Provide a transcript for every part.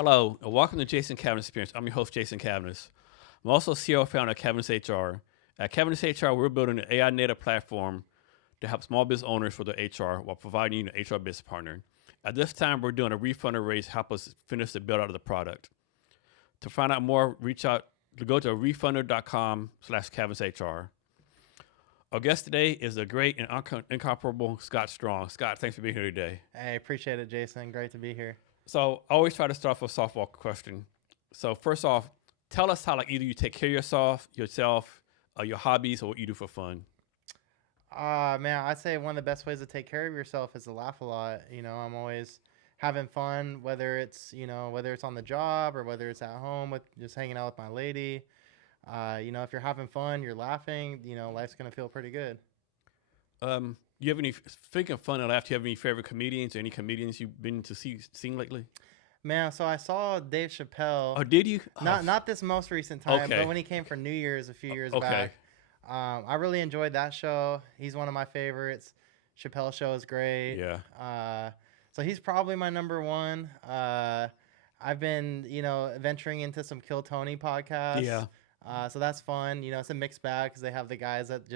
Hello, and welcome to Jason Cavness Experience. I'm your host, Jason Cavness. I'm also CEO and founder of Cavness HR. At Cavness HR, we're building an AI native platform to help small business owners with their HR while providing you an HR business partner. At this time, we're doing a refunder raise to help us finish the build out of the product. To find out more, reach out to go to refunder.com/CavnessHR. Our guest today is the great and incomparable Scott Strong. Scott, thanks for being here today. Hey, appreciate it, Jason. Great to be here. So I always try to start off with a softball question. So first off, tell us how like either you take care of yourself, your hobbies, or what you do for fun. Man, I'd say one of the best ways to take care of yourself is to laugh a lot. I'm always having fun, whether it's on the job or whether it's at home with just hanging out with my lady. If you're having fun, you're laughing, life's going to feel pretty good. You have any speaking of fun and laugh? Do you have any favorite comedians or any comedians you've been to seen lately? Man, so I saw Dave Chappelle, Oh, did you? not this most recent time, Okay. but when he came for New Year's a few years Okay. back. I really enjoyed that show. He's one of my favorites. Chappelle show is great. Yeah. So he's probably my number one. I've been, venturing into some Kill Tony podcasts. Yeah. So that's fun. It's a mixed bag because they have the guys that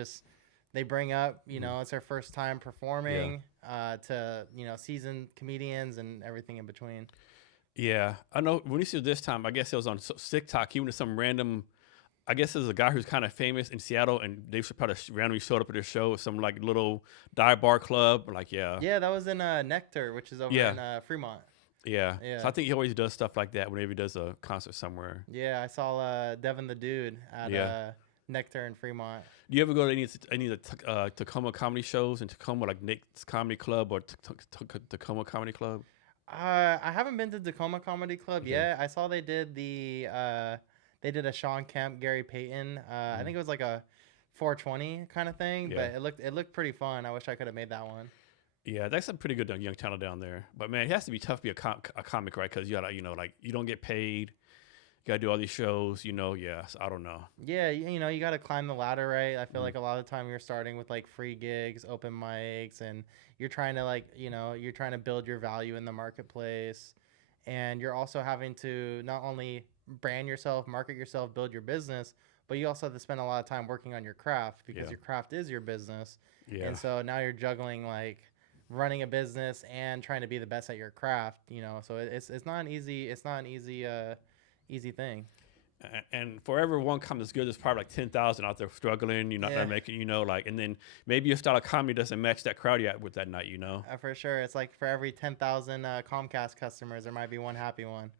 they bring up, it's their first time performing to, seasoned comedians and everything in between. Yeah. I know when you see this time, I guess it was on TikTok. He went to some random, I guess there's a guy who's kind of famous in Seattle, and Dave Chappelle randomly showed up at their show with some like little dive bar club. Like, yeah. Yeah, that was in Nectar, which is over in Fremont. Yeah. Yeah. So I think he always does stuff like that whenever he does a concert somewhere. Yeah, I saw Devin the Dude at Nectar in Fremont. Do you ever go to any of the Tacoma comedy shows in Tacoma, like Nick's Comedy Club or Tacoma Comedy Club? I haven't been to Tacoma Comedy Club yet. I saw they did a Sean Kemp, Gary Payton. I think it was like a 420 kind of thing, but it looked pretty fun. I wish I could have made that one. Yeah, that's a pretty good young talent down there. But man, it has to be tough to be a comic, right? Because you gotta, like you don't get paid. You gotta do all these shows, Yeah, so I don't know. Yeah, you gotta climb the ladder, right? I feel like a lot of the time you're starting with like free gigs, open mics, and you're trying to you're trying to build your value in the marketplace, and you're also having to not only brand yourself, market yourself, build your business, but you also have to spend a lot of time working on your craft because your craft is your business. Yeah. And so now you're juggling like running a business and trying to be the best at your craft, So it's not an easy easy thing. And for every one comic that's good, there's probably like 10,000 out there struggling. You're not making, and then maybe your style of comedy doesn't match that crowd you're at with that night, For sure, it's like for every 10,000 Comcast customers, there might be one happy one.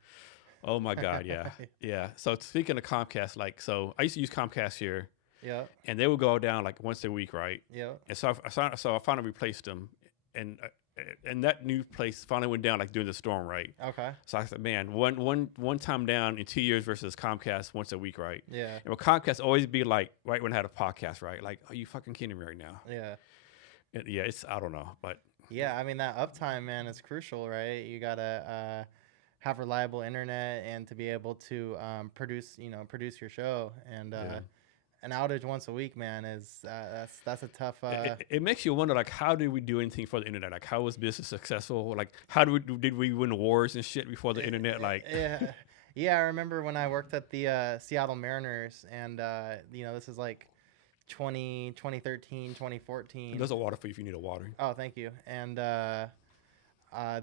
Oh my God, yeah, yeah. So speaking of Comcast, so I used to use Comcast here. Yeah. And they would go down like once a week, right? Yeah. And so I finally replaced them, and that new place finally went down like during the storm, right? Okay. So I said, man, one time down in 2 years versus Comcast once a week, right? Yeah. And with Comcast always be like right when I had a podcast, right? Like, are you fucking kidding me right now? Yeah. Yeah, it's I don't know, but yeah, I mean that uptime, man, is crucial, right? You gotta have reliable internet and to be able to produce your show, and an outage once a week, man, is that's a tough. It makes you wonder, like, how did we do anything for the internet? Like, how was business successful? Like, how did we win wars and shit before the internet? Like, yeah, I remember when I worked at the Seattle Mariners, and this is like 2013, 2014. There's a water for you if you need a water. Oh, thank you. And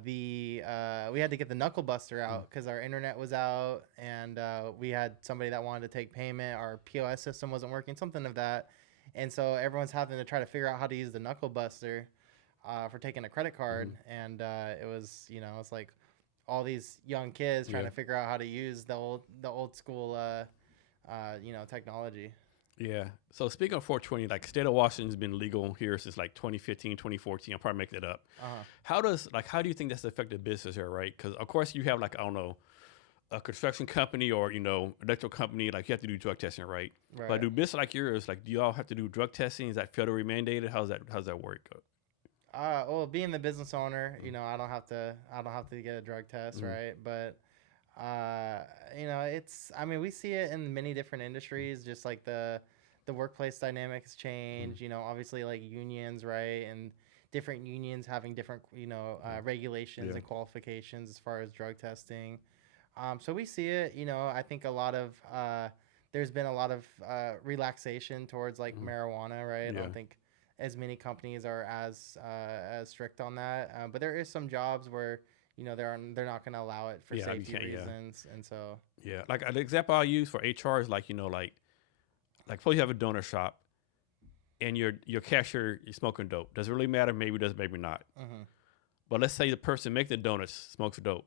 we had to get the knuckle buster out because our internet was out, and we had somebody that wanted to take payment. Our POS system wasn't working, something of that, and so everyone's having to try to figure out how to use the knuckle buster for taking a credit card, and it was it's like all these young kids trying to figure out how to use the old school technology. Yeah. So speaking of 420, like state of Washington's been legal here since like 2015, 2014. I'll probably make that up. How do you think that's affected business here, right? Because of course you have like, I don't know, a construction company or, electrical company, like you have to do drug testing, right? But do business like yours, like do you all have to do drug testing? Is that federally mandated? How's that work? Well, being the business owner, I don't have to get a drug test, right? But we see it in many different industries, just like the workplace dynamics change, obviously like unions, right? And different unions having different, regulations and qualifications as far as drug testing. So we see it. I think a lot of there's been a lot of relaxation towards like marijuana, right? I Yeah. don't think as many companies are as strict on that, but there is some jobs where they're not going to allow it for Yeah, you safety can't. Yeah, reasons, and so yeah. Like the example I use for HR is like like suppose you have a donor shop and your cashier is smoking dope. Does it really matter? Maybe it does, maybe not. hmm But let's say the person making the donuts smokes dope,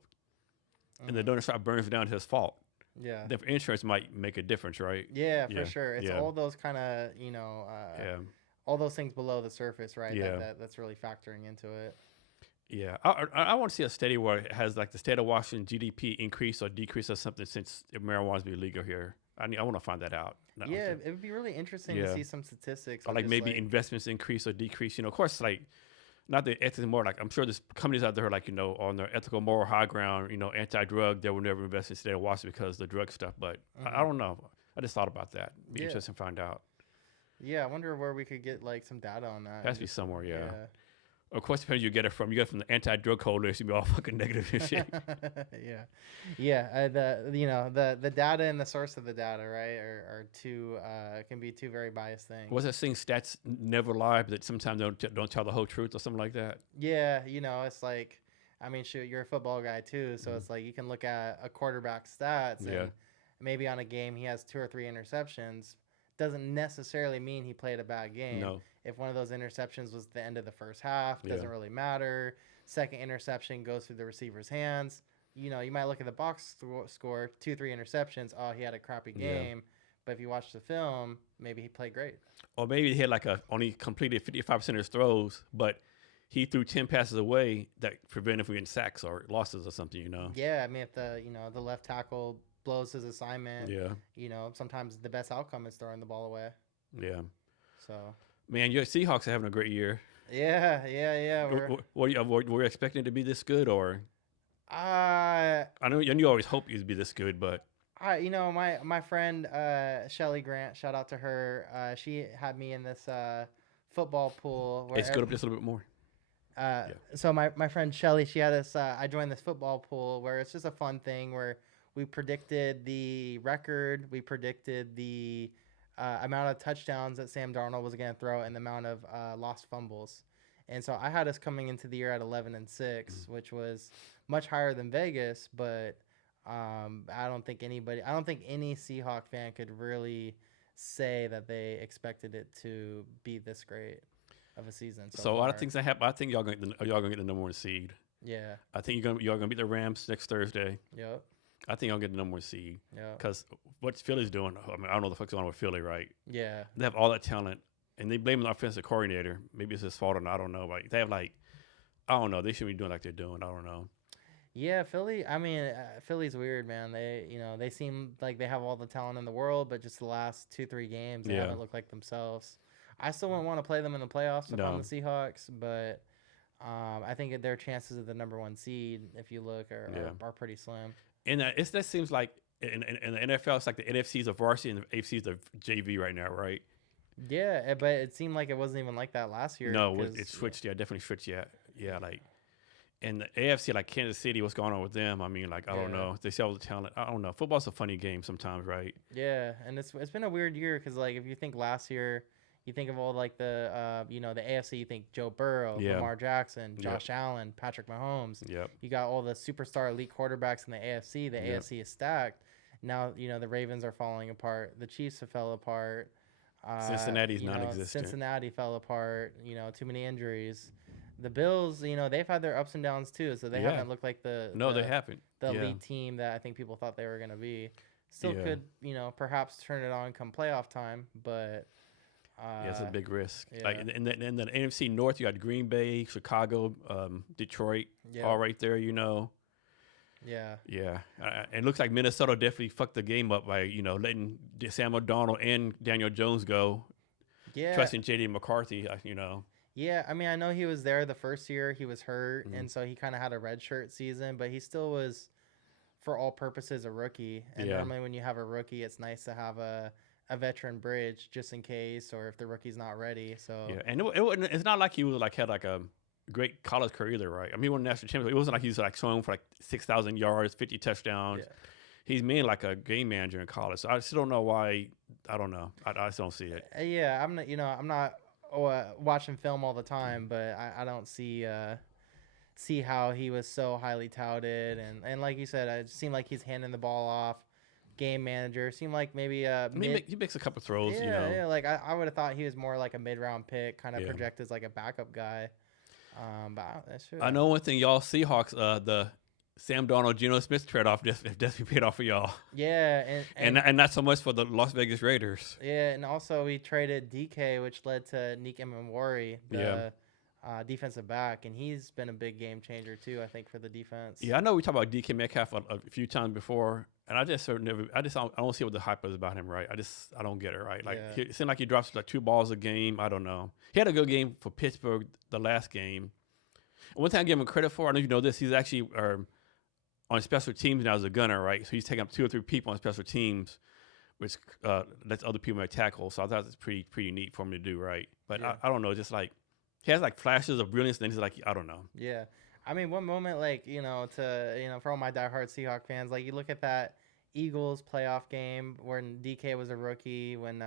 and the donut shop burns down to his fault. yeah. Then insurance might make a difference, right? Yeah, for Yeah, sure. It's yeah, all those kind of, yeah, all those things below the surface, right? yeah, That's really factoring into it. yeah. I want to see a study where it has like the state of Washington GDP increase or decrease or something since marijuana's been legal here. I want to find that out. No, Yeah, okay. it would be really interesting to Yeah. see some statistics Or of like just maybe investments increase or decrease. Of course, like not the ethics more like I'm sure there's companies out there like on their ethical moral high ground, anti-drug, they will never invest in state of Washington because of the drug stuff. But I don't know. I just thought about that. Be Yeah. interesting to find out. Yeah, I wonder where we could get like some data on that. Has to and be just, somewhere, yeah. yeah. Of course, depends where you get it from. You get it from the anti-drug coalition, be all fucking negative and shit. Yeah, yeah. The data and the source of the data, right, are two can be two very biased things. What's that saying? Stats never lie, but that sometimes don't tell the whole truth or something like that. Yeah, it's like, I mean, shoot, you're a football guy too, so it's like you can look at a quarterback's stats Yeah. and maybe on a game he has 2 or 3 interceptions. Doesn't necessarily mean he played a bad game. No. If one of those interceptions was the end of the first half, doesn't Yeah. really matter. Second interception goes through the receiver's hands. You might look at the box score, 2, 3 interceptions. Oh, he had a crappy Yeah. game. But if you watch the film, maybe he played great. Or maybe he had only completed 55% of his throws, but he threw 10 passes away that prevented from getting sacks or losses or something. Yeah, I mean, if the left tackle blows his assignment, Yeah. Sometimes the best outcome is throwing the ball away. Yeah. So Man, your Seahawks are having a great year. yeah. Were you expecting it to be this good, or I I know you always hope you'd be this good, but my friend Shelly Grant, shout out to her. She had me in this football pool. it's good up just a little bit more. So my friend Shelly, she had us. I joined this football pool where it's just a fun thing where we predicted the record, we predicted the amount of touchdowns that Sam Darnold was going to throw, and the amount of lost fumbles. And so I had us coming into the year at 11-6, which was much higher than Vegas, but I don't think any Seahawk fan could really say that they expected it to be this great of a season. So a lot of things that happen. I think y'all gonna get the number 1 seed. Yeah. I think y'all gonna beat the Rams next Thursday. Yep. I think y'all get the number 1 seed. Yep. Because what Philly's doing, I mean, I don't know the fuck's going on with Philly, right? Yeah. They have all that talent, and they blame the offensive coordinator. Maybe it's his fault or not. I don't know. Like they have I don't know. They shouldn't be doing like they're doing. I don't know. Yeah, Philly. I mean, Philly's weird, man. They seem like they have all the talent in the world, but just the last 2-3 games, they haven't looked like themselves. I still wouldn't want to play them in the playoffs if I'm the Seahawks, but I think their chances of the number 1 seed, if you look, are pretty slim. And that seems like in the NFL, it's like the NFC is a varsity and the AFC is a JV right now, right? Yeah, but it seemed like it wasn't even like that last year. No, it switched. Yeah, definitely switched. Yeah, like. And the AFC, like Kansas City, what's going on with them? I mean, like, I don't know. They see all the talent. I don't know. Football's a funny game sometimes, right? Yeah, and it's been a weird year because, like, if you think last year, you think of all, like, the AFC, you think Joe Burrow, Lamar Jackson, Josh Allen, Patrick Mahomes. Yep. You got all the superstar elite quarterbacks in the AFC. The AFC is stacked. Now, the Ravens are falling apart. The Chiefs have fell apart. Cincinnati's non-existent. Cincinnati fell apart. Too many injuries. The Bills, they've had their ups and downs too, so they haven't looked like they haven't. The elite team that I think people thought they were going to be. Still could, perhaps turn it on come playoff time, but it's a big risk. Yeah. Like in the NFC North, you got Green Bay, Chicago, Detroit, all right there. Yeah. Yeah. It looks like Minnesota definitely fucked the game up by letting Sam O'Donnell and Daniel Jones go. Yeah. Trusting J.D. McCarthy. Yeah, I mean, I know he was there the first year. He was hurt, and so he kind of had a redshirt season, but he still was, for all purposes, a rookie. And normally when you have a rookie, it's nice to have a veteran bridge just in case, or if the rookie's not ready. So yeah, and it's not like he was had great college career either, right? I mean, he won national championship. It wasn't like he's like throwing for like 6,000 yards, 50 touchdowns. Yeah. He's mainly like a game manager in college. So I still don't know why. I don't know. I just don't see it. Yeah, I'm not watching film all the time, but I don't see how he was so highly touted, and like you said, it seemed like he's handing the ball off. Game manager seemed like maybe He makes a couple throws, yeah, yeah. Like I would have thought he was more like a mid-round pick, kind of Yeah. projected as like a backup guy. But that's true. I know one thing, y'all Seahawks, the Sam Darnold, Geno Smith trade off definitely paid off for y'all, Yeah, and not so much for the Las Vegas Raiders. yeah, and also we traded DK, which led to Nick Emmanwori, the defensive back, and he's been a big game changer too, I think, for the defense. Yeah, I know we talked about DK Metcalf a few times before, and I don't see what the hype is about him, right? I don't get it, right? Like it seemed like he drops like 2 balls a game. I don't know. He had a good game for Pittsburgh the last game. And one thing I give him credit for, I know you know this, he's actually on special teams now as a gunner, right? So he's taking up 2 or 3 people on special teams, which lets other people make tackles. So I thought it's pretty neat for him to do, right? But I don't know, just like he has like flashes of brilliance, and he's like, I don't know. Yeah. I mean, one moment, like, for all my diehard Seahawk fans, like, you look at that Eagles playoff game when DK was a rookie, when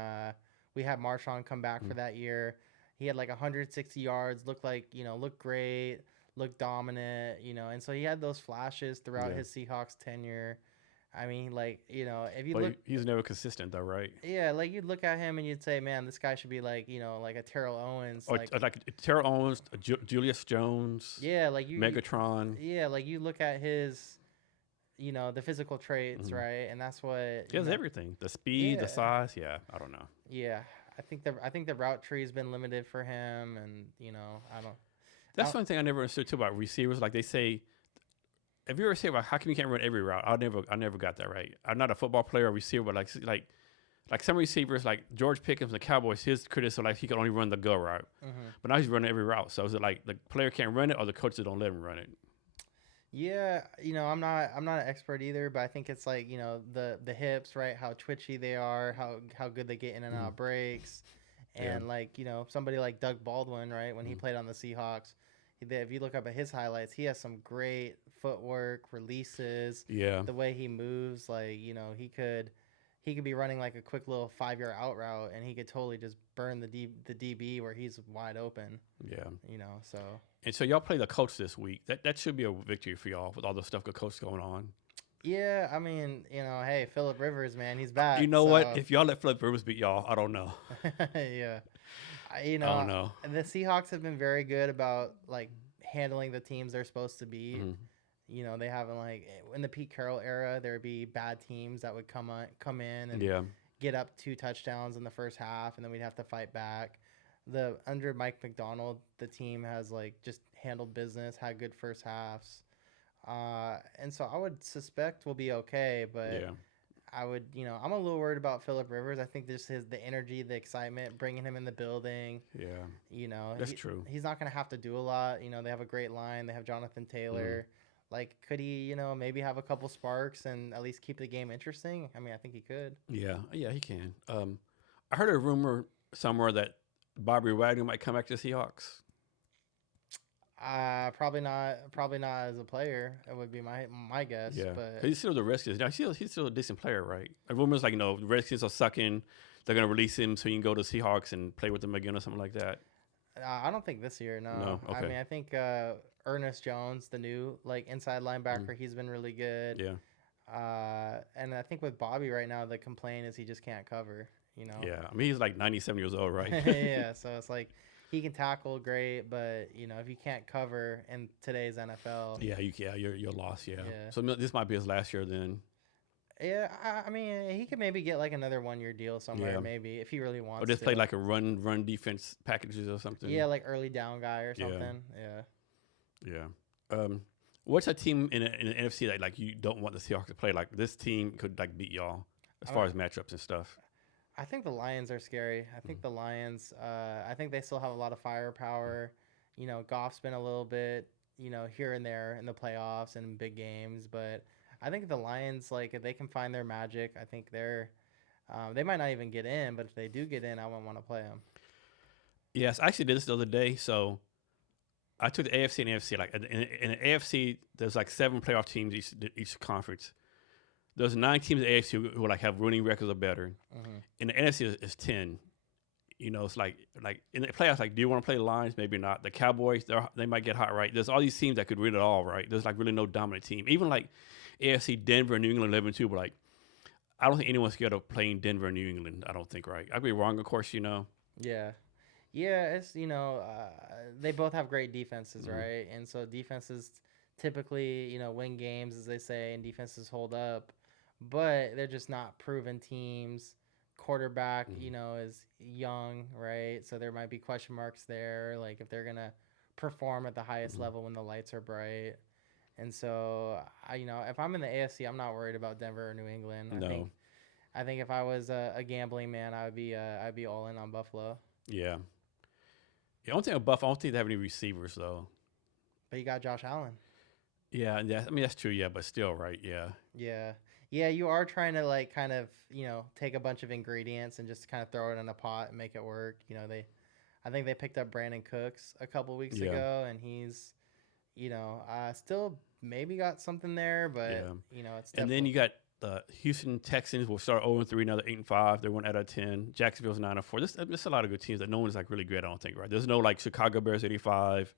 we had Marshawn come back for that year. He had like 160 yards, looked great, looked dominant, and so he had those flashes throughout his Seahawks tenure. I mean, like, if you look, he's never consistent though, right? Yeah, like you'd look at him and you'd say, man, this guy should be like, like a Terrell Owens, or like Terrell Owens, Julius Jones, yeah, like Megatron. Yeah, like you look at his, the physical traits, right, and that's what he has everything: the speed, the size. Yeah, I don't know. Yeah, I think the route tree has been limited for him, and I don't. That's one thing I never understood too about receivers. Like they say, have you ever said, how come you can't run every route? I never got that right. I'm not a football player or receiver, but like some receivers, like George Pickens, the Cowboys, his criticism like he could only run the go route, but now he's running every route. So is it like the player can't run it, or the coaches don't let him run it? Yeah, I'm not an expert either, but I think it's like the hips, right? How twitchy they are, how good they get in and out of breaks, and like somebody like Doug Baldwin, right? When he played on the Seahawks. If you look up at his highlights, he has some great footwork, releases. Yeah. The way he moves, like he could be running like a quick little 5-yard out route, and he could totally just burn the DB where he's wide open. Yeah. So. And so y'all play the Colts this week. That should be a victory for y'all with all the stuff the Colts going on. Yeah, I mean, hey, Phillip Rivers, man, he's back. You know what? If y'all let Phillip Rivers beat y'all, I don't know. Yeah. I don't know. The Seahawks have been very good about like handling the teams they're supposed to beat. They haven't, like, in the Pete Carroll era, there would be bad teams that would come in and get up 2 touchdowns in the first half, and then we'd have to fight back. Under Mike McDonald, the team has like just handled business, had good first halves, and so I would suspect we'll be okay. But I would, I'm a little worried about Phillip Rivers. I think just the energy, the excitement, bringing him in the building. Yeah. That's true. He's not going to have to do a lot. They have a great line. They have Jonathan Taylor. Like, could he, maybe have a couple sparks and at least keep the game interesting? I mean, I think he could. Yeah, he can. I heard a rumor somewhere that Bobby Wagner might come back to the Seahawks. Probably not as a player. That would be my guess. Yeah, but he's still the Redskins. Now he's still a decent player, right? The rumors like the Redskins are sucking. They're gonna release him so he can go to the Seahawks and play with them again or something like that. I don't think this year. No. Okay. I mean, I think Ernest Jones, the new like inside linebacker, he's been really good. Yeah. And I think with Bobby right now, the complaint is he just can't cover. Yeah, I mean he's like 97 years old, right? Yeah, so it's like he can tackle great, but if you can't cover in today's NFL, you're lost. Yeah. So this might be his last year then. Yeah, I mean he could maybe get like another 1-year deal somewhere, maybe if he really wants. Or just play like a run defense packages or something. Yeah, like early down guy or something. Yeah. What's a team in the NFC that like you don't want the Seahawks to play? Like this team could like beat y'all as far as matchups and stuff. I think the Lions are scary. I think the Lions, I think they still have a lot of firepower. Goff's been a little bit, here and there in the playoffs and in big games. But I think the Lions, like, if they can find their magic, I think they might not even get in. But if they do get in, I wouldn't want to play them. Yes, I actually did this the other day. So I took the AFC and NFC. Like in the AFC, there's like 7 playoff teams each conference. There's 9 teams in the AFC who like have winning records or better. Mm-hmm. In the NFC, is 10. You know, it's like in the playoffs, like, do you want to play the Lions? Maybe not. The Cowboys, they might get hot, right? There's all these teams that could win it all, right? There's like really no dominant team. Even like AFC, Denver and New England 11-2, but like I don't think anyone's scared of playing Denver and New England. I don't think, right? I could be wrong, of course, you know. Yeah. Yeah, it's they both have great defenses, right? And so defenses typically win games, as they say, and defenses hold up, but they're just not proven teams. Quarterback, is young, right? So there might be question marks there, like if they're gonna perform at the highest level when the lights are bright. And so if I'm in the AFC, I'm not worried about Denver or New England. No. I think if I was a gambling man, I'd be all in on Buffalo. Yeah. The only thing with Buffalo, I don't think they have any receivers though. But you got Josh Allen. Yeah, and I mean that's true. Yeah, but still, right? Yeah. Yeah. You are trying to like kind of take a bunch of ingredients and just kind of throw it in a pot and make it work. I think they picked up Brandon Cooks a couple weeks ago, and he's still maybe got something there, but it's definitely... And then you got the Houston Texans will start 0-3, another 8-5. They're 1 out of 10. Jacksonville's 9-4. There's a lot of good teams that no one's like really great. I don't think, right? There's no like Chicago Bears 85,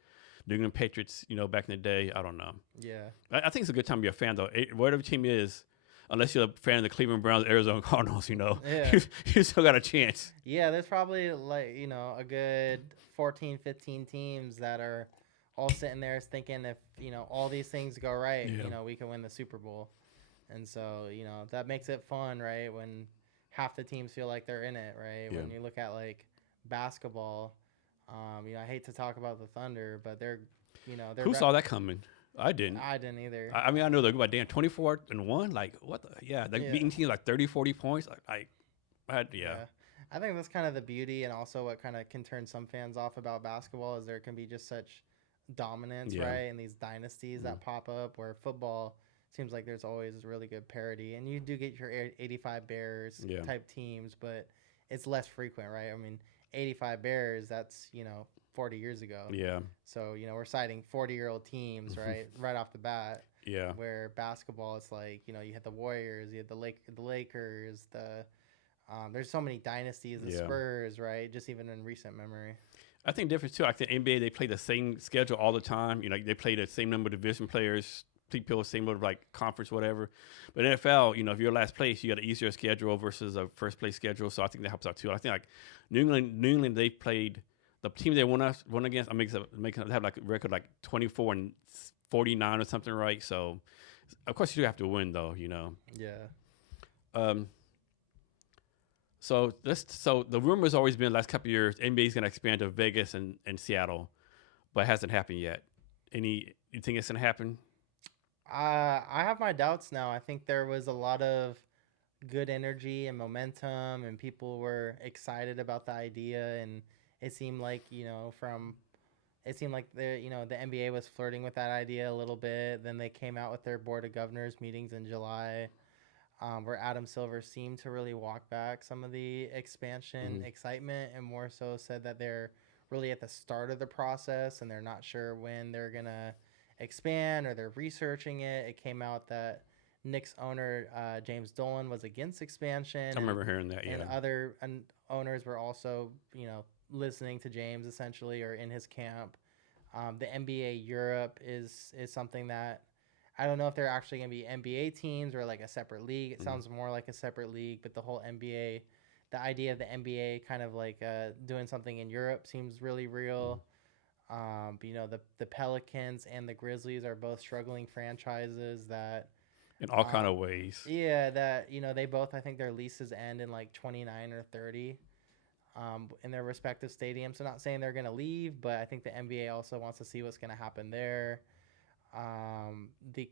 New England Patriots. Back in the day, I don't know. Yeah, I think it's a good time to be a fan though. Whatever team is, unless you're a fan of the Cleveland Browns, Arizona Cardinals, yeah. you still got a chance. Yeah, there's probably like a good 14, 15 teams that are all sitting there thinking if all these things go right, we can win the Super Bowl. And so, that makes it fun, right? When half the teams feel like they're in it, right? Yeah. When you look at like basketball, I hate to talk about the Thunder, but they're Who saw that coming? I didn't. I didn't either. I mean, I know they're about 24-1. Like, what the? Yeah, they're beating teams like 30, 40 points. Yeah. I think that's kind of the beauty, and also what kind of can turn some fans off about basketball is there can be just such dominance, right? And these dynasties that pop up, where football seems like there's always really good parity, and you do get your 85 Bears type teams, but it's less frequent, right? I mean, 85 Bears, that's 40 years ago. Yeah. So we're citing 40-year-old teams, right off the bat. Yeah. Where basketball, it's like you had the Warriors, you had the Lakers, there's so many dynasties, the Spurs, right? Just even in recent memory. I think different too. Like the NBA, they play the same schedule all the time. They play the same number of division players. People same of like conference, whatever. But NFL, if you're last place, you got an easier schedule versus a first place schedule. So I think that helps out too. I think like New England, they played the team they won against. They have like a record like 24-49 or something, right? So of course you do have to win though, Yeah. So the rumor has always been the last couple of years NBA is going to expand to Vegas and Seattle, but it hasn't happened yet. You think it's going to happen? I have my doubts now. I think there was a lot of good energy and momentum, and people were excited about the idea, and it seemed like the NBA was flirting with that idea a little bit. Then they came out with their board of governors meetings in July, where Adam Silver seemed to really walk back some of the expansion excitement, and more so said that they're really at the start of the process and they're not sure when they're gonna expand, or they're researching it. It came out that Knicks owner James Dolan was against expansion. I remember hearing that. And other owners were also, listening to James essentially, or in his camp. The NBA Europe is something that I don't know if they're actually going to be NBA teams or like a separate league. It sounds more like a separate league, but the whole NBA, the idea of the NBA kind of like doing something in Europe seems really real. The Pelicans and the Grizzlies are both struggling franchises that in all kind of ways. Yeah, that they both, I think their leases end in like 29 or 30 in their respective stadiums. So not saying they're going to leave, but I think the NBA also wants to see what's going to happen there. The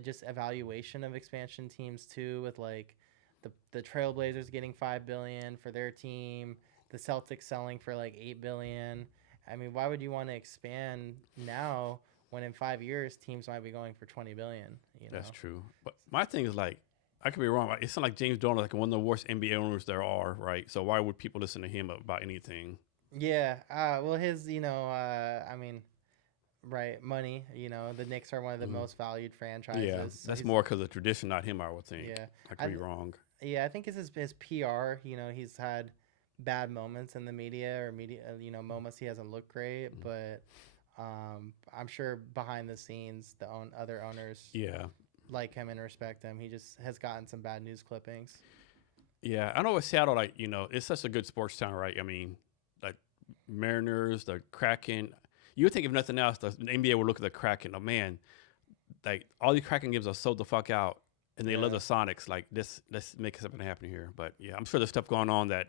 just evaluation of expansion teams too, with like the Trailblazers getting $5 billion for their team, the Celtics selling for like $8 billion. I mean, why would you want to expand now when in 5 years teams might be going for $20 billion? That's true. But my thing is like, I could be wrong. It's not like James Dolan, like one of the worst NBA owners there are, right? So why would people listen to him about anything? Yeah. Well, his, I mean, right, money. You know, the Knicks are one of the Mhm. most valued Yeah, franchises. So that's he's more because of tradition, not him. I would think. yeah. I could I be wrong. Yeah, I think it's his PR. You know, he's had bad moments in the media or media. You know, moments he hasn't looked great, Mhm. but I'm sure behind the scenes, other owners Yeah, like him and respect him. He just has gotten some bad news clippings. yeah. I know with Seattle, like it's such a good sports town, right? I mean, like Mariners, the Kraken. You would think if nothing else, the NBA would look at the Kraken. Oh man, like all these Kraken games are sold the fuck out, and they love Yeah. the Sonics. Like this, let's make something happen here. But yeah, I'm sure there's stuff going on that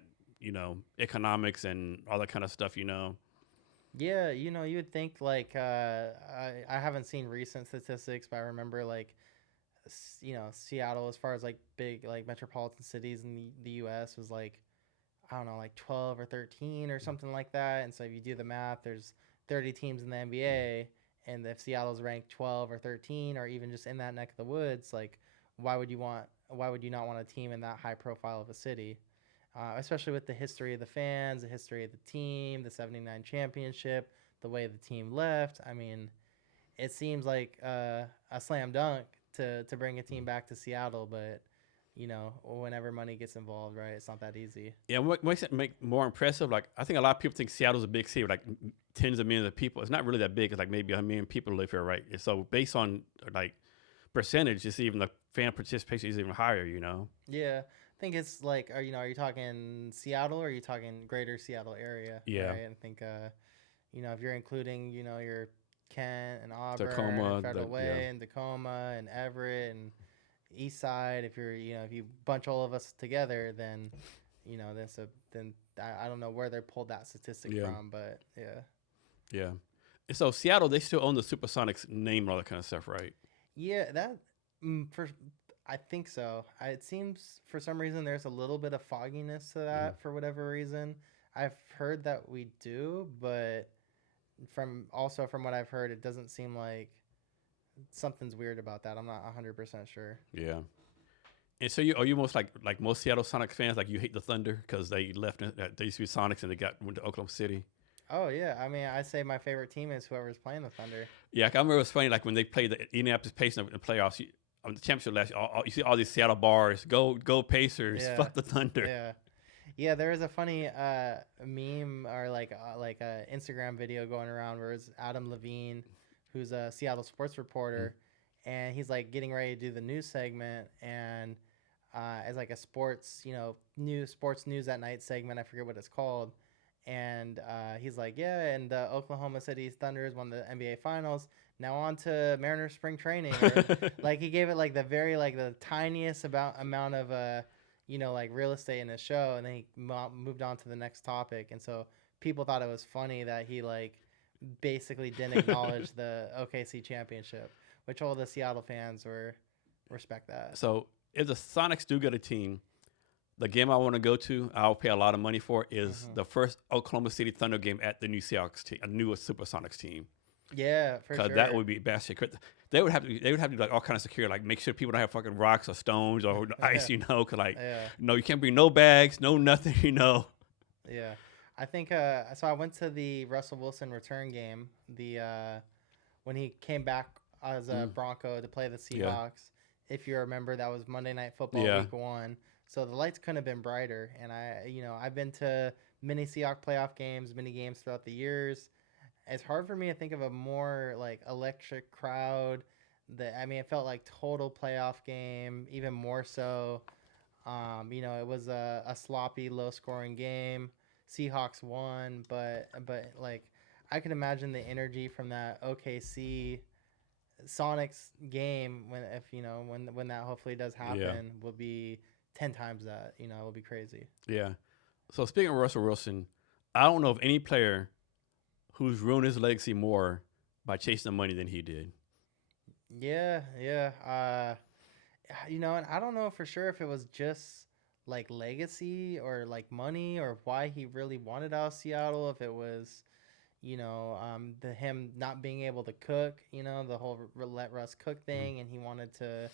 economics and all that kind of stuff. Yeah, you know, you would think like I haven't seen recent statistics, but I remember like you know, Seattle as far as like big like metropolitan cities in the US was like I don't know, like 12 or 13 or something like that. And so if you do the math, there's 30 teams in the NBA, and if Seattle's ranked 12 or 13 or even just in that neck of the woods, like why would you not want a team in that high profile of a city? Especially with the history of the fans, the history of the team, the 79 championship, the way the team left. I mean, it seems like a slam dunk to bring a team back to Seattle, but you know, whenever money gets involved, right, it's not that easy. Yeah, what makes it make more impressive? Like I think a lot of people think Seattle's a big city, with, like tens of millions of people. It's not really that big. It's like maybe 1 million people live here, right? And so based on like percentage, it's even the fan participation is even higher. Yeah, I think it's like, are you talking Seattle or are you talking greater Seattle area, Yeah, right? And I think, you know, if you're including, you know, your Kent and Auburn and Tacoma, Federal Way and Tacoma and Everett and East Side, if you're, you know, if you bunch all of us together, then, you know, then I don't know where they pulled that statistic yeah, from, but yeah. yeah. And so Seattle, they still own the Supersonics name and all that kind of stuff, right? Yeah, that for I think so. It seems for some reason there's a little bit of fogginess to Mhm. that for whatever reason. I've heard that we do, but from what I've heard, it doesn't seem like something's weird about that. I'm not 100% sure. Yeah. And so are you most like most Seattle Sonics fans? Like you hate the Thunder because they left. They used to be Sonics and they went to Oklahoma City. Oh yeah, I mean, I say my favorite team is whoever's playing the Thunder. Yeah, I remember it was funny. Like when they played the Indianapolis Pacers in the playoffs, on the championship last year, you see all these Seattle bars. Go Pacers! Yeah, Fuck the Thunder. yeah, yeah. There was a funny meme or like a Instagram video going around where it's Adam Levine, who's a Seattle sports Mm. reporter, and he's like getting ready to do the news segment, and as like a sports, you know, sports news at night segment. I forget what it's called. And he's like, yeah, and the Oklahoma City Thunders won the NBA Finals. Now on to Mariners spring training, or like he gave it like the tiniest amount of you know, like real estate in his show, and then he moved on to the next topic. And so people thought it was funny that he like basically didn't acknowledge the OKC championship, which all the Seattle fans were respect that. So if the Sonics do get a team, the game I want to go to, I'll pay a lot of money for, is Hmm. the first Oklahoma City Thunder game at the new Seahawks team, a new Supersonics team. Yeah, for Because that sure. would be bad shit. They would have to do like all kind of security, like make sure people don't have fucking rocks or stones or ice, Yeah, Cause like, yeah, no, you can't bring no bags, no nothing. yeah. I think so. I went to the Russell Wilson return game. The when he came back as a Mm, Bronco to play the yeah, Seahawks. If you remember, that was Monday Night Football yeah, Week 1. So the lights couldn't have been brighter. And you know, I've been to many Seahawks playoff games, many games throughout the years. It's hard for me to think of a more like electric crowd. That I mean, it felt like total playoff game, even more so. You know, it was a sloppy, low scoring game. Seahawks won, but like I can imagine the energy from that OKC Sonics game when if you know when that hopefully does yeah, happen will be 10 times that. You know, it will be crazy. yeah. So speaking of Russell Wilson, I don't know of any player who's ruined his legacy more by chasing the money than he did. Yeah, yeah. You know, and I don't know for sure if it was just like legacy or like money or why he really wanted out of Seattle. If it was, you know, the him not being able to cook, you know, the whole let Russ cook Mm. thing, and he wanted to,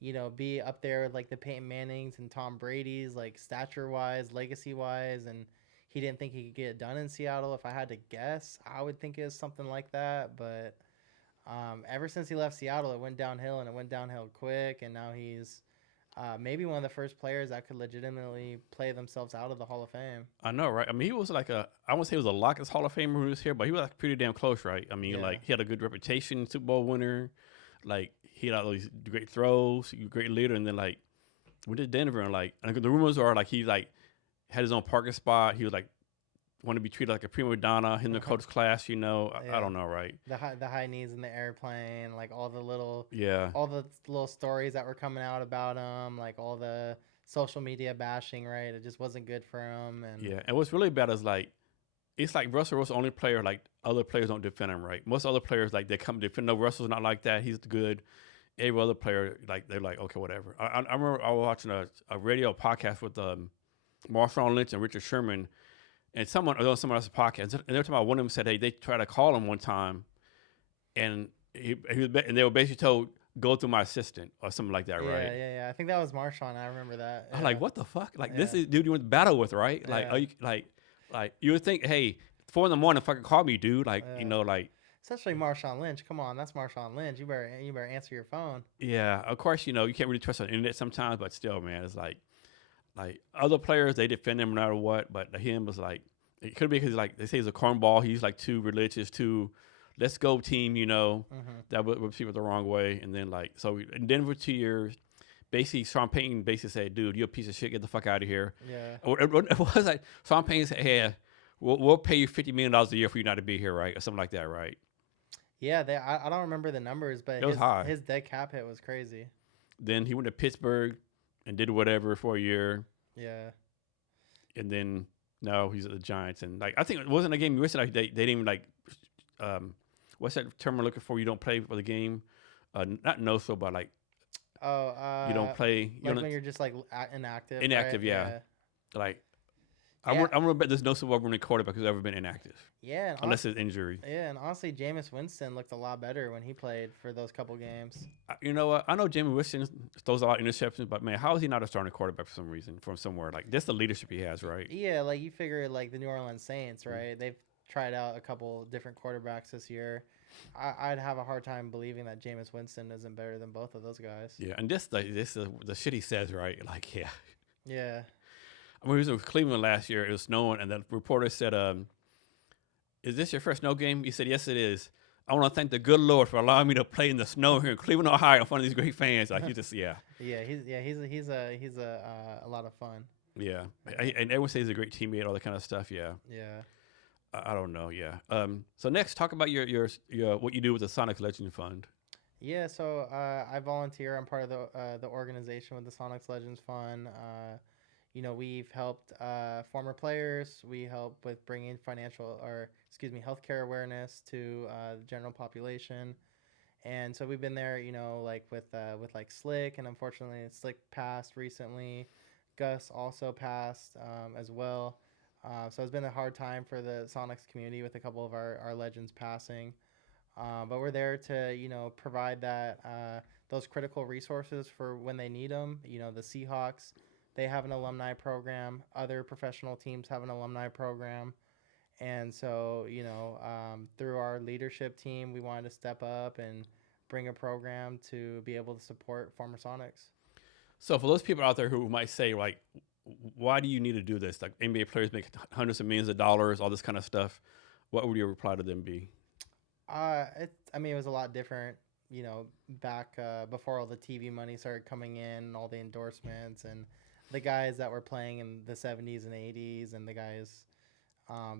you know, be up there with like the Peyton Mannings and Tom Brady's, like stature wise, legacy wise, and he didn't think he could get it done in Seattle. If I had to guess, I would think it was something like that. But ever since he left Seattle, it went downhill, and it went downhill quick. And now he's maybe one of the first players that could legitimately play themselves out of the Hall of Fame. I know, right? I mean, he was like I won't say he was a lock as Hall of Famer who was here, but he was like pretty damn close, right? I mean, Yeah. like he had a good reputation, Super Bowl winner. Like he had all these great throws, great leader, and then like went to Denver and like and the rumors are like he like had his own parking spot. He was like want to be treated like a prima donna. Him and the coach class, you know. I don't know, right? The high knees in the airplane, like all the little Yeah. stories that were coming out about him, like all the social media bashing, right? It just wasn't good for him. And Yeah, and what's really bad is like it's like Russell was the only player like other players don't defend him, right? Most other players like they come defend. No, Russell's not like that. He's good. Every other player like they're like okay, whatever. I remember I was watching a radio podcast with Marshawn Lynch and Richard Sherman, and someone else's podcast, and they were talking about one of them said, hey, they tried to call him one time, and and they were basically told go through my assistant or something like that, right? Yeah. I think that was Marshawn. I remember that. I'm like, what the fuck? Like this is dude you went to battle with, right? Like, Yeah. are you like you would think, hey, 4 a.m, fucking call me, dude. Like, you know, like. Especially Marshawn Lynch. Come on, that's Marshawn Lynch. You better answer your phone. Yeah, of course, you know you can't really trust on the internet sometimes, but still, man, it's like other players they defend him no matter what, but him was like it could be because like they say he's a cornball. He's like too religious, too let's go team, you know. That would people the wrong way, and then like so in Denver 2 years. Basically, Sean Payton basically said, "Dude, you're a piece of shit. Get the fuck out of here." Yeah. It was like Sean Payton said, "Hey, we'll pay you $50 million a year for you not to be here, right, or something like that, right?" Yeah, I don't remember the numbers, but it was high. His dead cap hit was crazy. Then he went to Pittsburgh and did whatever for a year. Yeah. And then now he's at the Giants, and like I think it wasn't a game you wish like they didn't even like what's that term we're looking for? You don't play for the game, not no so, but like. You don't play. Like when you're just like inactive. Inactive, right? yeah. Like, I'm gonna bet there's no Super Bowl winning quarterback who's ever been inactive. Yeah, unless it's injury. Yeah, and honestly, Jameis Winston looked a lot better when he played for those couple games. You know what? I know Jameis Winston throws a lot of interceptions, but man, how is he not a starting quarterback for some reason from somewhere? Like, that's the leadership he has, right? Yeah, like you figure like the New Orleans Saints, right? They've tried out a couple different quarterbacks this year. I'd have a hard time believing that Jameis Winston isn't better than both of those guys. Yeah, and this the shit he says, right? Like, yeah. Yeah. I mean, he was in Cleveland last year. It was snowing, and the reporter said, "Is this your first snow game?" He said, "Yes, it is. I want to thank the good Lord for allowing me to play in the snow here in Cleveland, Ohio, in front of these great fans." Like, he just, yeah. Yeah, he's a lot of fun. Yeah, and everyone says he's a great teammate, all that kind of stuff. Yeah. Yeah. I don't know. Yeah. So next, talk about your what you do with the Sonics Legends Fund. Yeah. So I volunteer. I'm part of the organization with the Sonics Legends Fund. We've helped former players. We help with bringing healthcare awareness to the general population. And so we've been there, like with like Slick, and unfortunately Slick passed recently. Gus also passed as well. So it's been a hard time for the Sonics community with a couple of our legends passing. But we're there to, provide those critical resources for when they need them. The Seahawks, they have an alumni program. Other professional teams have an alumni program. And so, through our leadership team, we wanted to step up and bring a program to be able to support former Sonics. So for those people out there who might say, like, why do you need to do this? Like, NBA players make hundreds of millions of dollars, all this kind of stuff. What would your reply to them be? It was a lot different, back before all the TV money started coming in, all the endorsements, and the guys that were playing in the 70s and 80s, and the guys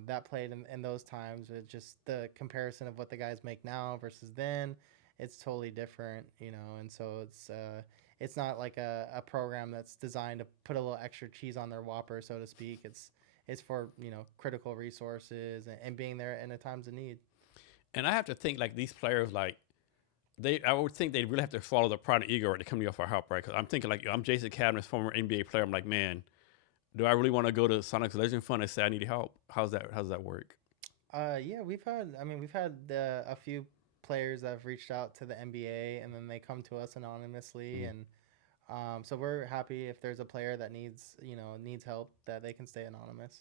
that played in those times, with just the comparison of what the guys make now versus then, it's totally different, and so it's not like a program that's designed to put a little extra cheese on their Whopper, so to speak. It's for, critical resources and being there in the times of need. And I have to think, like, these players, like, I would think they really have to swallow the pride and ego, right, to come to you for help, right? Because I'm thinking, like, I'm Jason Cavness, former NBA player. I'm like, man, do I really want to go to Sonics Legend Fund and say I need help? How's that work? Yeah, we've had a few players that have reached out to the NBA, and then they come to us anonymously, and so we're happy if there's a player that needs help, that they can stay anonymous.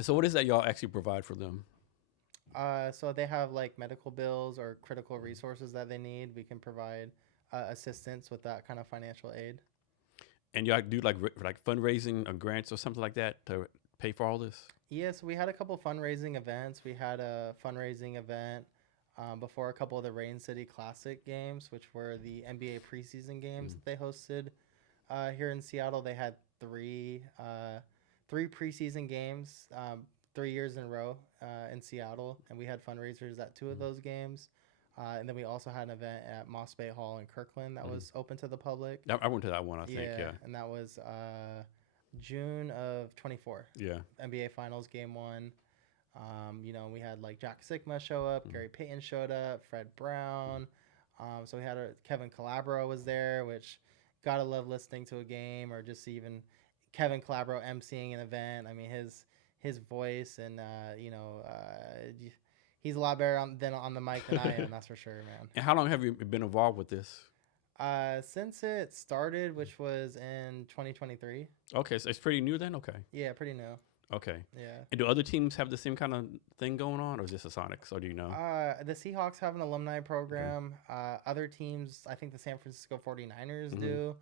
So what is that y'all actually provide for them? So they have like medical bills or critical resources that they need. We can provide assistance with that kind of financial aid. And y'all do like fundraising or grants or something like that to pay for all this? Yeah, so we had a couple fundraising events. We had a fundraising event before a couple of the Rain City Classic games, which were the NBA preseason games Mm. that they hosted here in Seattle. They had three preseason games, 3 years in a row in Seattle, and we had fundraisers at two of Mm. those games. And then we also had an event at Moss Bay Hall in Kirkland that Mm. was open to the public. I went to that one, I think. Yeah, Yeah. and that was June of 24. Yeah. NBA Finals Game 1. We had like Jack Sigma show up, Mm. Gary Payton showed up, Fred Brown. So we had Kevin Calabro was there, which gotta love listening to a game or just even Kevin Calabro emceeing an event. I mean his voice and he's a lot better than on the mic than I am. That's for sure, man. And how long have you been involved with this? Since it started, which was in 2023. Okay, so it's pretty new then. Okay. Yeah, pretty new. Okay. Yeah. And do other teams have the same kind of thing going on, or is this a Sonics, or do you know? The Seahawks have an alumni program. Other teams, I think the San Francisco 49ers Mhm. do.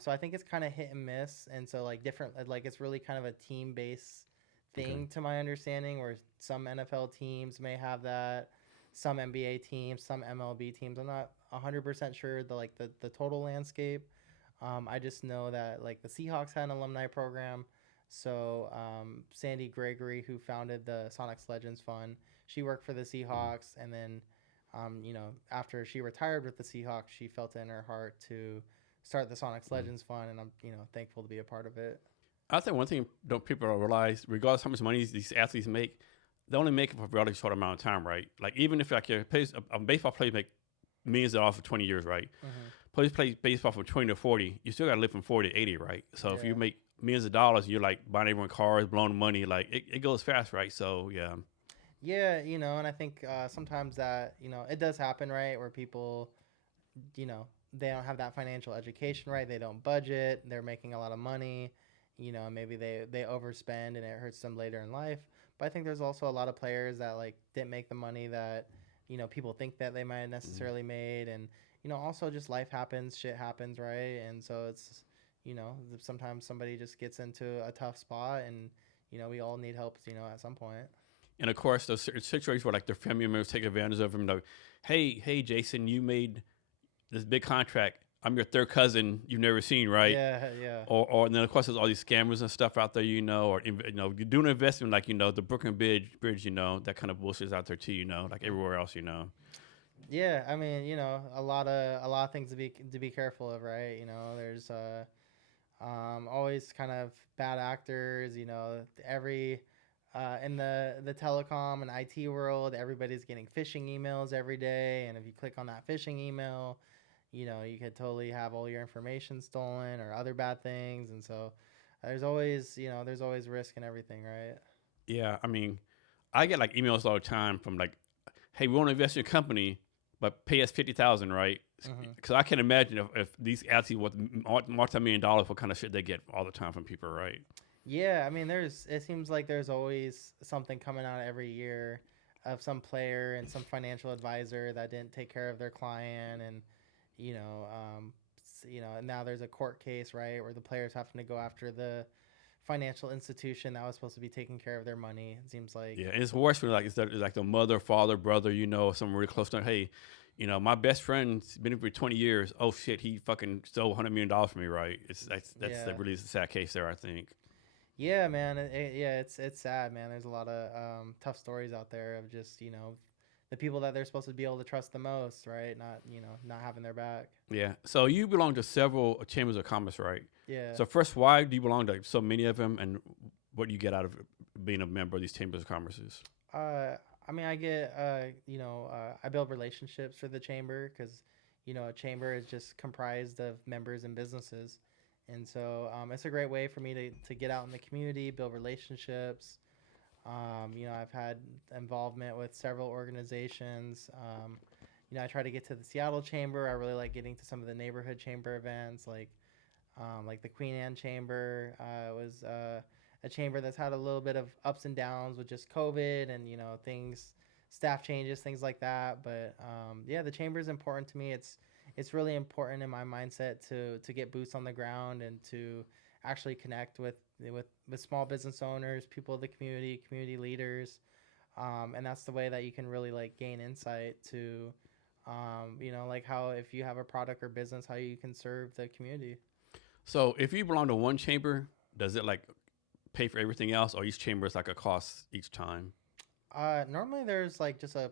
So I think it's kind of hit and miss. And so like different, like it's really kind of a team-based thing to my understanding, where some NFL teams may have that, some NBA teams, some MLB teams. I'm not 100% sure the total landscape. I just know that like the Seahawks had an alumni program. So Sandy Gregory, who founded the Sonics Legends Fund, she worked for the Seahawks, and then after she retired with the Seahawks, she felt it in her heart to start the Sonics Legends Fund, and I'm thankful to be a part of it. I think one thing don't people realize, regardless how much money these athletes make, they only make it for a relatively short amount of time, right? Like even if like a baseball player make millions of dollars for 20 years, right? Mm-hmm. Players play baseball from 20 to 40, you still got to live from 40 to 80, right? So if Yeah. you make millions of dollars, you're like buying everyone cars, blowing money, like it goes fast, right? So yeah. Yeah, and I think sometimes that it does happen, right, where people they don't have that financial education, right? They don't budget. They're making a lot of money. Maybe they overspend and it hurts them later in life. But I think there's also a lot of players that like didn't make the money that people think that they might have necessarily made, and also just life happens, shit happens, right? And so it's sometimes somebody just gets into a tough spot, and we all need help, at some point. And of course, those certain situations where like their family members take advantage of them. Like, hey, Jason, you made this big contract. I'm your third cousin you've never seen, right? Yeah. Or and then of course there's all these scammers and stuff out there, or you're doing an investment like the Brooklyn Bridge, that kind of bullshit's out there too, like everywhere else, Yeah, I mean, a lot of things to be careful of, right? There's always kind of bad actors. Every in the telecom and IT world, everybody's getting phishing emails every day, and if you click on that phishing email, you could totally have all your information stolen or other bad things, and so there's always risk in everything, right? Yeah, I mean, I get like emails all the time from like, hey, we want to invest in your company, but pay us 50,000, right? Because I can imagine if these athletes with multi-million dollars, what kind of shit they get all the time from people, right? Yeah, I mean, it seems like there's always something coming out every year of some player and some financial advisor that didn't take care of their client, and and now there's a court case, right, where the players having to go after the financial institution that was supposed to be taking care of their money. It seems like. Yeah, and it's worse when it's like the mother, father, brother, someone really close to them. Hey, my best friend's been here for 20 years. Oh shit, he fucking stole $100 million from me, right? That's Yeah. really a sad case there, I think. Yeah, man. It's sad, man. There's a lot of tough stories out there of just the people that they're supposed to be able to trust the most, right? Not having their back. Yeah. So you belong to several chambers of commerce, right? Yeah. So first, why do you belong to so many of them, and what do you get out of being a member of these chambers of commerces? I mean, I get I build relationships for the chamber because a chamber is just comprised of members and businesses, and so it's a great way for me to get out in the community, build relationships. I've had involvement with several organizations. I try to get to the Seattle Chamber. I really like getting to some of the neighborhood chamber events, like the Queen Anne Chamber was a chamber that's had a little bit of ups and downs with just COVID and things, staff changes, things like that. But yeah, the chamber is important to me. It's really important in my mindset to get boots on the ground and to actually connect with small business owners, people of the community leaders, and that's the way that you can really like gain insight to, like how if you have a product or business, how you can serve the community. So if you belong to one chamber, does it like pay for everything else, or each chamber is like a cost each time? Normally there's like just a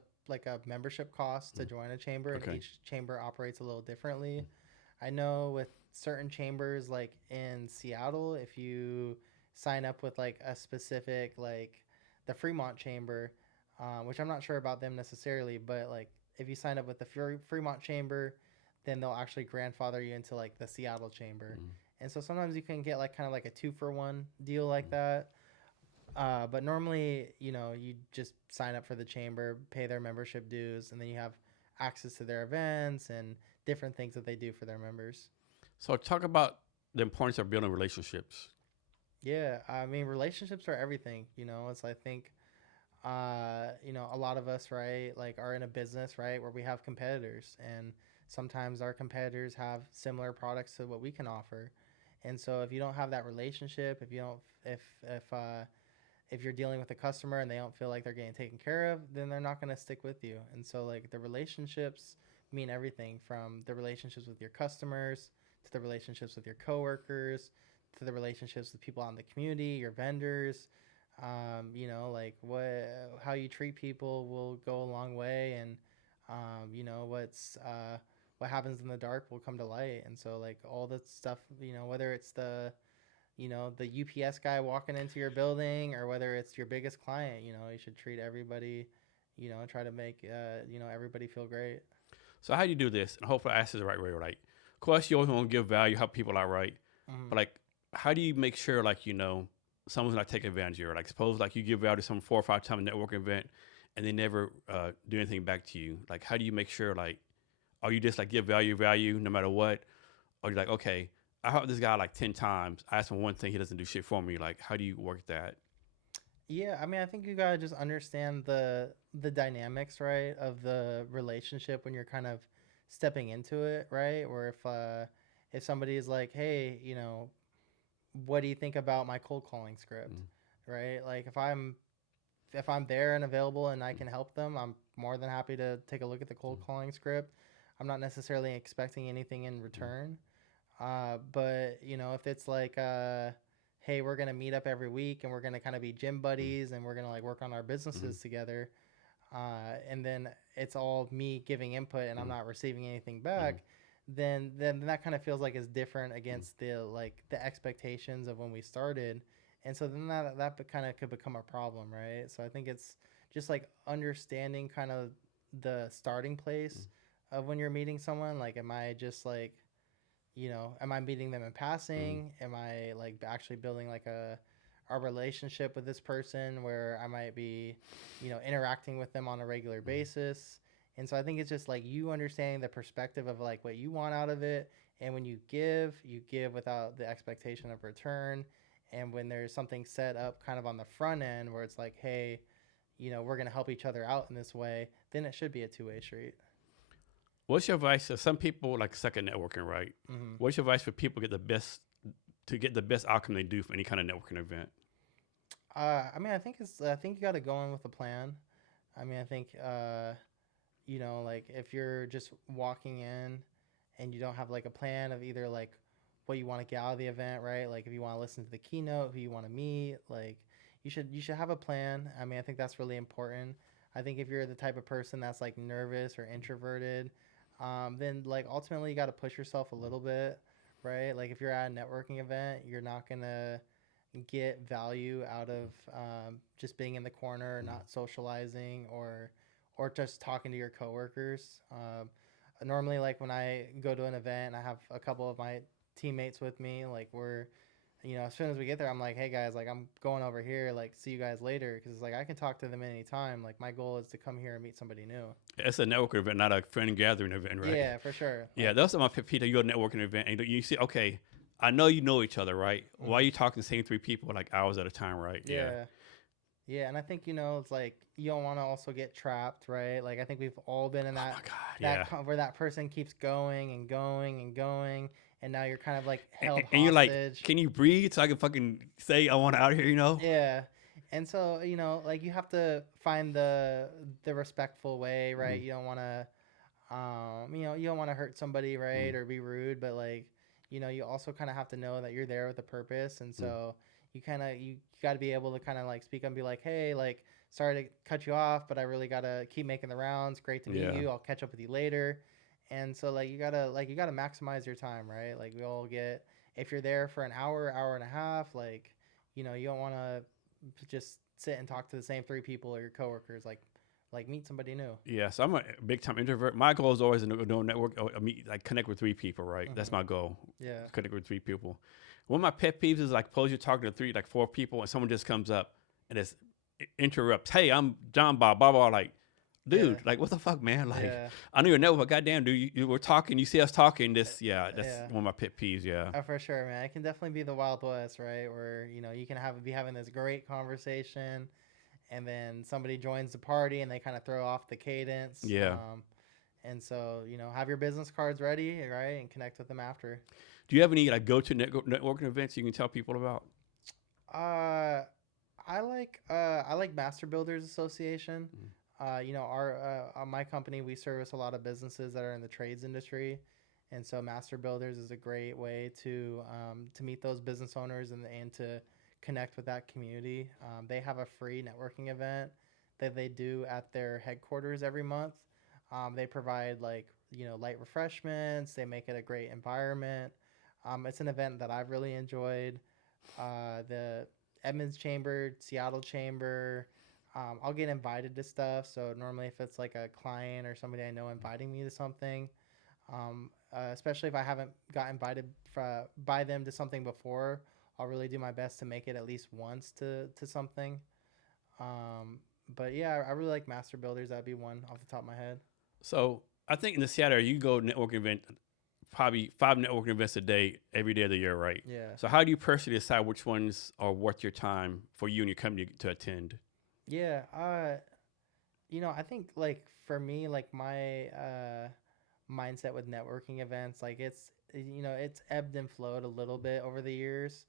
membership cost to join a chamber, and Okay. each chamber operates a little differently. I know with certain chambers, like in Seattle, if you sign up with like a specific like the Fremont chamber, which I'm not sure about them necessarily, but like if you sign up with the Fremont chamber, then they'll actually grandfather you into like the Seattle chamber. Mm. And so sometimes you can get like kind of like a 2-for-1 deal like that. But normally, you just sign up for the chamber, pay their membership dues, and then you have access to their events and different things that they do for their members. So talk about the importance of building relationships. Yeah, I mean, relationships are everything. It's I think, a lot of us, right, like are in a business, right, where we have competitors, and sometimes our competitors have similar products to what we can offer. And so if you don't have that relationship, if you don't, if you're dealing with a customer and they don't feel like they're getting taken care of, then they're not going to stick with you. And so like the relationships mean everything, from the relationships with your customers to the relationships with your coworkers to the relationships with people out in the community, your vendors. Like how you treat people will go a long way, and what happens in the dark will come to light. And so like all the stuff, whether it's the UPS guy walking into your building, or whether it's your biggest client, you should treat everybody, try to make, everybody feel great. So how do you do this? And hopefully I asked this the right way, right? Of course, you always want to give value, help people out, right? Mm-hmm. But like, how do you make sure, like, someone's not taking advantage of you? Like, suppose like you give value to some 4 or 5 time networking event, and they never do anything back to you. Like, how do you make sure, like, are you just like give value no matter what, or you're like, okay, I helped this guy like 10 times. I asked him one thing, he doesn't do shit for me. Like, how do you work that? Yeah, I mean, I think you gotta just understand the dynamics, right, of the relationship when you're kind of stepping into it, right? Or if somebody is like, hey, what do you think about my cold calling script, Mm. right? Like if I'm there and available and I can help them, I'm more than happy to take a look at the cold calling script. I'm not necessarily expecting anything in return. But if it's like, hey, we're gonna meet up every week and we're gonna kind of be gym buddies and we're gonna like work on our Mm-hmm. businesses together, and then it's all me giving input and I'm not receiving anything Mm-hmm. back, then that kind of feels like it's different against the expectations of when we started, and so then that kind of could become a problem, right? So I think it's just like understanding kind of the starting place of when you're meeting someone. Like, am I just like, am I meeting them in Mm-hmm. passing? Am I like actually building like a relationship with this person where I might be, interacting with them on a regular basis? And so I think it's just like you understanding the perspective of like what you want out of it. And when you give without the expectation of return. And when there's something set up kind of on the front end where it's like, hey, we're going to help each other out in this way, then it should be a two-way street. What's your advice to some people like second networking, right? Mm-hmm. What's your advice for people to get the best outcome they do for any kind of networking event? I mean, I think you got to go in with a plan. I mean, I think, like if you're just walking in and you don't have like a plan of either like what you want to get out of the event, right? Like if you want to listen to the keynote, who you want to meet, like you should have a plan. I mean, I think that's really important. I think if you're the type of person that's like nervous or introverted, then like ultimately you got to push yourself a little bit, right? Like if you're at a networking event, you're not gonna get value out of just being in the corner, not socializing, or just talking to your coworkers. Normally, like when I go to an event, I have a couple of my teammates with me. Like we're, as soon as we get there, I'm like, hey guys, like I'm going over here. Like see you guys later, because it's like I can talk to them anytime. Like my goal is to come here and meet somebody new. It's a networking event, not a friend gathering event, right? Yeah, for sure. Yeah, Like that's my pet peeve. You go to a networking event and you see, okay, I know you know each other, right? Why are Mhm. you talking to the same three people like hours at a time, right? Yeah. Yeah. Yeah, and I think it's like you don't want to also get trapped, right? Like I think we've all been in Oh my God. Yeah. where that person keeps going and going and going, and now you're kind of like held And you're like, hostage. can you breathe so I can fucking say I want out of here? You know? Yeah, and so like you have to find the respectful way, right? Mm, You don't want to, you don't want to hurt somebody, right, mm, or be rude, but like, you also kind of have to know that you're there with a purpose, and mm. so you got to be able to kind of like speak up and be like, hey, like, sorry to cut you off, but I really gotta keep making the rounds. Great to meet Yeah. you. I'll catch up with you later. And so you gotta maximize your time, right? Like we all get if you're there for an hour, hour and a half, like you don't want to just sit and talk to the same three people or your coworkers. Like meet somebody new. Yeah, so I'm a big time introvert. My goal is always to know network, meet, like connect with three people, right? That's Hmm. my goal. Yeah. Connect with three people. One of my pet peeves is like, suppose you're talking to three, like four people, and someone just comes up and just interrupts. Hey, I'm John Bob, blah blah. Like, Yeah. dude, like what the fuck, man? Like, Yeah. I know your network, but goddamn, dude, we're talking. You see us talking. Uh, That's yeah. one of my pet peeves. Yeah, For sure, man. It can definitely be the Wild West, right? Where you can be having this great conversation, and then somebody joins the party, and they kind of throw off the cadence. yeah. And so have your business cards ready, right, and connect with them after. Do you have any like go-to networking events you can tell people about? Uh, I like Master Builders Association. Mm. Our my company, we service a lot of businesses that are in the trades industry, and so Master Builders is a great way to meet those business owners and to connect with that community. They have a free networking event that they do at their headquarters every month. They provide like light refreshments. They make it a great environment. It's an event that I've really enjoyed. The Edmonds Chamber, Seattle Chamber. I'll get invited to stuff. So normally, if it's like a client or somebody I know inviting me to something, especially if I haven't got invited by them to something before, I'll really do my best to make it at least once to something. Um, but yeah, I really like Master Builders. That'd be one off the top of my head. So I think in the Seattle, you go networking event, probably 5 networking events a day, every day of the year, right? Yeah. So how do you personally decide which ones are worth your time for you and your company to attend? Yeah. I think like for me, like my mindset with networking events, like it's ebbed and flowed a little bit over the years.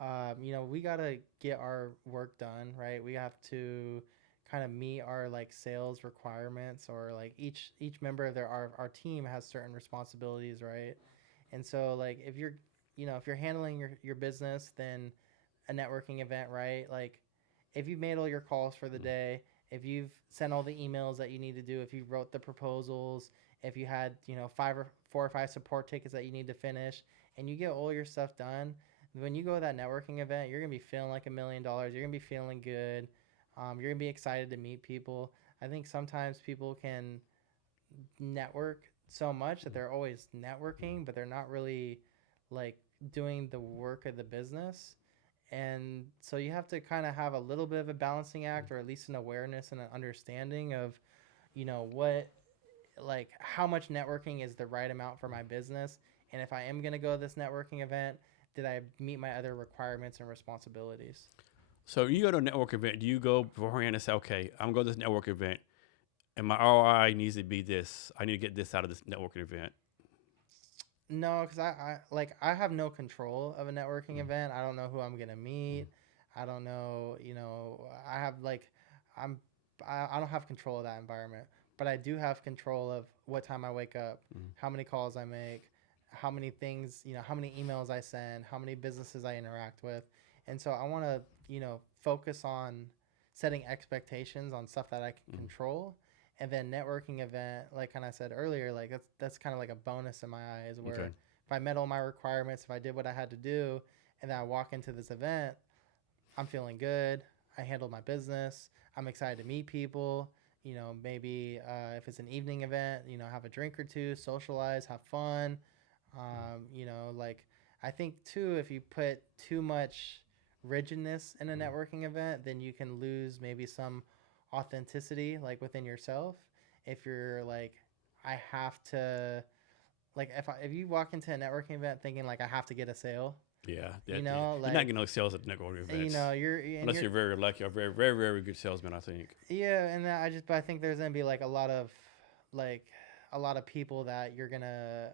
We gotta get our work done, right? We have to kind of meet our like sales requirements, or like each member of our team has certain responsibilities, right? And so like if you're handling your business, then a networking event, right? Like if you've made all your calls for the day, if you've sent all the emails that you need to do, if you wrote the proposals, if you had, four or five support tickets that you need to finish, and you get all your stuff done, when you go to that networking event, you're gonna be feeling like $1 million. You're gonna be feeling good. You're gonna be excited to meet people. I think sometimes people can network so much that they're always networking, but they're not really like doing the work of the business. And so you have to kind of have a little bit of a balancing act, or at least an awareness and an understanding of, what, like, how much networking is the right amount for my business. And if I am going to go to this networking event, did I meet my other requirements and responsibilities? So you go to a network event, do you go beforehand and say, okay, I'm going to this network event and my ROI needs to be this. I need to get this out of this networking event. No, because I have no control of a networking Mm, event. I don't know who I'm gonna mm, meet. I don't know. I have like I'm I don't have control of that environment, but I do have control of what time I wake up, mm, how many calls I make, how many things, how many emails I send, how many businesses I interact with, and so I want to focus on setting expectations on stuff that I can mm. control, and then networking event, like kind of said earlier, like that's kind of like a bonus in my eyes, Okay. where if I met all my requirements, if I did what I had to do, and then I walk into this event, I'm feeling good. I handled my business. I'm excited to meet people. Maybe if it's an evening event, have a drink or two, socialize, have fun. Like I think too, if you put too much rigidness in a Mm, networking event, then you can lose maybe some authenticity, like within yourself. If you're like, I have to like if you walk into a networking event thinking like I have to get a sale, Yeah, you yeah. know, You're not getting no sales at network you events know, unless you're very lucky or very, very, very good salesman. I think. yeah, and but I think there's gonna be like like a lot of people that you're gonna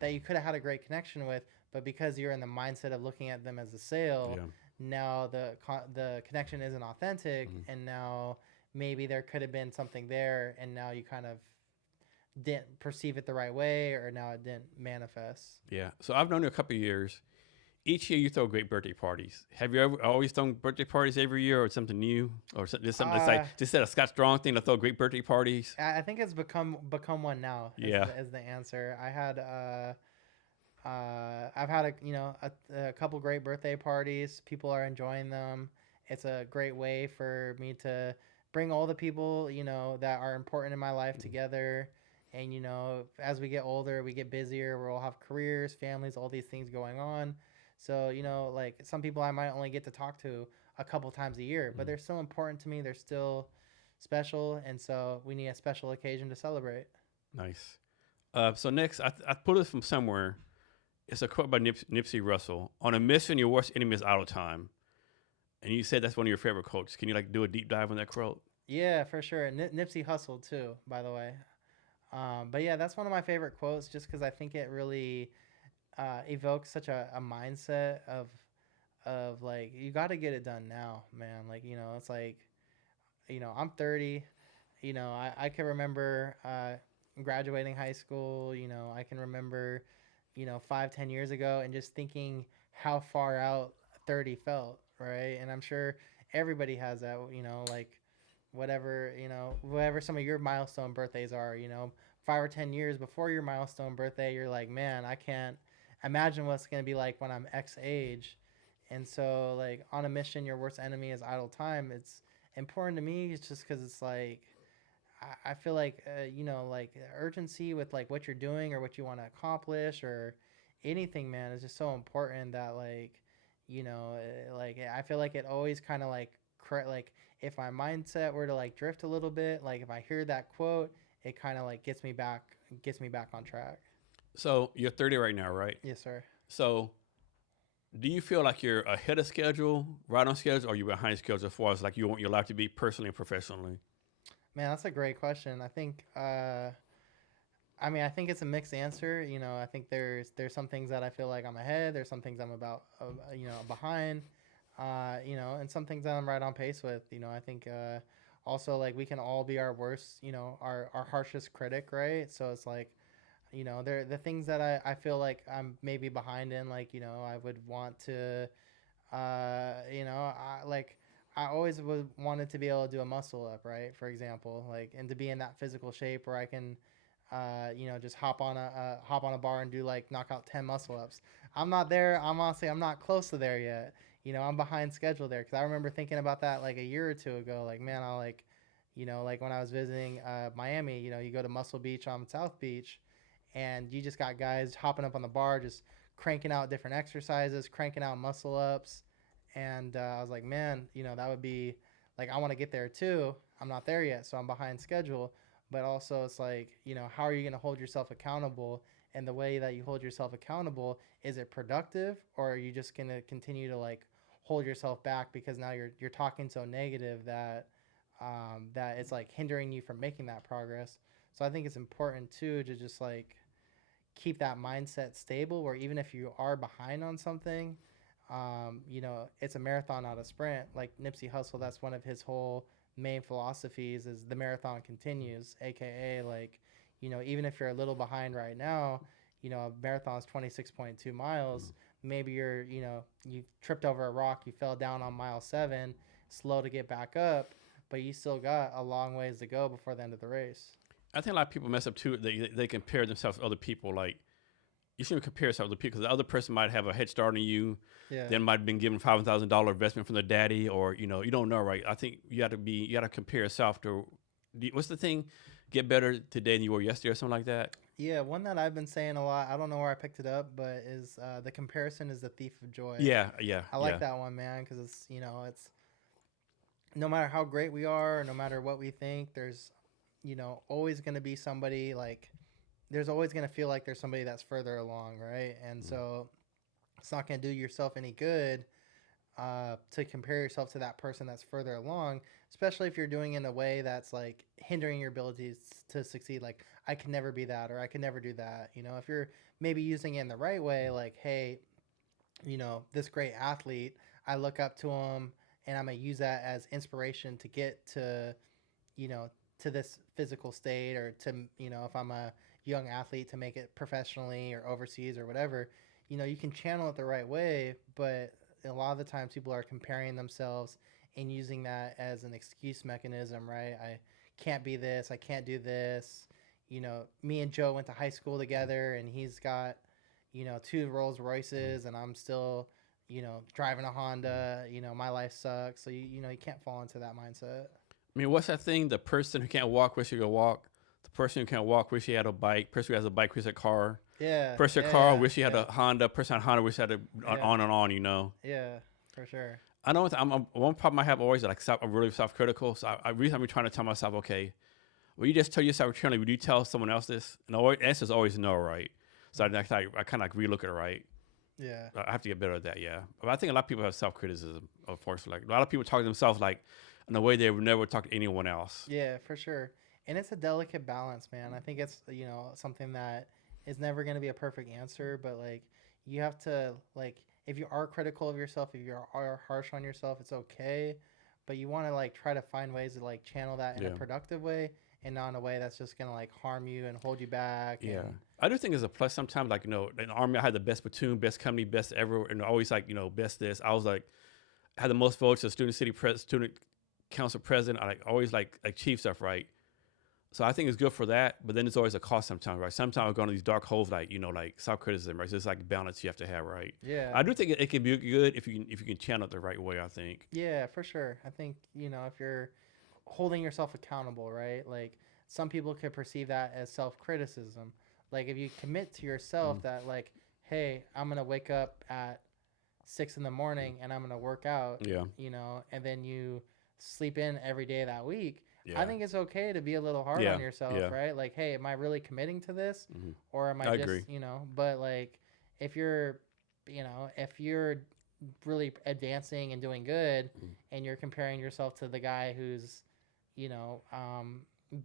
that you could have had a great connection with, but because you're in the mindset of looking at them as a sale, Yeah. now the connection isn't authentic, Mhm. and now maybe there could have been something there, and now you kind of didn't perceive it the right way, or now it didn't manifest. Yeah. So I've known you a couple of years. Each year you throw great birthday parties. Have you ever always thrown birthday parties every year, or something new, or just something that's like Uh, just said a Scott Strong thing to throw great birthday parties? I think it's become one now. Yeah. Is the answer. I've had a couple great birthday parties. People are enjoying them. It's a great way for me to bring all the people that are important in my life Mhm. together. And as we get older, we get busier. We'll have careers, families, all these things going on. So like some people I might only get to talk to a couple times a year, but Mhm. they're still important to me. They're still special, and so we need a special occasion to celebrate. Nice. So next, I put it from somewhere. It's a quote by Nipsey Russell. On a mission, your worst enemy is idle time. And you said that's one of your favorite quotes. Can you like do a deep dive on that quote? Yeah, for sure. Nipsey hustled too, by the way. But yeah, that's one of my favorite quotes just because I think it really evokes such a mindset of like you got to get it done now, man. Like it's like I'm 30. I can remember graduating high school. I can remember 5-10 years ago and just thinking how far out 30 felt, right? And I'm sure everybody has that. Like whatever some of your milestone birthdays are, 5 or 10 years before your milestone birthday, you're like, man, I can't imagine what's going to be like when I'm X age. And so, like, on a mission, your worst enemy is idle time. It's important to me. It's just because it's like, I feel like, like urgency with like what you're doing or what you want to accomplish or anything, man, is just so important that, like, like, I feel like it always kind of like, like, if my mindset were to like drift a little bit, like if I hear that quote, it kind of like gets me back on track. So you're 30 right now, right? Yes, sir. So do you feel like you're ahead of schedule, right on schedule, or are you behind schedule as far as like you want your life to be personally and professionally? Man, that's a great question. I think it's a mixed answer. I think there's some things that I feel like I'm ahead. There's some things I'm about, behind. And some things that I'm right on pace with. I think also like we can all be our worst, our harshest critic, right? So it's like, there the things that I feel like I'm maybe behind in, like I would want to, I always would wanted to be able to do a muscle up, right? For example, like and to be in that physical shape where I can just hop on a bar and do like knock out 10 muscle ups. I'm not there. I'm not close to there yet. I'm behind schedule there because I remember thinking about that like a year or two ago. Like, man, I like, like when I was visiting Miami, you go to Muscle Beach on South Beach, and you just got guys hopping up on the bar, just cranking out different exercises, cranking out muscle ups, and I was like, man, that would be like I want to get there too. I'm not there yet, so I'm behind schedule, but also it's like how are you going to hold yourself accountable, and the way that you hold yourself accountable, is it productive, or are you just going to continue to like hold yourself back because now you're talking so negative that that it's like hindering you from making that progress. So I think it's important too to just like keep that mindset stable where even if you are behind on something, it's a marathon, not a sprint. Like Nipsey Hussle, that's one of his whole main philosophies is the marathon continues, aka like, even if you're a little behind right now, a marathon is 26.2 miles. Maybe you tripped over a rock, you fell down on mile 7, slow to get back up, but you still got a long ways to go before the end of the race. I think a lot of people mess up too. They compare themselves to other people. Like you shouldn't compare yourself to other people because the other person might have a head start on you. Yeah. Then might have been given $5,000 investment from their daddy, or you don't know, right? I think you got to compare yourself to. What's the thing? Get better today than you were yesterday, or something like that. Yeah, one that I've been saying a lot. I don't know where I picked it up, but is the comparison is the thief of joy. Yeah, yeah, I yeah. like that one, man, because it's no matter how great we are, no matter what we think, there's always going to be somebody like there's always going to feel like there's somebody that's further along, right? And so it's not going to do yourself any good to compare yourself to that person that's further along, especially if you're doing it in a way that's like hindering your abilities to succeed. Like, I can never be that, or I can never do that. You know, if you're maybe using it in the right way, like, hey, you know, this great athlete, I look up to him and I'm going to use that as inspiration to get to, you know, to this physical state, or to, you know, if I'm a young athlete, to make it professionally or overseas or whatever. You know, you can channel it the right way, but a lot of the times people are comparing themselves and using that as an excuse mechanism, right? I can't be this, I can't do this. You know, me and Joe went to high school together, and he's got, you know, 2 Rolls Royces, and I'm still, you know, driving a Honda. You know, my life sucks. So you know, you can't fall into that mindset. I mean, what's that thing? The person who can't walk wish he could walk. The person who can't walk wish he had a bike. Person who has a bike wish he had a car. Yeah. Person Yeah. car wish he had yeah. a Honda. Person on Honda wish he had a on and on. You know. Yeah, for sure. I know one problem I have always like I'm really self-critical. So I recently I'm trying to tell myself, okay, will you just tell yourself internally? Would you tell someone else this? And the answer is always no, right? So I kind of like relook at it, right? Yeah. I have to get better at that, yeah. But I think a lot of people have self-criticism, unfortunately. Like, a lot of people talk to themselves like in a way they would never talk to anyone else. Yeah, for sure. And it's a delicate balance, man. I think it's, you know, something that is never going to be a perfect answer, but like, you have to, like, if you are critical of yourself, if you are harsh on yourself, it's okay. But you want to like try to find ways to like channel that in a productive way, and not in a way that's just going to like harm you and hold you back. Yeah. And, I do think it's a plus sometimes, like, you know, in the Army, I had the best platoon, best company, best ever, and always like, you know, best this. I was like, had the most votes as student council president. I like always like achieve stuff, right? So I think it's good for that, but then it's always a cost sometimes, right? Sometimes I go into these dark holes, like, you know, like self-criticism, right? So it's like balance you have to have, right? yeah. I do think it can be good if you can channel it the right way, I think. Yeah, for sure. I think, you know, if you're holding yourself accountable, right? Like, some people could perceive that as self-criticism. Like, if you commit to yourself that, like, hey, I'm going to wake up at 6 in the morning and I'm going to work out, you know, and then you sleep in every day of that week, I think it's okay to be a little hard on yourself, right? Like, hey, am I really committing to this? Or am I just, agree. you know, but like, if you're, you know, if you're really advancing and doing good, and you're comparing yourself to the guy who's, you know,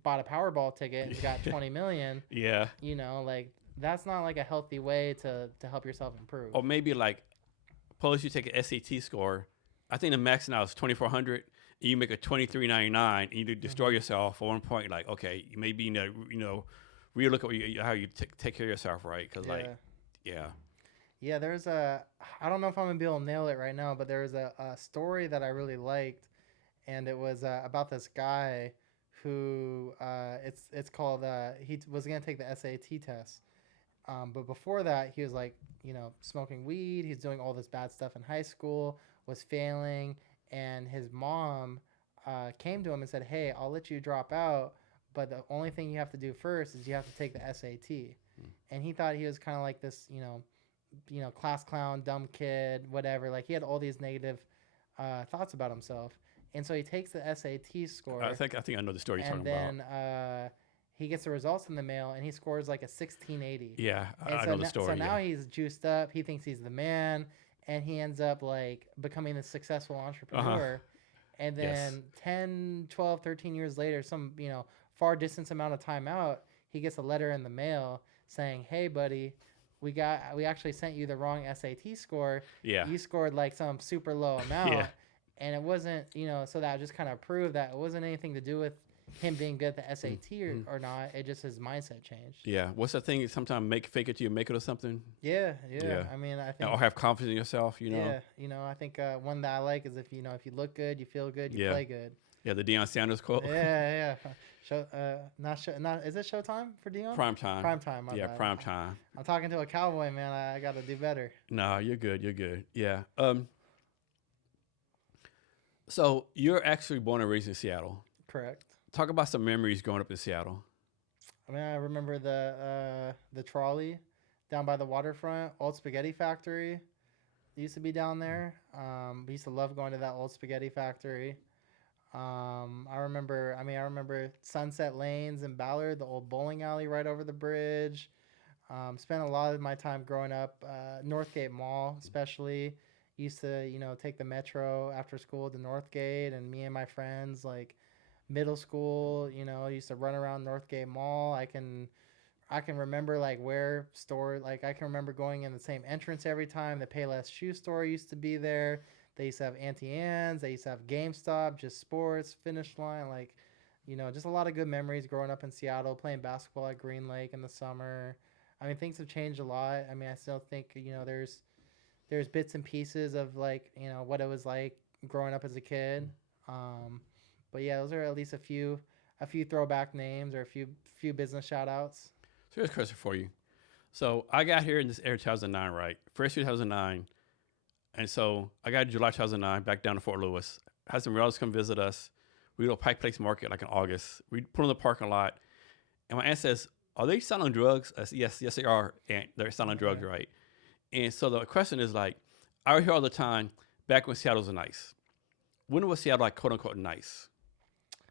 bought a Powerball ticket and got 20 million, you know, like, that's not like a healthy way to help yourself improve. Or maybe like, suppose you take an SAT score. I think the max now is 2,400. And you make a 2399, and you destroy yourself for 1 point. Like, okay, maybe you know, really look at how you take care of yourself, right? Because yeah, there's I don't know if I'm gonna be able to nail it right now, but there's a story that I really liked, and it was about this guy who it's called he was gonna take the SAT test, but before that he was like, you know, smoking weed, he's doing all this bad stuff in high school, was failing, and his mom came to him and said, hey, I'll let you drop out, but the only thing you have to do first is you have to take the SAT. And he thought he was kind of like this, you know, class clown, dumb kid, whatever. Like, he had all these negative thoughts about himself. And so he takes the SAT score. I think I know the story you're talking about. And then he gets the results in the mail, and he scores like a 1680. Yeah, I know the story. So now he's juiced up. He thinks he's the man, and he ends up like becoming a successful entrepreneur. And then 10, 12, 13 years later, some, you know, far distance amount of time out, he gets a letter in the mail saying, hey, buddy, we actually sent you the wrong SAT score. Yeah. You scored like some super low amount. And it wasn't, you know, so that just kind of proved that it wasn't anything to do with him being good at the SAT or not. It just, his mindset changed. Yeah. What's the thing? Sometimes fake it till you make it or something. Yeah. I mean, I think. Or have confidence in yourself, you know? Yeah. You know, I think one that I like is if you look good, you feel good, you play good. Yeah, the Deion Sanders quote. Yeah. Is it Showtime for Deion? Prime time. Yeah, prime time. I'm talking to a cowboy, man. I got to do better. No, you're good. Yeah. So you're actually born and raised in Seattle. Correct. Talk about some memories growing up in Seattle. I mean, I remember the trolley down by the waterfront, old spaghetti factory. It used to be down there. We used to love going to that old spaghetti factory. I remember Sunset Lanes in Ballard, the old bowling alley right over the bridge. Spent a lot of my time growing up, Northgate Mall, especially. Used to, take the metro after school to Northgate, and me and my friends, like middle school, used to run around Northgate Mall. I can remember like where store like I can remember going in the same entrance every time. The Payless shoe store used to be there. They used to have Auntie Anne's. They used to have GameStop, Just Sports, Finish Line. Like, just a lot of good memories growing up in Seattle, playing basketball at Green Lake in the summer. I mean, things have changed a lot. I mean, I still think there's bits and pieces of like what it was like growing up as a kid. Um, but yeah, those are at least a few throwback names or a few business shout outs. So here's a question for you. So I got here in this area 2009, right? First 2009. And so I got July 2009 back down to Fort Lewis. Had some relatives come visit us. We go to Pike Place Market like in August. We put in the parking lot. And my aunt says, are they selling drugs? I said, yes, they are. And they're selling drugs, right? And so the question is like, I would hear all the time, back when Seattle was nice. When was Seattle like quote unquote nice?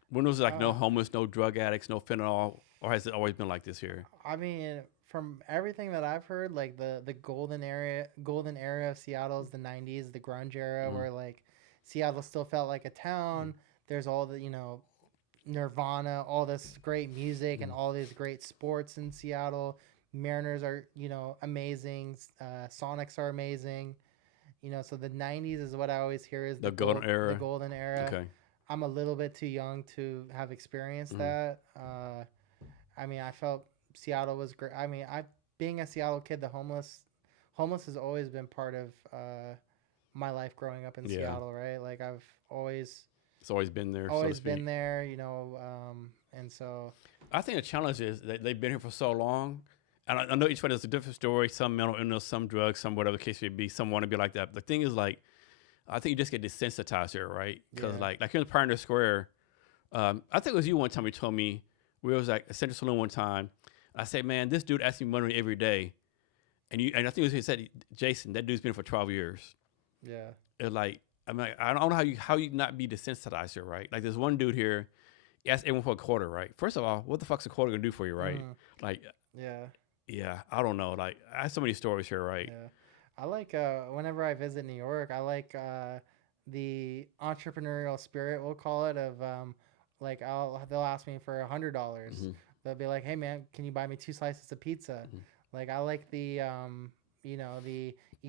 When was it like no homeless, no drug addicts, no fentanyl? Or has it always been like this here? I mean, from everything that I've heard, like the golden era of Seattle is the '90s, the grunge era, where like Seattle still felt like a town. There's all the Nirvana, all this great music, and all these great sports in Seattle. Mariners are amazing. Sonics are amazing. So the '90s is what I always hear is The golden era. The golden era. Okay. I'm a little bit too young to have experienced that. I mean, I felt Seattle was great. I mean, being a Seattle kid, the homeless has always been part of my life growing up in Seattle, right? Like It's always been there. always been there, and so I think the challenge is that they've been here for so long. And I know each one has a different story. Some mental illness, some drugs, some whatever the case may be. Some want to be like that. The thing is, like, I think you just get desensitized here, right? Because like here in Pioneer Square, I think it was you one time you told me we was like a Central Saloon one time. I said, man, this dude asks me money every day, and I think it was you said, Jason, that dude's been here for 12 years. yeah, It's like I'm like I don't know how you not be desensitized here, right? Like there's one dude here, he asked everyone for a quarter, right? First of all, what the fuck's a quarter gonna do for you, right? Like yeah, I don't know. Like I have so many stories here, right? yeah. I like whenever I visit New York, I like the entrepreneurial spirit, we'll call it, of like they'll ask me for $100. They'll be like, hey man, can you buy me 2 slices of pizza? Like I like the you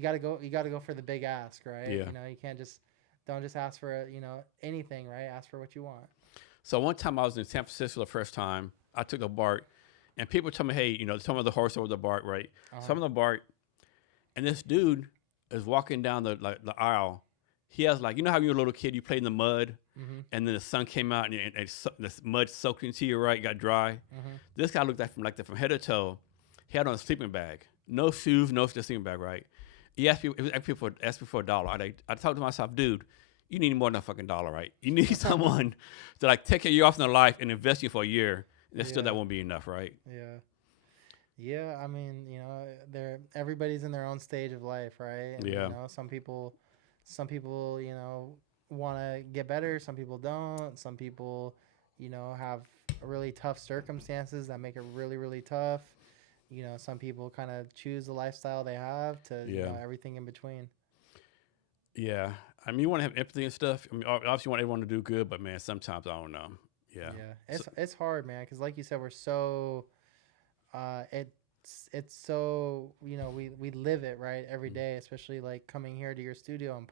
gotta go for the big ask, right? Yeah. You can't don't just ask for anything, right? Ask for what you want. So one time I was in San Francisco the first time. I took a BART, and people told me, hey, some of the horse over the BART, right? Some of the BART, and this dude is walking down the aisle. He has like, how you're a little kid, you play in the mud, and then the sun came out and the mud soaked into you, right? Got dry. This guy looked like from head to toe. He had on a sleeping bag, no shoes, no sleeping bag, right? He asked me for $1. I talked to myself, dude, you need more than a fucking $1, right? You need someone to like take you off in their life and invest you for a year. And still that won't be enough, right? Yeah. Yeah, I mean, everybody's in their own stage of life, right? And, some people, want to get better. Some people don't. Some people, have really tough circumstances that make it really, really tough. Some people kind of choose the lifestyle they have to, everything in between. Yeah. I mean, you want to have empathy and stuff. I mean, obviously you want everyone to do good, but man, sometimes I don't know. Yeah. Yeah. It's hard, man. Cause like you said, we're so, it's so, we live it right every day, especially like coming here to your studio in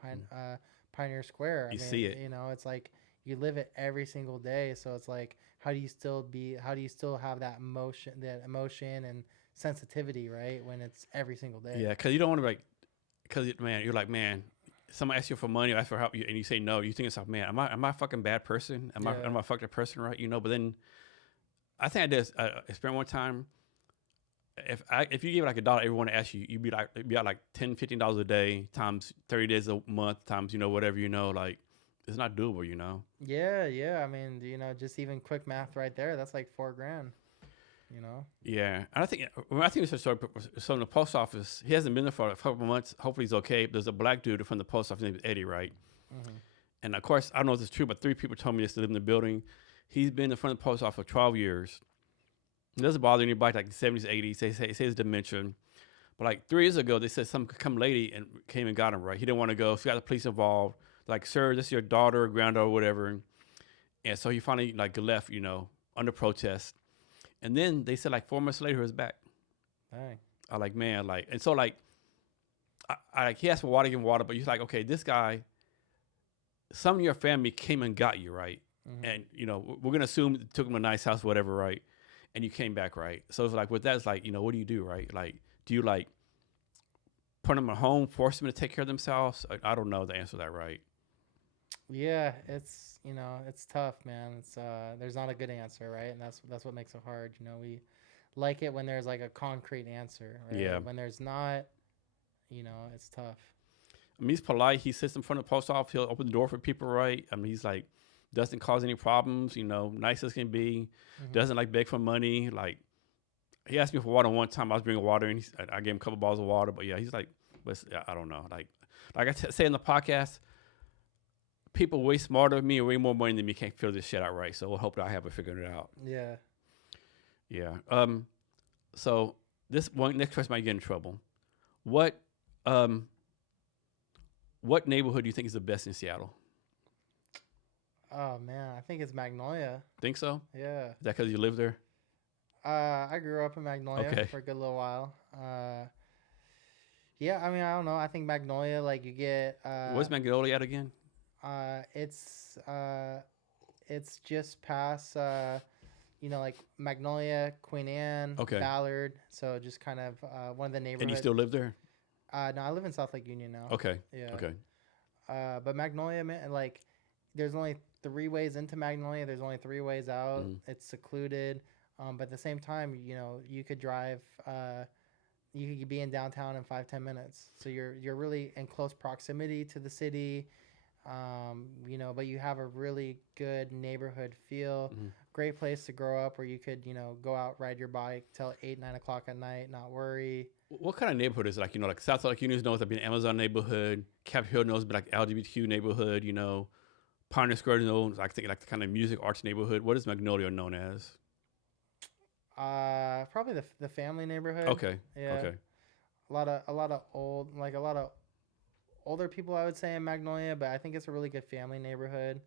Pioneer Square. I mean, see it. It's like you live it every single day. So it's like, how do you still have that emotion and sensitivity, right? When it's every single day. Yeah. Cause you don't want to you're like, man, someone asks you for money or asks for help, and you say no. You think it's like, man, am I a fucking bad person? Am I a fucked up person, right? But then I think I did experiment one time. If you give like $1, everyone asks you, you'd be out like $10, $15 a day times 30 days a month times whatever like it's not doable, Yeah. I mean, just even quick math right there, that's like $4,000. Yeah, and I think it's a story. So in the post office, he hasn't been there for a couple of months. Hopefully he's okay. There's a black dude from the post office named Eddie, right? And of course, I don't know if it's true, but 3 people told me this to live in the building. He's been in front of the post office for 12 years. It doesn't bother anybody like the 70s, 80s. They say it's dementia. But like 3 years ago, they said some lady and came and got him, right? He didn't want to go. So he got the police involved. Like, sir, this is your daughter or granddaughter or whatever. And so he finally like left, under protest. And then they said like 4 months later, he was back. Dang. I like, man, like, and so like, I like, he asked for water, give him water, but he's like, okay, this guy, some of your family came and got you, right? Mm-hmm. And, we're going to assume it took him to a nice house, whatever, right? And you came back, right? So it's like, with that, it's like, what do you do, right? Like, do you like put them at home, force them to take care of themselves? I don't know the answer to that, right? Yeah, it's, it's tough, man. It's there's not a good answer, right? And that's what makes it hard. We like it when there's like a concrete answer, right? Yeah. When there's not, it's tough. I mean, he's polite. He sits in front of the post office. He'll open the door for people, right? I mean, he's like, doesn't cause any problems, nice as can be. Mm-hmm. Doesn't like beg for money. Like, he asked me for water one time. I was bringing water, and I gave him a couple bottles of water. But yeah, he's like, I don't know. Like I say in the podcast, people way smarter than me or way more money than me can't figure this shit out, right? So we'll hope that I have it figured it out. Yeah. Yeah. So this one next question might get in trouble. What neighborhood do you think is the best in Seattle? Oh man, I think it's Magnolia. Think so? Yeah. Is that because you live there? I grew up in Magnolia for a good little while. Yeah, I mean, I don't know. I think Magnolia, like you get. Where's Magnolia at again? It's just past like Magnolia, Queen Anne, Ballard. So just kind of one of the neighborhoods. And you still live there? No, I live in South Lake Union now. Okay. Yeah. Okay. But Magnolia, man, like, there's only 3 ways into Magnolia. There's only 3 ways out. Mm. It's secluded. But at the same time, you could drive. You could be in downtown in 5-10 minutes. So you're really in close proximity to the city. But you have a really good neighborhood feel. Mm-hmm. Great place to grow up where you could, go out, ride your bike till 8-9 o'clock at night, not worry. What kind of neighborhood is it? Like, like South Lake Union knows to be an Amazon neighborhood. Capitol Hill knows to be like LGBTQ neighborhood, Pioneer Square knows, I think, like the kind of music arts neighborhood. What is Magnolia known as? Probably the family neighborhood. Okay. Yeah. Okay. A lot of older people, I would say, in Magnolia, but I think it's a really good family neighborhood.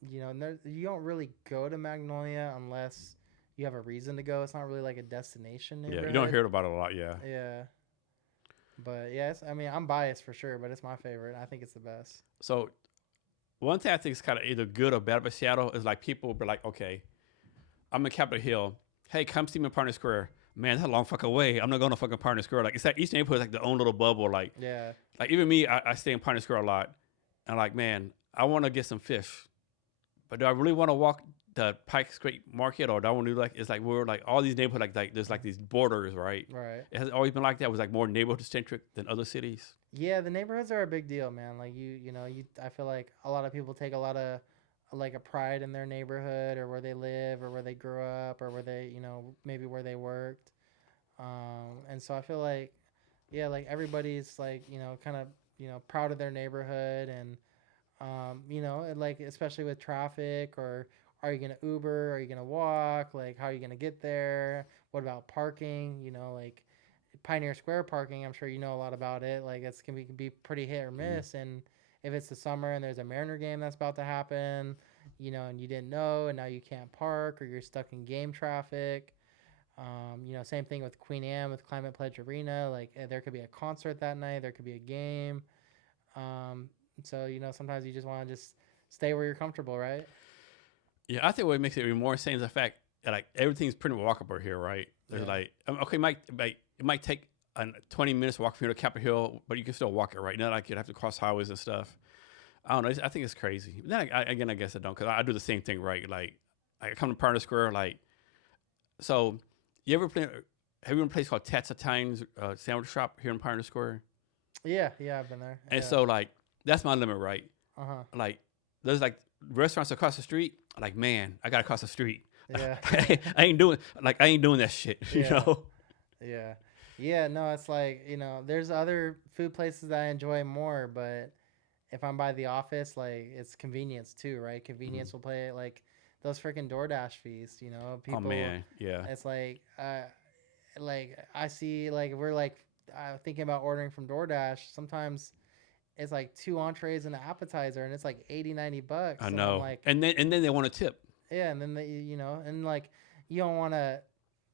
You don't really go to Magnolia unless you have a reason to go. It's not really like a destination neighborhood. Yeah, you don't hear about it a lot, yeah. Yeah. But yes, I mean, I'm biased for sure, but it's my favorite. I think it's the best. So one thing I think is kind of either good or bad about Seattle is like people be like, okay, I'm in Capitol Hill. Hey, come see me in Pioneer Square. Man, that's a long fucking way. I'm not going to fucking Pioneer Square. Like, it's like each neighborhood is like their own little bubble. Like, yeah. Like even me, I stay in Pioneer Square a lot. And like, man, I want to get some fish. But do I really want to walk the Pike Street Market, or do I want to do it's like we're like all these neighborhoods like there's like these borders, right? Right. It has always been like that. It was like more neighborhood centric than other cities. Yeah, the neighborhoods are a big deal, man. Like I feel like a lot of people take a lot of like a pride in their neighborhood or where they live or where they grew up or where they, maybe where they worked. And so I feel like, yeah, like everybody's like, kind of, proud of their neighborhood and, like, especially with traffic, or are you going to Uber? Are you going to walk? Like, how are you going to get there? What about parking? Like Pioneer Square parking, I'm sure you know a lot about it. Like it can be pretty hit or miss. Mm-hmm. And if it's the summer and there's a Mariner game that's about to happen, and you didn't know, and now you can't park, or you're stuck in game traffic. Same thing with Queen Anne with Climate Pledge Arena. Like there could be a concert that night, there could be a game. So sometimes you just want to just stay where you're comfortable, right? Yeah, I think what makes it even more insane is the fact that like everything's pretty walkable here, right? There's like okay, it might take 20 minutes to walk from here to Capitol Hill, but you can still walk it, right? Not like you'd have to cross highways and stuff. I don't know. I think it's crazy. Then I guess I don't, because I do the same thing, right? Like I come to Pioneer Square, like, so have you been in a place called Tat's Italian sandwich shop here in Pioneer Square? Yeah, I've been there. And so like that's my limit, right? Like there's like restaurants across the street. Like, man, I gotta cross the street. Yeah. I ain't doing that shit. Yeah. No, it's like, there's other food places that I enjoy more, but if I'm by the office, like it's convenience too, right? Convenience will play like those freaking DoorDash fees. You know, Oh people. man, yeah. It's like I see like we're like thinking about ordering from DoorDash. Sometimes it's like two entrees and an appetizer, and it's like 80, $90, I and I'm know. like, And then they want a tip. yeah, and then you know, and like you don't want to,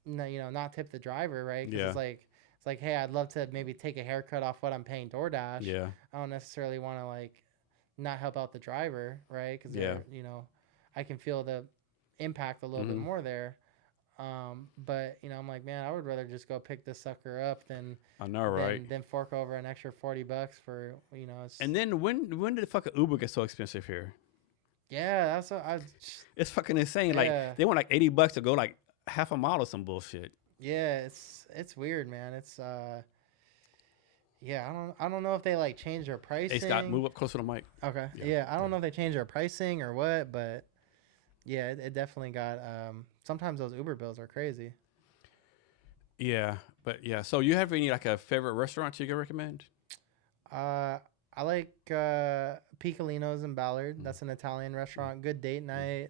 you know, not tip the driver, right? Because Yeah. it's like, hey, I'd love to maybe take a haircut off what I'm paying DoorDash. Yeah. I don't necessarily want to like not help out the driver, right? Because Yeah. they're, you know, I can feel the impact a little bit Hmm. more there. But you know, I'm like, man, I would rather just go pick this sucker up I know, right? than fork over an extra $40 for, you know. It's, And then when did the fucking Uber get so expensive here? yeah, that's what I. It's fucking insane. Yeah, Like they want like $80 to go like half a mile or some bullshit. yeah, it's weird, man. It's yeah, I don't know if they like changed their Hey Scott, pricing. move up closer to the mic. Okay, Yeah. yeah, I don't know if they changed their pricing or what, but yeah, it definitely got. Sometimes those Uber bills are crazy. Yeah, but yeah. So you have any like a favorite restaurant you can recommend? I like Piccolino's in Ballard. That's an Italian restaurant. Good date night.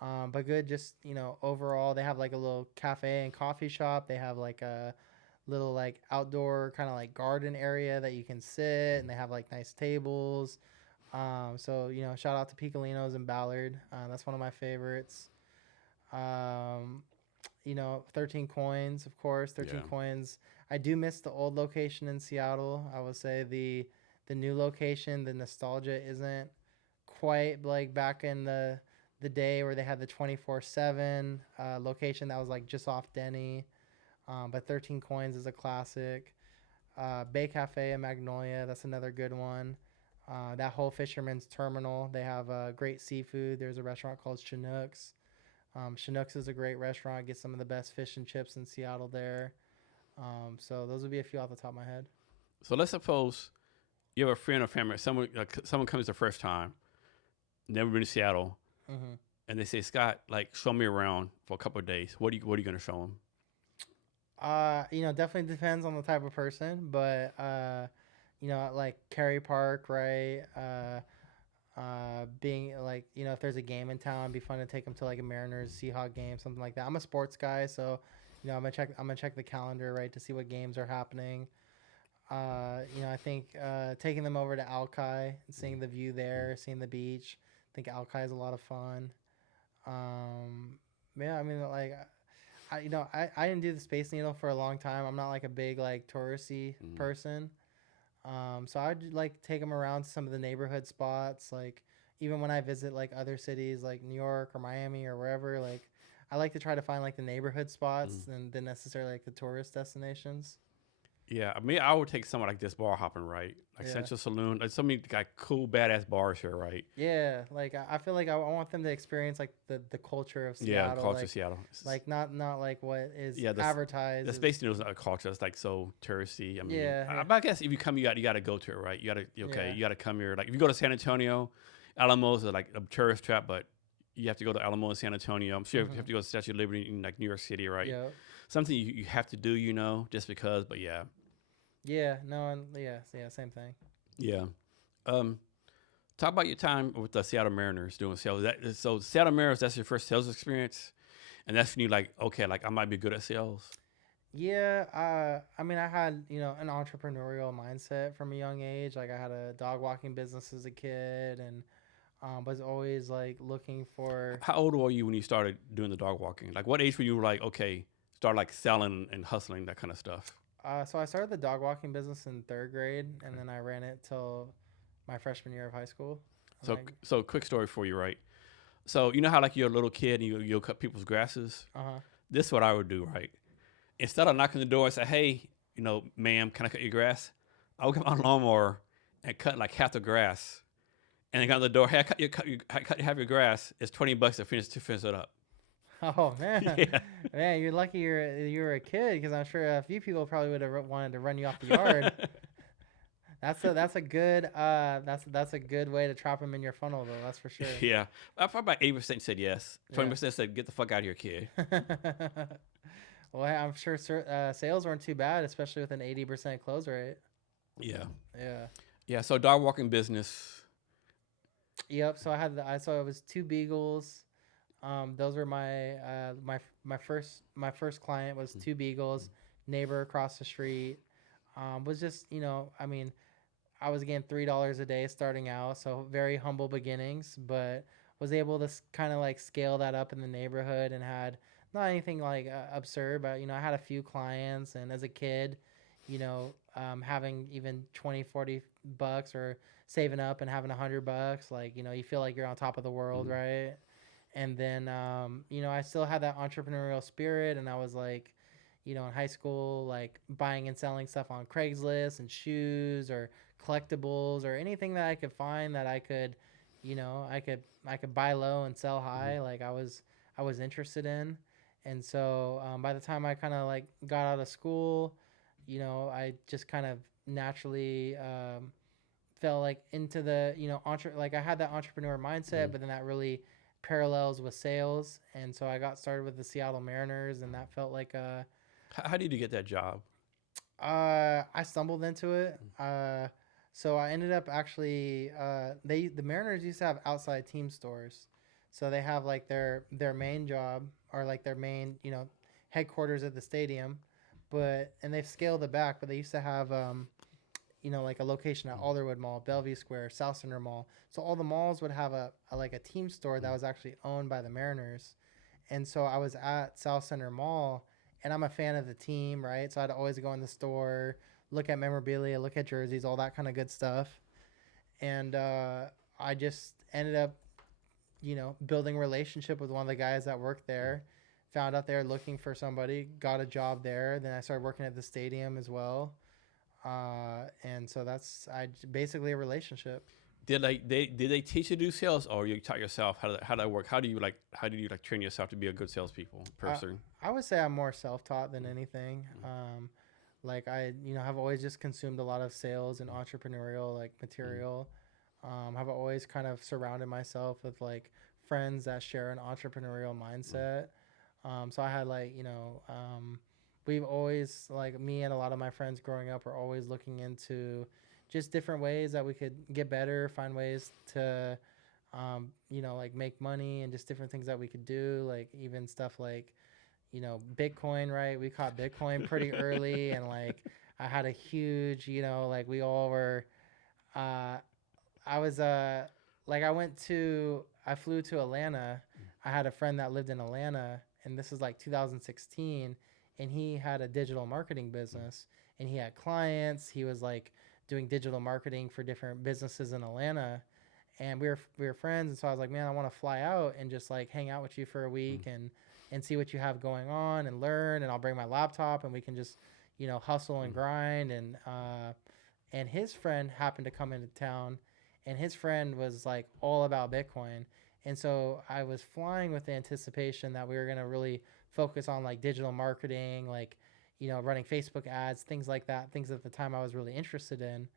But good just, you know, overall. They have like a little cafe and coffee shop. They have like a little like outdoor kind of like garden area that you can sit, and they have like nice tables. So you know, shout out to Piccolino's in Ballard. That's one of my favorites. Um, you know, 13 Coins, of course. 13 Yeah. Coins. I do miss the old location in Seattle. I would say the new location, the nostalgia isn't quite like back in the day where they had the 24/7 location that was like just off Denny. But 13 Coins is a classic. Bay Cafe in Magnolia, that's another good one. That whole Fisherman's Terminal, they have great seafood. There's a restaurant called Chinook's. Chinook's is a great restaurant. Get some of the best fish and chips in Seattle there. So those would be a few off the top of my head. So let's suppose you have a friend or family, someone comes the first time, never been to Seattle, Hmm. and they say, Scott, like show me around for a couple of days. What are you gonna show them? You know, definitely depends on the type of person, but you know, like Cary Park, right? Being like, you know, if there's a game in town, it'd be fun to take them to like a Mariners Seahawk game, something like that. I'm a sports guy, so you know, I'm gonna check the calendar, right, to see what games are happening. You know, I think taking them over to Alki and seeing the view there, seeing the beach. I think Alki is a lot of fun. Um, yeah, I mean, like, you know, I didn't do the Space Needle for a long time. I'm not like a big like touristy Mm. person. So I'd like take them around to some of the neighborhood spots, like even when I visit like other cities like New York or Miami or wherever, like I like to try to find like the neighborhood spots Mm. and then necessarily like the tourist destinations. Yeah, I mean, I would take someone like this bar hopping, right? Like Yeah. Central Saloon. Like so many like cool, badass bars here, right? Yeah, like I feel like I want them to experience like the culture of Yeah, Seattle, culture Seattle. like not like what is Yeah, advertised. the Space Needle is not a culture. It's like so touristy. I mean, Yeah, yeah. but I guess if you come, you got to go to it, right? You got to Yeah. you got to come here. Like if you go to San Antonio, Alamos is like a tourist trap, but you have to go to Alamo and San Antonio. I'm sure you have to go to Statue of Liberty in like New York City, right? Yeah. Something you have to do, you know, just because. But yeah, Yeah, no, and yeah, same thing. yeah. Talk about your time with the Seattle Mariners doing sales. So Seattle Mariners, that's your first sales experience, and that's when you like, okay, like I might be good at sales. Yeah, I mean, I had, you know, an entrepreneurial mindset from a young age. Like I had a dog walking business as a kid, and was always like looking for. How old were you when you started doing the dog walking? Like what age were you like, okay, start like selling and hustling, that kind of stuff? So I started the dog walking business in third grade, and then I ran it till my freshman year of high school. And So quick story for you, right? So you know how like you're a little kid and you'll cut people's grasses? uh-huh. This is what I would do, right? Instead of knocking the door and say, hey, you know, ma'am, can I cut your grass? I would get my lawnmower and cut like half the grass. And then got the door, hey, I cut half your grass. It's $20 to finish it up. Oh man, Yeah. man, you're lucky you're a kid, because I'm sure a few people probably would have wanted to run you off the yard. That's a good that's a good way to trap them in your funnel, though. That's for sure. Yeah. Probably about 80% said yes. Yeah. 20% said, get the fuck out of here, kid. Well, I'm sure sales weren't too bad, especially with an 80% close rate. Yeah. Yeah. Yeah. So dog walking business. Yep. So I had I saw it was two beagles. Those were my first client was two beagles. Neighbor across the street. Was just I mean I was getting $3 a day starting out, so very humble beginnings, but was able to kind of like scale that up in the neighborhood and had not anything like absurd, but I had a few clients, and as a kid, having even 20, 40 bucks or saving up and having $100, like you feel like you're on top of the world, Mm-hmm. right? And then I still had that entrepreneurial spirit, and I was like in high school, like buying and selling stuff on Craigslist and shoes or collectibles or anything that I could find that I could, I could buy low and sell Mm-hmm. high. Like I was interested in, and so by the time I kind of like got out of school, I just kind of naturally fell like into the like I had that entrepreneur mindset, but then that really parallels with sales, and so I got started with the Seattle Mariners, and that felt like a How did you get that job? I stumbled into it. So I ended up actually the Mariners used to have outside team stores, so they have like their main job or like their main headquarters at the stadium, but and they've scaled it back. But they used to have like a location at Alderwood Mall, Bellevue Square, South Center Mall. So all the malls would have a like a team store that was actually owned by the Mariners, and so I was at South Center Mall, and I'm a fan of the team, right? So I'd always go in the store, look at memorabilia, look at jerseys, all that kind of good stuff. And I just ended up, building a relationship with one of the guys that worked there. Found out they were looking for somebody, got a job there. Then I started working at the stadium as well. And so that's basically a relationship. Did they teach you to do sales, or you taught yourself how that work? How do you like train yourself to be a good salespeople Uh, person? I would say I'm more self-taught than anything. Like I, have always just consumed a lot of sales and entrepreneurial like material. Have always kind of surrounded myself with like friends that share an entrepreneurial mindset. So I had like, we've always like me and a lot of my friends growing up are always looking into just different ways that we could get better, find ways to, like make money and just different things that we could do, like even stuff like Bitcoin, right? We caught Bitcoin pretty early, and like I had a huge, like we all were. Uh, I was like I flew to Atlanta. I had a friend that lived in Atlanta, and this was like 2016, and he had a digital marketing business, and he had clients. He was like doing digital marketing for different businesses in Atlanta, and we were friends, and so I was like, man, I want to fly out and just like hang out with you for a week and see what you have going on and learn, and I'll bring my laptop and we can just hustle and grind, and his friend happened to come into town, and his friend was like all about Bitcoin, and so I was flying with the anticipation that we were going to really focus on like digital marketing, like running Facebook ads, things like that, things at the time I was really interested in,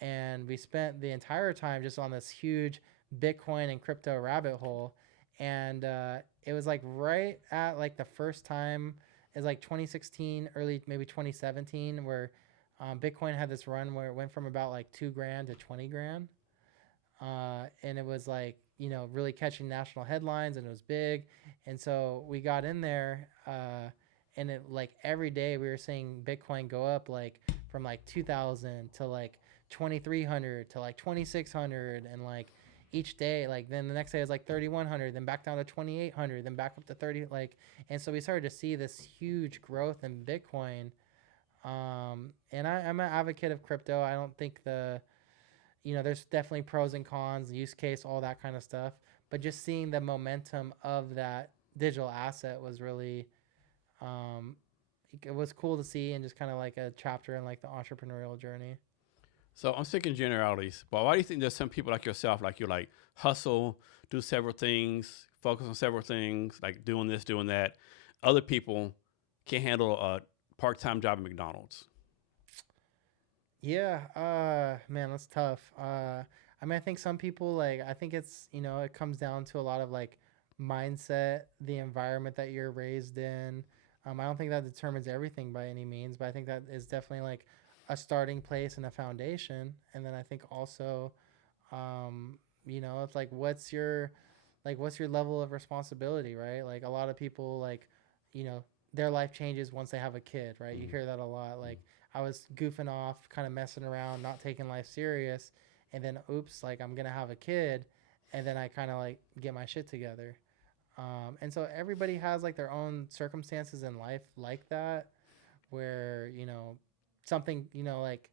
and we spent the entire time just on this huge Bitcoin and crypto rabbit hole. And it was like right at like the first time is like 2016, early maybe 2017, where Bitcoin had this run where it went from about like 2 grand to 20 grand. And it was like, really catching national headlines, and it was big. And so we got in there, and it like every day we were seeing Bitcoin go up like from like 2000 to like 2300 to like 2600, and like each day, like then the next day was like 3100, then back down to 2800, then back up to 30, like, and so we started to see this huge growth in Bitcoin. And I'm an advocate of crypto. I don't think there's definitely pros and cons, use case, all that kind of stuff. But just seeing the momentum of that digital asset was really, um, it was cool to see, and just kind of like a chapter in like the entrepreneurial journey. So I'm speaking generalities, but why do you think there's some people like yourself, like you like hustle, do several things, focus on several things, like doing this, doing that. Other people can't handle a part-time job at McDonald's. Yeah, man, that's tough. I mean, I think some people like, I think it's, it comes down to a lot of like mindset, the environment that you're raised in. I don't think that determines everything by any means, but I think that is definitely like a starting place and a foundation. And then I think also, um, It's like what's your level of responsibility, right? Like a lot of people like, you know, their life changes once they have a kid, right? You hear that a lot. Like I was goofing off, kind of messing around, not taking life serious, and then oops, like I'm gonna have a kid, and then I kind of like get my shit together. And so everybody has like their own circumstances in life like that, where something like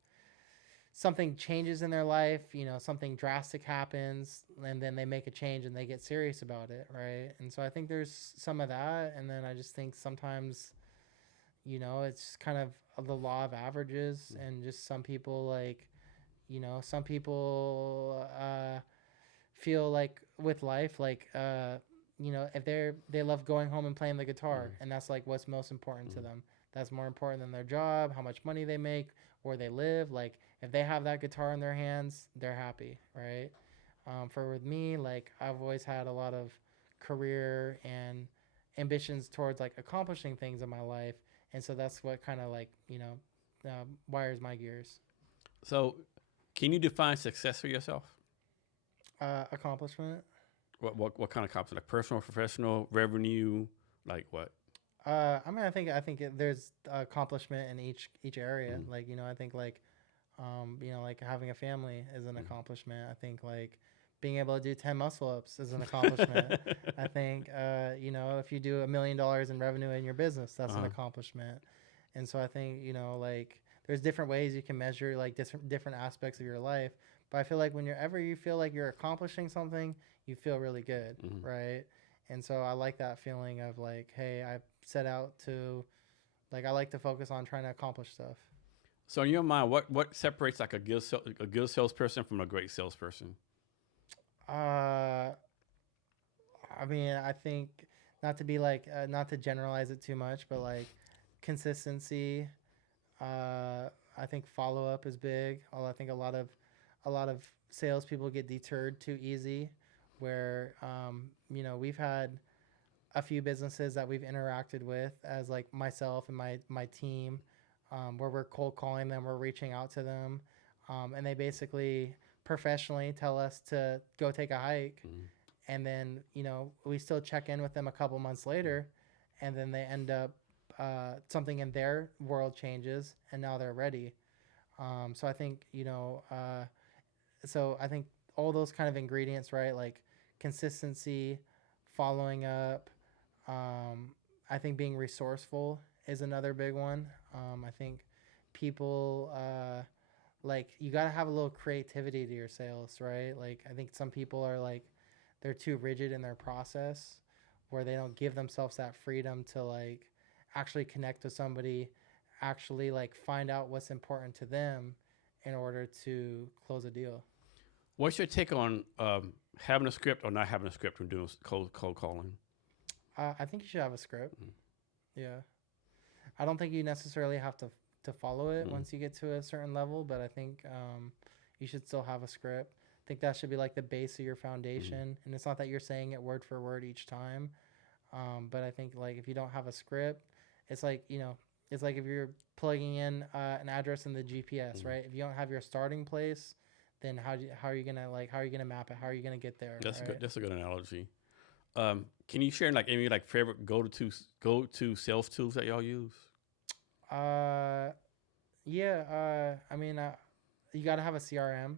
something changes in their life, something drastic happens, and then they make a change and they get serious about it, right? And so I think there's some of that, and then I just think sometimes, it's kind of the law of averages, and just some people like, some people feel like with life, like if they love going home and playing the guitar, and that's like what's most important to them. That's more important than their job, how much money they make, where they live. Like if they have that guitar in their hands, they're happy, right? For with me, like I've always had a lot of career and ambitions towards like accomplishing things in my life, and so that's what kind of like wires my gears. So, can you define success for yourself? Accomplishment. What kind of accomplishment? Like personal, professional, revenue, like what? I mean, there's accomplishment in each area. Like I think like, like having a family is an accomplishment. I think like being able to do 10 muscle ups is an accomplishment. I think if you do $1 million in revenue in your business, that's an accomplishment. And so I think like there's different ways you can measure like different aspects of your life. But I feel like whenever you feel like you're accomplishing something, you feel really good, right? And so I like that feeling of like, hey, I set out to, like, I like to focus on trying to accomplish stuff. So in your mind, what separates like a good salesperson from a great salesperson? I mean, I think not to be like, not to generalize it too much, but like consistency. I think follow up is big. I think a lot of salespeople get deterred too easy, where we've had a few businesses that we've interacted with as like myself and my team, where we're cold calling them, we're reaching out to them, and they basically professionally tell us to go take a hike, and then we still check in with them a couple months later, and then they end up something in their world changes and now they're ready. So I think so I think all those kind of ingredients, right? Like consistency, following up. I think being resourceful is another big one. I think people like you got to have a little creativity to your sales, right? Like I think some people are like they're too rigid in their process, where they don't give themselves that freedom to like actually connect with somebody, actually like find out what's important to them in order to close a deal. What's your take on having a script or not having a script when doing cold calling? I think you should have a script. Yeah. I don't think you necessarily have to follow it once you get to a certain level, but I think you should still have a script. I think that should be like the base of your foundation. And it's not that you're saying it word for word each time, but I think like if you don't have a script, it's like it's like if you're plugging in an address in the GPS, right? If you don't have your starting place, then how are you gonna map it? How are you gonna get there? That's right? good. That's a good analogy. Can you share like any like favorite go to sales tools that y'all use? Yeah. I mean, you got to have a CRM.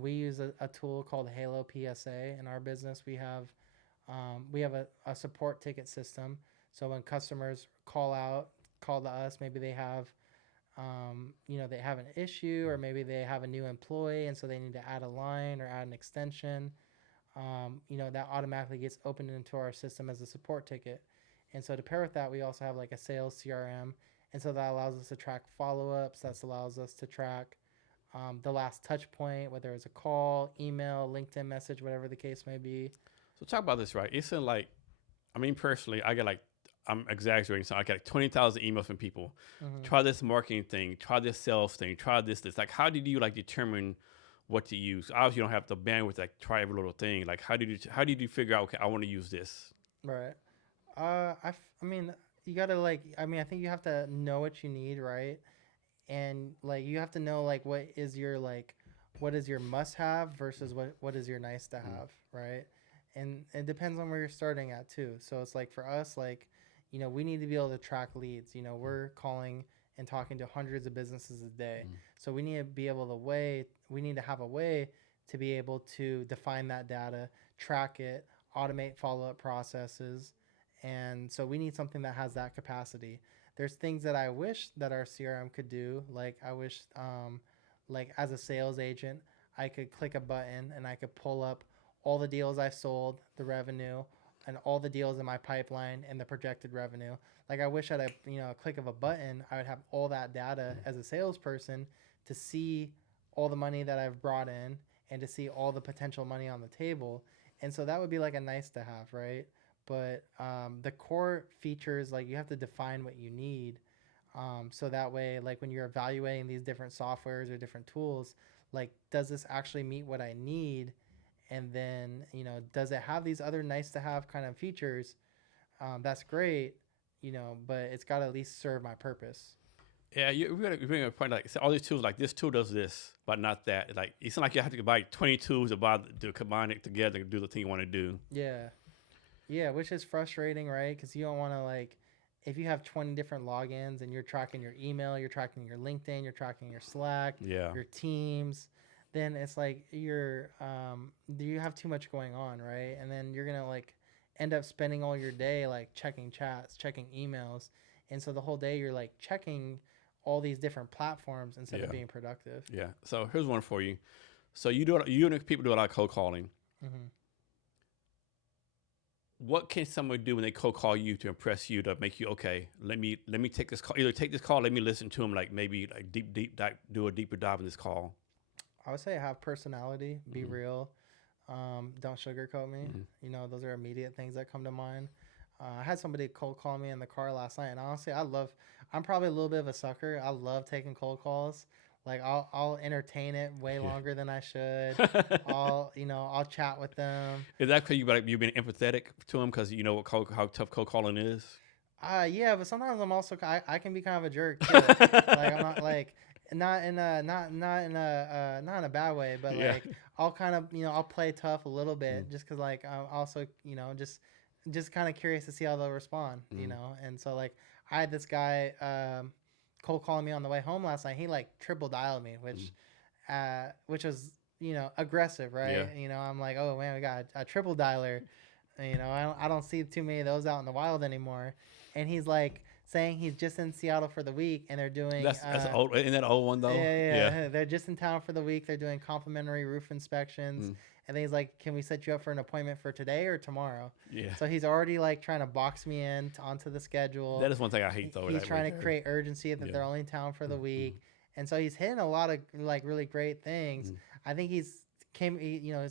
We use a tool called Halo PSA in our business. We have a support ticket system. So when customers call to us, maybe they have, they have an issue, or maybe they have a new employee, and so they need to add a line or add an extension. That automatically gets opened into our system as a support ticket. And so to pair with that, we also have like a sales CRM. And so that allows us to track follow-ups. That allows us to track the last touch point, whether it's a call, email, LinkedIn message, whatever the case may be. So talk about this, right? It's in like, I mean, personally, I get like, I'm exaggerating. So I get like 20,000 emails from people. Try this marketing thing, try this sales thing, try this. Like, how did you like determine what to use? Obviously, you don't have the bandwidth to like try every little thing. Like, how did you figure out? Okay, I want to use this. Right. I mean, you gotta like. I mean, I think you have to know what you need, right? And like, you have to know like what is your like what is your must have versus what is your nice to have, right? And it depends on where you're starting at too. So it's like for us, like, we need to be able to track leads. We're calling and talking to hundreds of businesses a day. So we need to be able we need to have a way to be able to define that data, track it, automate follow-up processes. And so we need something that has that capacity. There's things that I wish that our CRM could do. Like I wish, like as a sales agent, I could click a button and I could pull up all the deals I sold, the revenue, and all the deals in my pipeline and the projected revenue. Like I wish at a click of a button, I would have all that data as a salesperson to see all the money that I've brought in and to see all the potential money on the table. And so that would be like a nice to have, right? But the core features, like you have to define what you need. So that way, like when you're evaluating these different softwares or different tools, like does this actually meet what I need? And then, does it have these other nice to have kind of features? That's great, but it's got to at least serve my purpose. Yeah, you bring a point, like so all these tools, like this tool does this, but not that. Like it's not like you have to buy 20 tools to combine it together and do the thing you want to do. Yeah, which is frustrating, right? Because you don't want to, like, if you have 20 different logins and you're tracking your email, you're tracking your LinkedIn, you're tracking your Slack, your Teams, then it's like you have too much going on, right? And then you're gonna like end up spending all your day like checking chats, checking emails, and so the whole day you're like checking all these different platforms instead of being productive. Yeah. So here's one for you. So you and people do a lot of cold calling. Mm-hmm. What can someone do when they cold call you to impress you, to make you, okay, let me take this call, either take this call, let me listen to them, like maybe like deep dive, do a deeper dive in this call? I would say have personality, be real, don't sugarcoat me. Those are immediate things that come to mind. I had somebody cold call me in the car last night, and honestly, I'm probably a little bit of a sucker. I love taking cold calls. Like I'll entertain it way longer than I should. I'll chat with them. Is that because you've been empathetic to them because you know how tough cold calling is? Yeah, but sometimes I'm also I can be kind of a jerk too. Like I'm not like not in a bad way, but like I'll kind of I'll play tough a little bit just because like I'm also just kind of curious to see how they'll respond, and so like I had this guy cold calling me on the way home last night. He like triple dialed me, which was aggressive, right? I'm like, oh man, we got a triple dialer. I don't see too many of those out in the wild anymore. And he's like saying he's just in Seattle for the week, and they're doing that's old. Isn't that old one though? Yeah. They're just in town for the week. They're doing complimentary roof inspections. And then he's like, can we set you up for an appointment for today or tomorrow? Yeah. So he's already like trying to box me in onto the schedule. That is one thing I hate though. He's trying to create urgency that they're only in town for the week. And so he's hitting a lot of like really great things. I think he's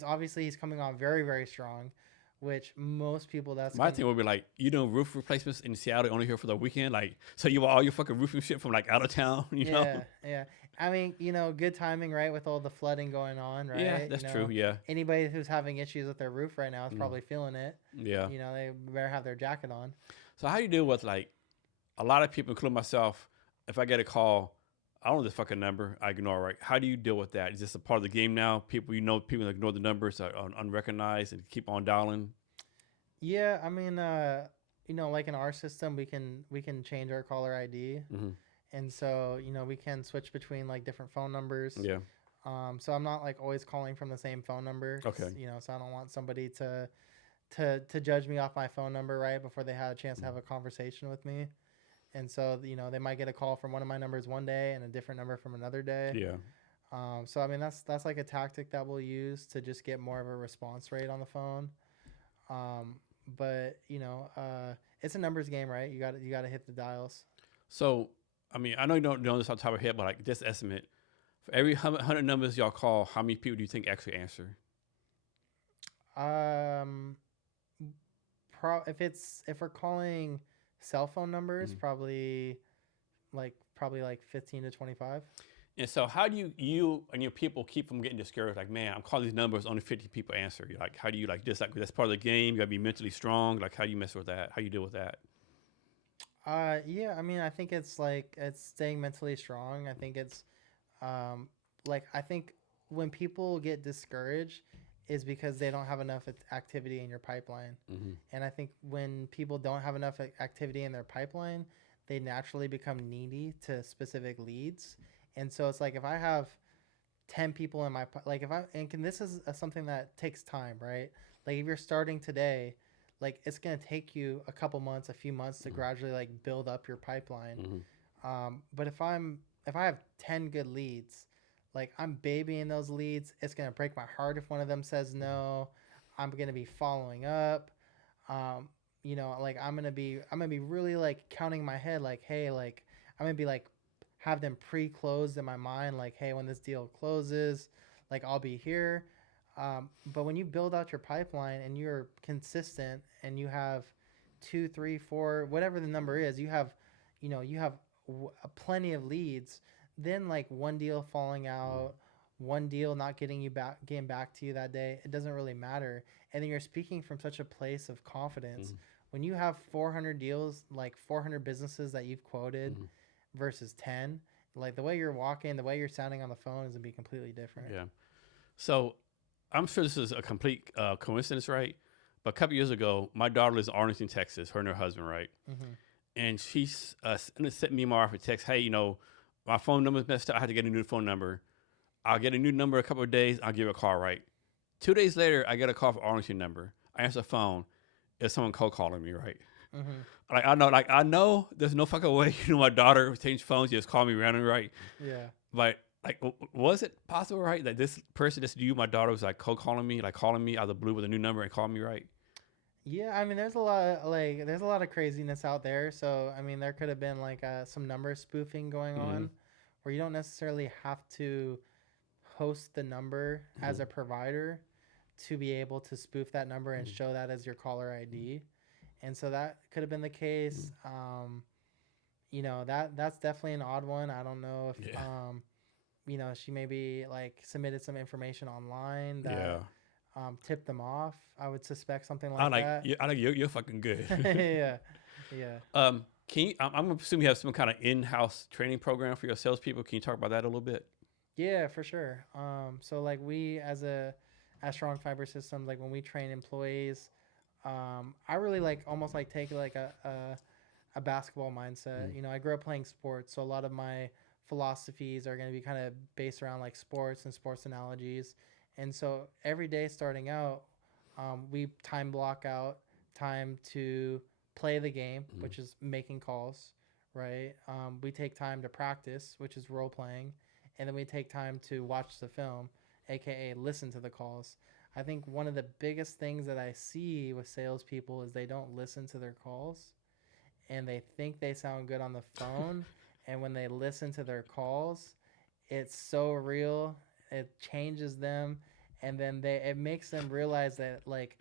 obviously he's coming on very, very strong, which most people my thing would be like, roof replacements in Seattle only here for the weekend. Like, so you want all your fucking roofing shit from like out of town, know? Yeah. I mean, good timing, right? With all the flooding going on, right? Yeah, that's true. Yeah. Anybody who's having issues with their roof right now is probably feeling it. Yeah. They better have their jacket on. So how do you deal with like a lot of people, including myself, if I get a call, I don't know this fucking number, I ignore, right? How do you deal with that? Is this a part of the game now? People ignore the numbers, are unrecognized, and keep on dialing? Yeah, I mean, like in our system, we can change our caller ID. And so, we can switch between like different phone numbers. Yeah. So I'm not like always calling from the same phone number. Okay. So I don't want somebody to judge me off my phone number right before they had a chance to have a conversation with me. And so, they might get a call from one of my numbers one day and a different number from another day. Yeah. So I mean, that's like a tactic that we'll use to just get more of a response rate on the phone. But it's a numbers game, right? You got to hit the dials. So, I mean, I know you don't know this off the top of your head, but like this estimate, for every 100 numbers y'all call, how many people do you think actually answer? If we're calling cell phone numbers, probably like 15 to 25. And so how do you and your people keep from getting discouraged? Like, man, I'm calling these numbers, only 50 people answer. You're like, how do you like this? Like, that's part of the game. You gotta be mentally strong. Like, how do you mess with that? How do you deal with that? Yeah, I mean, I think it's staying mentally strong. I think it's, I think when people get discouraged is because they don't have enough activity in your pipeline. Mm-hmm. And I think when people don't have enough activity in their pipeline, they naturally become needy to specific leads. And so it's like if I have 10 people in my like if I and can, this is something that takes time, right? Like if you're starting today, like it's going to take you a couple months, a few months to gradually like build up your pipeline. But if I have 10 good leads, like I'm babying those leads, it's going to break my heart if one of them says no. I'm going to be following up. um like I'm gonna be really like counting my head, like, hey, like I'm gonna be like have them pre-closed in my mind, like, hey, when this deal closes, like I'll be here. But when you build out your pipeline and you're consistent and you have two, three, four, whatever the number is, you have plenty of leads, then like one deal falling out, one deal not getting back to you that day, it doesn't really matter. And then you're speaking from such a place of confidence. When you have 400 deals, like 400 businesses that you've quoted versus 10, like the way you're walking, the way you're sounding on the phone is going to be completely different. Yeah. So I'm sure this is a complete coincidence, right? But a couple years ago, my daughter lives in Arlington, Texas, her and her husband, right? And she's sent me and my wife a text, hey, my phone number's messed up. I had to get a new phone number. I'll get a new number a couple of days. I'll give it a call, right? 2 days later, I get a call from Arlington number. I answer the phone. It's someone cold calling me, right? I know there's no fucking way, my daughter changed phones, just call me randomly, right? Yeah. But like, was it possible, right? That this person that's you, my daughter, was like cold calling me, like calling me out of the blue with a new number and calling me, right? Yeah, I mean, there's a lot of craziness out there. So, I mean, there could have been like some number spoofing going on, where you don't necessarily have to host the number as a provider to be able to spoof that number and show that as your caller ID. And so that could have been the case. That's definitely an odd one. I don't know if she maybe like submitted some information online that tipped them off. I would suspect something like that. I like you're fucking good. Yeah, yeah. Can you? I'm assuming you have some kind of in-house training program for your salespeople. Can you talk about that a little bit? Yeah, for sure. So like we as Strong Fiber Systems, like when we train employees, I really like almost like take like a basketball mindset. I grew up playing sports, so a lot of my philosophies are going to be kind of based around like sports and sports analogies. And so every day starting out, we time block out time to play the game, which is making calls, right? We take time to practice, which is role playing, and then we take time to watch the film, aka listen to the calls. I think one of the biggest things that I see with salespeople is they don't listen to their calls, and they think they sound good on the phone, and when they listen to their calls, it's so real, it changes them, and then it makes them realize that like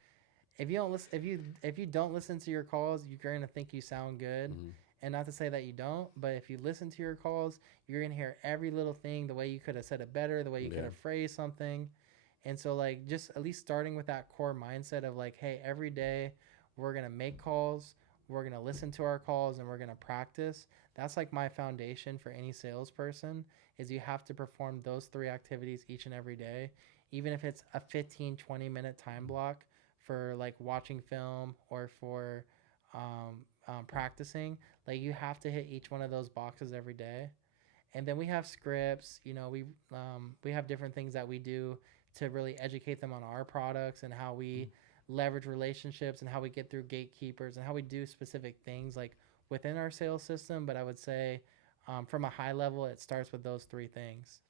if you don't listen, if you don't listen to your calls, you're gonna think you sound good. And not to say that you don't, but if you listen to your calls, you're gonna hear every little thing, the way you could have said it better, the way you could have phrased something. And so like just at least starting with that core mindset of like, hey, every day we're gonna make calls, we're gonna listen to our calls, and we're gonna practice. That's like my foundation for any salesperson, is you have to perform those three activities each and every day, even if it's a 15-20 minute time block for like watching film or for practicing. You have to hit each one of those boxes every day. And then we have scripts. We have different things that we do to really educate them on our products and how we leverage relationships and how we get through gatekeepers and how we do specific things like within our sales system. But I would say from a high level, it starts with those three things.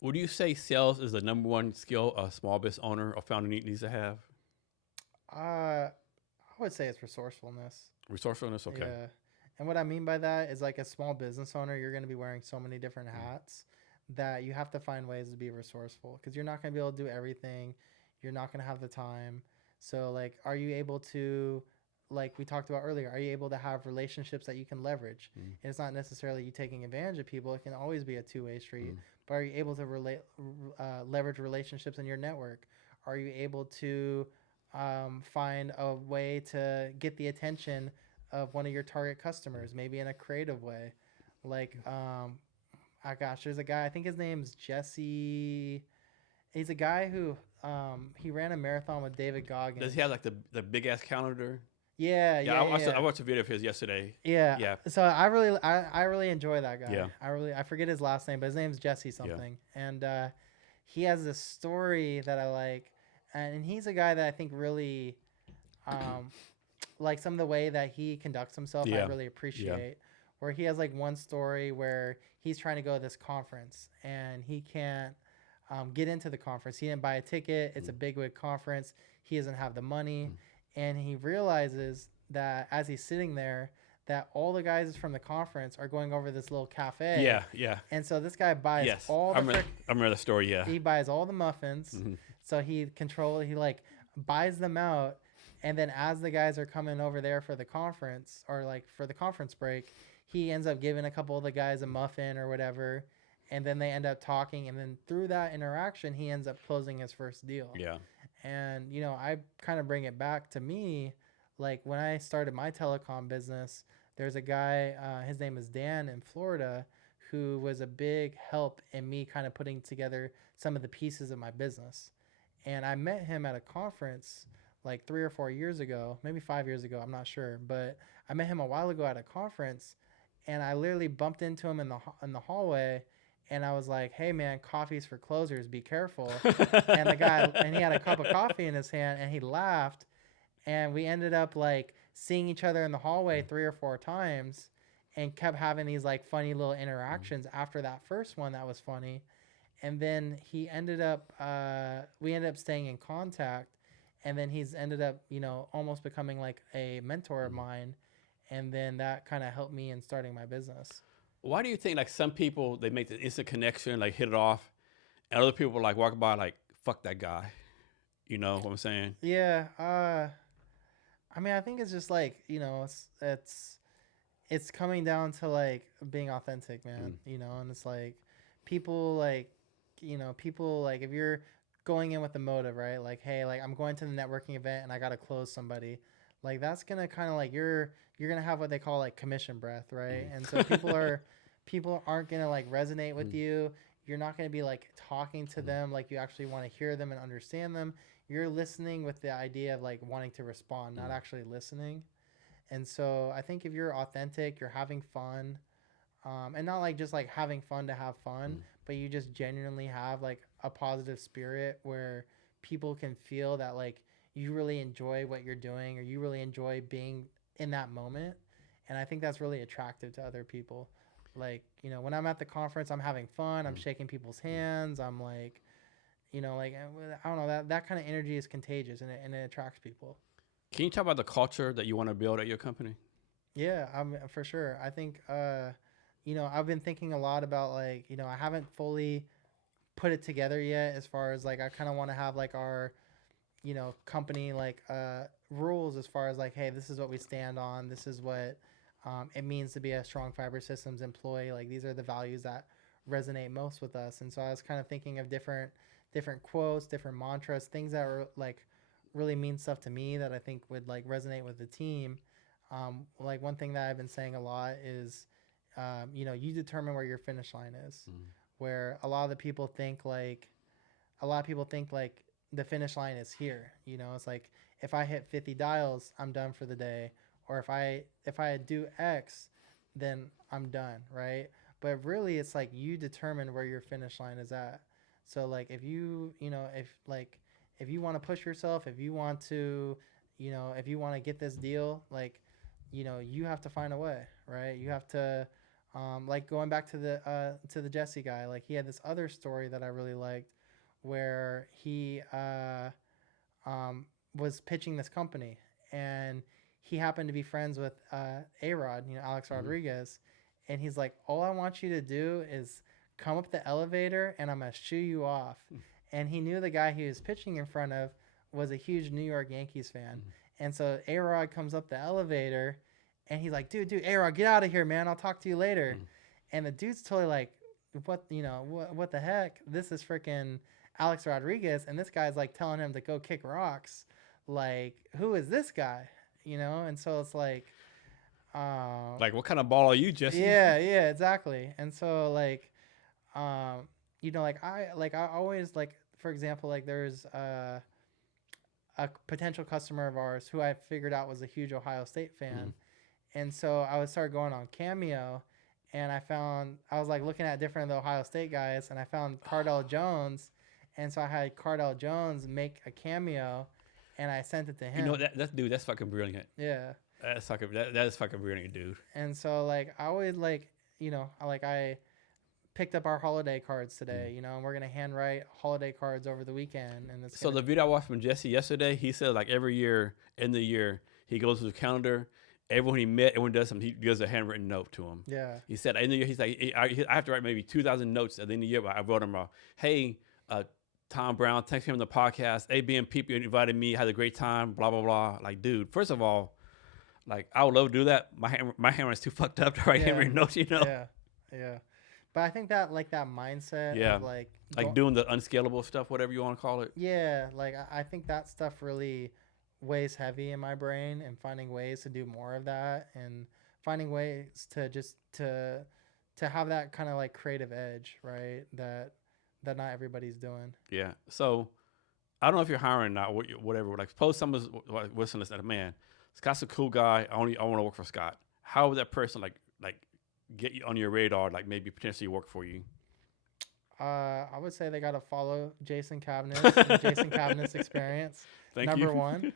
Would you say sales is the number one skill a small business owner or founder needs to have? I would say it's resourcefulness. Resourcefulness, okay. Yeah. And what I mean by that is like a small business owner, you're going to be wearing so many different hats that you have to find ways to be resourceful, because you're not going to be able to do everything. You're not going to have the time. So like, are you able to, like we talked about earlier, are you able to have relationships that you can leverage? And it's not necessarily you taking advantage of people. It can always be a two-way street. But are you able to leverage relationships in your network? Are you able to find a way to get the attention of one of your target customers, maybe in a creative way? Like, there's a guy, I think his name's Jesse. He's a guy who he ran a marathon with David Does Goggins. he have like the big ass calendar? Yeah, Yeah, yeah, yeah, I yeah. watched a video of his yesterday. Yeah. Yeah, So I really enjoy that guy. yeah, I forget his last name, but his name's Jesse yeah. something. And he has this story that I like, and he's a guy that I think really um like some of the way that he conducts himself I Yeah, really yeah, appreciate. Where he has like one story where he's trying to go to this conference and he can't get into the conference. He didn't buy a ticket. It's a big conference. He doesn't have the money, and he realizes that as he's sitting there, that all the guys from the conference are going over this little cafe, yeah, yeah. and so this guy buys Yes, all I the remember, I remember the story. Yeah. he buys all the muffins. Hmm. So he like buys them out, and then as the guys are coming over there for the conference or like for the conference break, he ends up giving a couple of the guys a muffin or whatever, and then they end up talking, and then through that interaction he ends up closing his first deal. Yeah. And I kind of bring it back to me, like when I started my telecom business, there's a guy, his name is Dan in Florida, who was a big help in me kind of putting together some of the pieces of my business. And I met him at a conference like 3 or 4 years ago, maybe 5 years ago, I'm not sure, but I met him a while ago at a conference, and I literally bumped into him in the hallway, and I was like, "Hey man, coffee's for closers, be careful." And the guy, and he had a cup of coffee in his hand, and he laughed, and we ended up like seeing each other in the hallway 3 or 4 times, and kept having these like funny little interactions after that first one that was funny. And then he ended up we ended up staying in contact, and then he's ended up almost becoming like a mentor of mine, and then that kind of helped me in starting my business. Why do you think like some people they make the instant connection, like hit it off, and other people like walk by like fuck that guy? You know what I'm saying? Yeah, I mean, I think it's just like it's coming down to like being authentic, man. Mm. And it's like people like people like if you're going in with the motive, right? Like, hey, like I'm going to the networking event and I gotta close somebody. Like that's gonna kind of like you're gonna have what they call like commission breath, right? And so people aren't gonna like resonate with you. You're not gonna be like talking to them like you actually want to hear them and understand them. You're listening with the idea of like wanting to respond, not actually listening. And so I think if you're authentic, you're having fun, and not like just like having fun to have fun, but you just genuinely have like a positive spirit where people can feel that like you really enjoy what you're doing or you really enjoy being in that moment. And I think that's really attractive to other people. Like, when I'm at the conference, I'm having fun, I'm shaking people's hands, I'm like, like I don't know, that kind of energy is contagious, and it attracts people. Can you talk about the culture that you want to build at your company? Yeah, for sure. I think I've been thinking a lot about like, I haven't fully put it together yet as far as like I kind of want to have like our, company like rules as far as like, hey, this is what we stand on. This is what it means to be a strong fiber systems employee. Like these are the values that resonate most with us. And so I was kind of thinking of different quotes, different mantras, things that were like really mean stuff to me that I think would like resonate with the team. Like one thing that I've been saying a lot is, you determine where your finish line is. Where a lot of people think like the finish line is here. It's like if I hit 50 dials, I'm done for the day, or if I do X, then I'm done, right? But really, it's like you determine where your finish line is at. So like if if you want to push yourself, if you want to, if you want to get this deal, like, you have to find a way, right? You have to, like going back to the Jesse guy, like he had this other story that I really liked, where he was pitching this company, and he happened to be friends with A-Rod, Alex Rodriguez, and he's like, all I want you to do is come up the elevator, and I'm gonna shoo you off. And he knew the guy he was pitching in front of was a huge New York Yankees fan. And so A-Rod comes up the elevator, and he's like, dude, A-Rod, get out of here, man. I'll talk to you later. And the dude's totally like, what the heck? This is freaking Alex Rodriguez. And this guy's like telling him to go kick rocks. Like, who is this guy? And so it's like what kind of ball are you, Jesse? yeah, exactly. And so like, like I always like for example, like there's a potential customer of ours who I figured out was a huge Ohio State fan. And so I would start going on Cameo, and I was like looking at different of the Ohio State guys, and I found Cardell Jones. And so I had Cardell Jones make a cameo, and I sent it to him. You know, that's fucking brilliant. Yeah. That is fucking brilliant, dude. And so like I always like, I picked up our holiday cards today, and we're gonna handwrite holiday cards over the weekend. And so the video I watched from Jesse yesterday, he said like every year in the year he goes to the calendar. Everyone he met, everyone does something. He gives a handwritten note to him. Yeah. He said in the year, he's like, I have to write maybe 2,000 notes at the end of the year. But I wrote him, hey, Tom Brown, thanks for him on the podcast. ABM people invited me, had a great time, blah, blah, blah. Like, dude, first of all, like, I would love to do that. My hammer is too fucked up to write handwritten notes, Yeah, yeah. But I think that, like, that mindset of, like... doing the unscalable stuff, whatever you want to call it. Yeah, like, I think that stuff really weighs heavy in my brain, and finding ways to do more of that, and finding ways to just to have that kind of, like, creative edge, right, that not everybody's doing. Yeah. So I don't know if you're hiring or not, whatever. Like, suppose someone's listening and said, man, Scott's a cool guy. I want to work for Scott. How would that person like get you on your radar, like maybe potentially work for you? I would say they got to follow Jason Cavness and Jason Cavness Experience. Number one.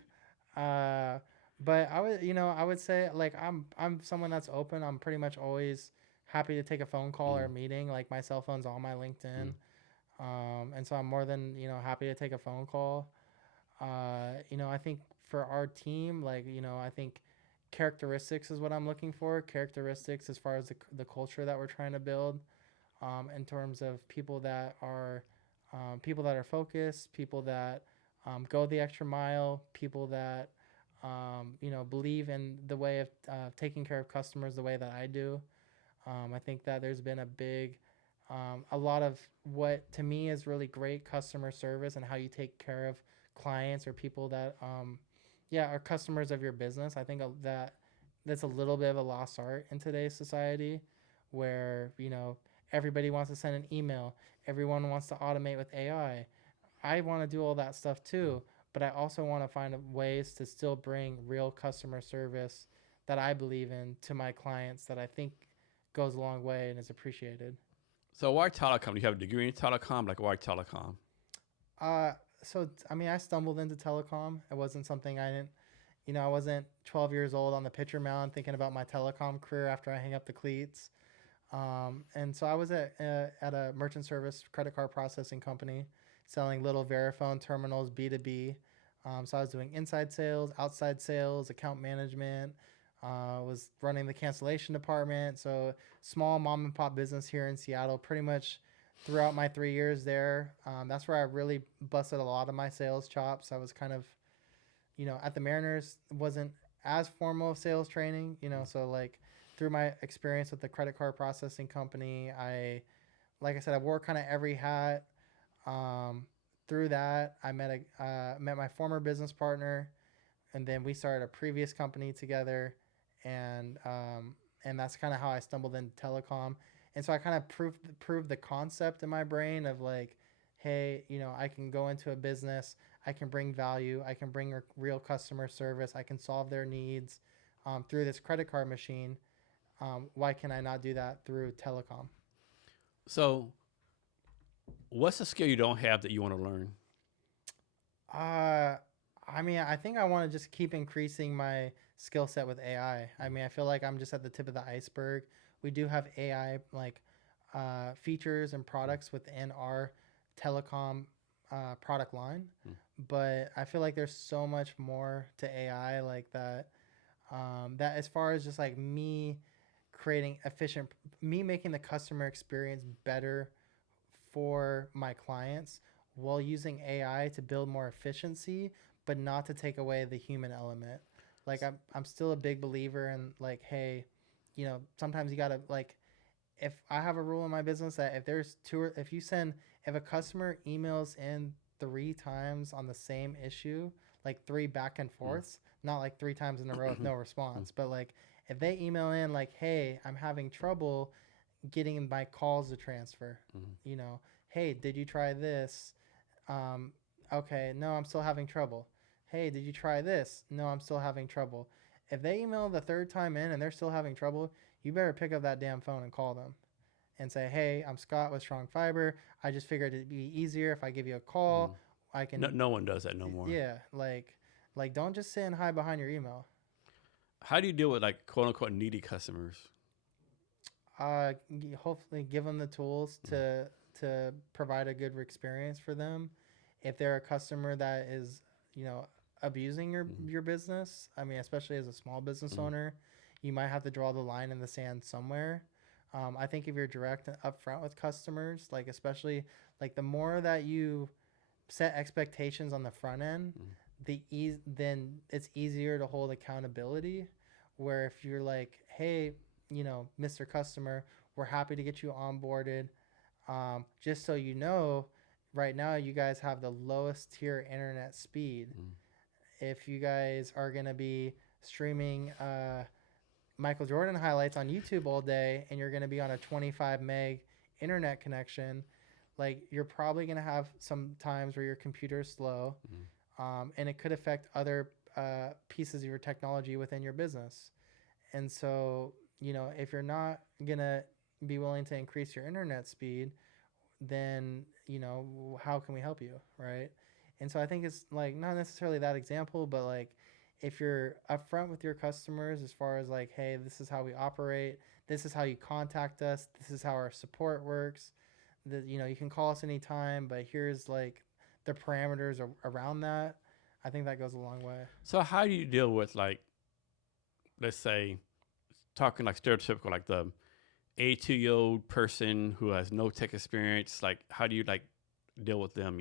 But I would say like I'm someone that's open. I'm pretty much always happy to take a phone call or a meeting. Like my cell phone's on my LinkedIn. And so I'm more than, happy to take a phone call. I think for our team, like, I think characteristics is what I'm looking for. Characteristics as far as the culture that we're trying to build, in terms of people that are focused, people that go the extra mile, people that believe in the way of taking care of customers the way that I do. I think that there's been a lot of what to me is really great customer service and how you take care of clients or people that are customers of your business. I think that's a little bit of a lost art in today's society, where everybody wants to send an email, everyone wants to automate with AI. I want to do all that stuff too, but I also want to find ways to still bring real customer service that I believe in to my clients, that I think goes a long way and is appreciated. So why telecom? Do you have a degree in telecom? Like, why telecom? I stumbled into telecom. It wasn't something I didn't, I wasn't 12 years old on the pitcher mound thinking about my telecom career after I hang up the cleats. And so I was at a merchant service credit card processing company selling little Verifone terminals, B2B. So I was doing inside sales, outside sales, account management, was running the cancellation department. So small mom and pop business here in Seattle, pretty much throughout my 3 years there. That's where I really busted a lot of my sales chops. I was kind of, at the Mariners, wasn't as formal of sales training, so like through my experience with the credit card processing company, like I said, I wore kind of every hat. Through that, I met my former business partner, and then we started a previous company together, and that's kind of how I stumbled into telecom. And so I kind of proved the concept in my brain of like, hey, I can go into a business, I can bring value, I can bring real customer service, I can solve their needs through this credit card machine. Why can I not do that through telecom? So what's a skill you don't have that you want to learn? I think I want to just keep increasing my skill set with AI. I feel like I'm just at the tip of the iceberg. We do have AI features and products within our telecom product line, but I feel like there's so much more to AI like that. That as far as just like me making the customer experience better for my clients while using AI to build more efficiency, but not to take away the human element. Like I'm still a big believer in like, hey, sometimes you gotta like, if I have a rule in my business that if a customer emails in 3 times on the same issue, like 3 back and forths, not like 3 times in a row with no response, but like if they email in like, hey, I'm having trouble getting my calls to transfer, hey, did you try this? Um, okay, no, I'm still having trouble. Hey, did you try this? No, I'm still having trouble. If they email the third time in and they're still having trouble, you better pick up that damn phone and call them and say, "Hey, I'm Scott with Strong Fiber. I just figured it'd be easier if I give you a Mm. call. I No, can, no one does that no more. yeah, like don't just sit and hide behind your email. How do you deal with like quote unquote needy customers? Hopefully give them the tools Mm. to provide a good experience for them. If they're a customer that is, you know, abusing Mm. your business, I mean, especially as a small business Mm. owner, you might have to draw the line in the sand somewhere. I think if you're direct and upfront with customers, like especially like the more that you set expectations on the front end, Mm. then it's easier to hold accountability. Where if you're like, hey, Mr. Customer, we're happy to get you onboarded. Just so you know, right now you guys have the lowest tier internet speed. Mm. If you guys are gonna be streaming Michael Jordan highlights on YouTube all day and you're gonna be on a 25 meg internet connection, like you're probably gonna have some times where your computer is slow, Mm. and it could affect other pieces of your technology within your business. And so, if you're not gonna be willing to increase your internet speed, then how can we help you, right? And so I think it's like not necessarily that example, but like if you're upfront with your customers as far as like, hey, this is how we operate, this is how you contact us, this is how our support works, that you can call us anytime, but here's like the parameters around that. I think that goes a long way. So how do you deal with like, let's say, talking like stereotypical, like the 82-year-old person who has no tech experience? Like, how do you like deal with them?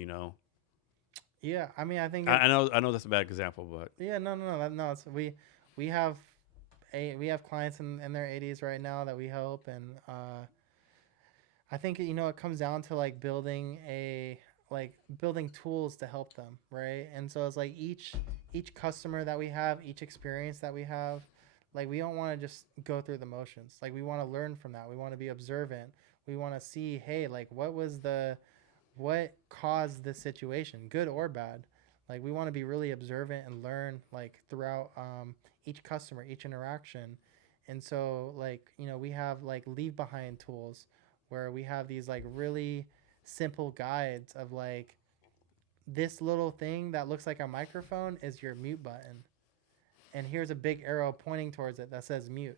Yeah, I mean, I think I know that's a bad example, but yeah, no, it's, we have we have clients in their 80s right now that we help, and I think it comes down to like building tools to help them, right? And so it's like each customer that we have, each experience that we have, like we don't want to just go through the motions. Like we want to learn from that. We want to be observant. We want to see, hey, like what caused this situation, good or bad. Like we want to be really observant and learn like throughout each customer, each interaction. And so like we have like leave behind tools where we have these like really simple guides of like this little thing that looks like a microphone is your mute button, and here's a big arrow pointing towards it that says mute.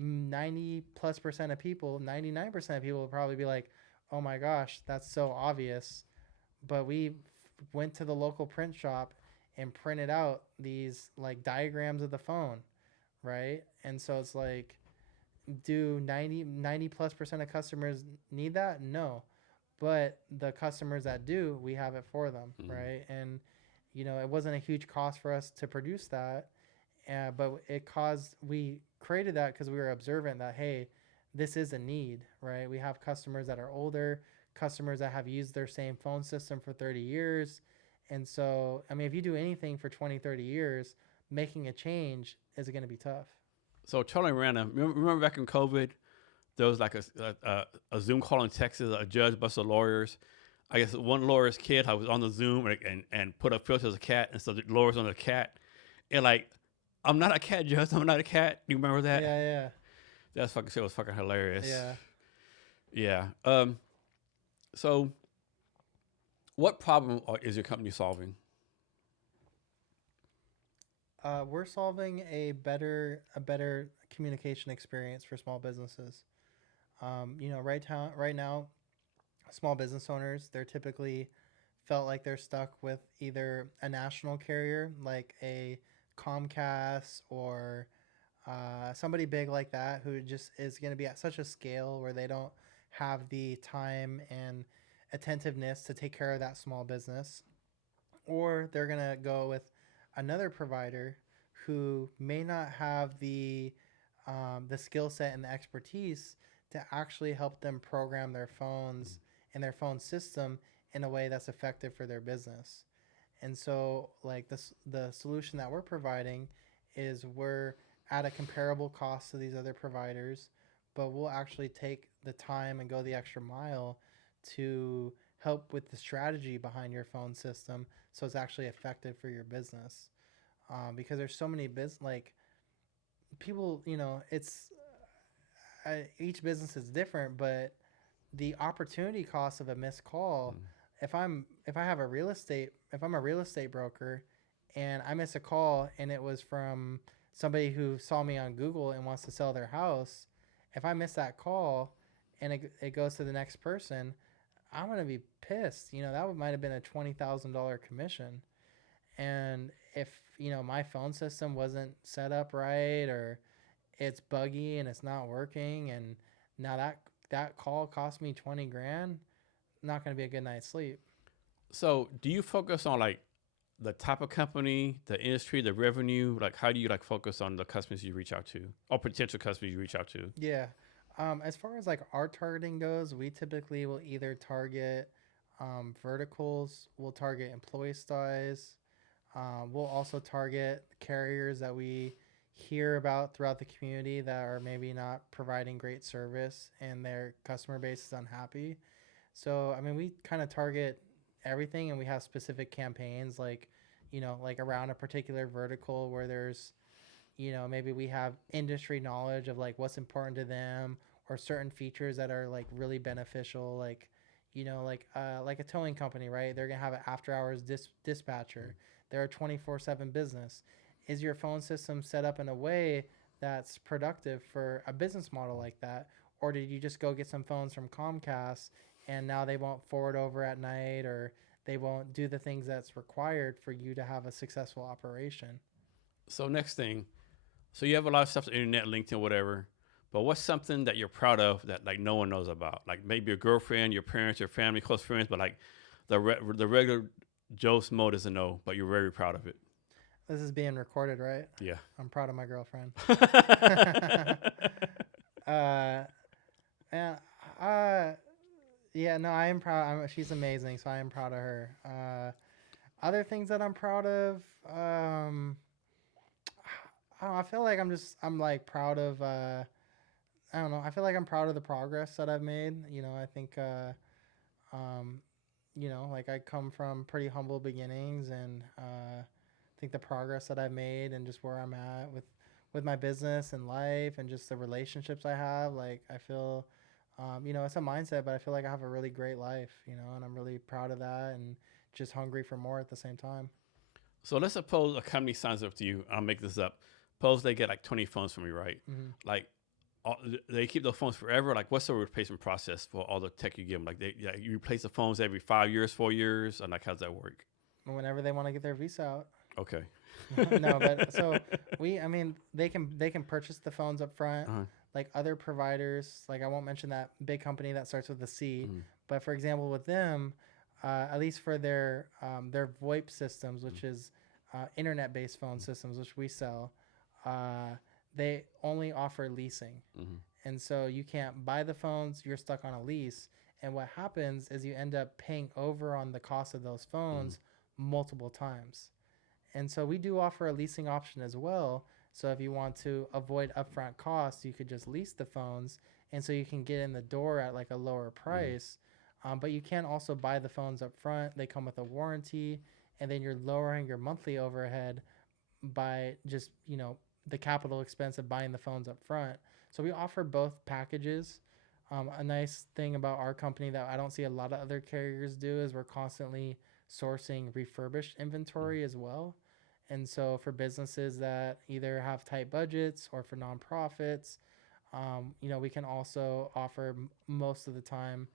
90+% of people, 99% of people will probably be like, oh my gosh, that's so obvious. But we went to the local print shop and printed out these like diagrams of the phone, right? And so it's like, do 90+% of customers need that? No. But the customers that do, we have it for them, mm. right? And it wasn't a huge cost for us to produce that, but we created that because we were observant that, hey, this is a need, right? We have customers that are older, customers that have used their same phone system for 30 years. And so, I mean, if you do anything for 20, 30 years, making a change is going to be tough. So totally random. Remember back in COVID, there was like a Zoom call in Texas. A judge, bunch of lawyers. I guess one lawyer's kid I was on the Zoom and put up pictures of a cat, and so the lawyers on the cat, and like, I'm not a cat, judge. I'm not a cat. Do you remember that? Yeah, yeah, That's fucking shit was fucking hilarious. yeah. Yeah. So, what problem is your company solving? We're solving a better communication experience for small businesses. Right now, small business owners, they're typically felt like they're stuck with either a national carrier like a Comcast or somebody big like that who just is going to be at such a scale where they don't have the time and attentiveness to take care of that small business, or they're going to go with another provider who may not have the skill set and the expertise to actually help them program their phones and their phone system in a way that's effective for their business. And so, like the solution that we're providing is we're at a comparable cost to these other providers, but we'll actually take the time and go the extra mile to help with the strategy behind your phone system so it's actually effective for your business. Because there's so many like people, it's each business is different, but the opportunity cost of a missed call, Mm. if I'm a real estate broker and I miss a call and it was from somebody who saw me on Google and wants to sell their house, if I miss that call and it goes to the next person, I'm gonna be pissed. That might have been a $20,000 commission. And if my phone system wasn't set up right, or it's buggy and it's not working, and now that call cost me 20 grand, not going to be a good night's sleep. So do you focus on like the type of company, the industry, the revenue? Like how do you like focus on the customers you reach out to or potential customers you reach out to? Yeah. As far as like our targeting goes, we typically will either target verticals, we'll target employee size, we'll also target carriers that we hear about throughout the community that are maybe not providing great service and their customer base is unhappy. So, I mean, we kind of target everything, and we have specific campaigns like, like around a particular vertical where there's, maybe we have industry knowledge of like what's important to them, or certain features that are like really beneficial, like, like a towing company, right? They're gonna have an after hours dispatcher. They're a 24/7 business. Is your phone system set up in a way that's productive for a business model like that? Or did you just go get some phones from Comcast and now they won't forward over at night, or they won't do the things that's required for you to have a successful operation? So next thing, so you have a lot of stuff on the internet, LinkedIn, whatever. But what's something that you're proud of that like no one knows about? Like maybe your girlfriend, your parents, your family, close friends, but like the regular Joe Smo doesn't know, but you're very proud of it. This is being recorded, right? Yeah. I'm proud of my girlfriend. uh, and yeah, no, I am proud. She's amazing, so I am proud of her. Other things that I'm proud of, I don't know, I feel like I'm like proud of. I don't know. I feel like I'm proud of the progress that I've made. I think, um, like I come from pretty humble beginnings, and I think the progress that I've made and just where I'm at with my business and life and just the relationships I have, like I feel, it's a mindset, but I feel like I have a really great life, and I'm really proud of that and just hungry for more at the same time. So let's suppose a company signs up to you. I'll make this up. Suppose they get like 20 phones from you, right? Mm-hmm. Like all, they keep those phones forever. Like what's the replacement process for all the tech you give them? Like you replace the phones every 5 years, 4 years, and like how's that work? Whenever they want to get their visa out. Okay. No, but so I mean, they can purchase the phones up front, Uh-huh. like other providers. Like I won't mention that big company that starts with a C, Mm. but for example, with them, at least for their VoIP systems, which is internet-based phone systems, which we sell, uh, they only offer leasing, Mm-hmm. and so you can't buy the phones. You're stuck on a lease, and what happens is you end up paying over on the cost of those phones multiple times. And so we do offer a leasing option as well. So if you want to avoid upfront costs, you could just lease the phones, and so you can get in the door at like a lower price. But you can also buy the phones up front. They come with a warranty, and then you're lowering your monthly overhead by just the capital expense of buying the phones up front. So we offer both packages. A nice thing about our company that I don't see a lot of other carriers do is we're constantly sourcing refurbished inventory as well. And so for businesses that either have tight budgets or for nonprofits, we can also offer most of the time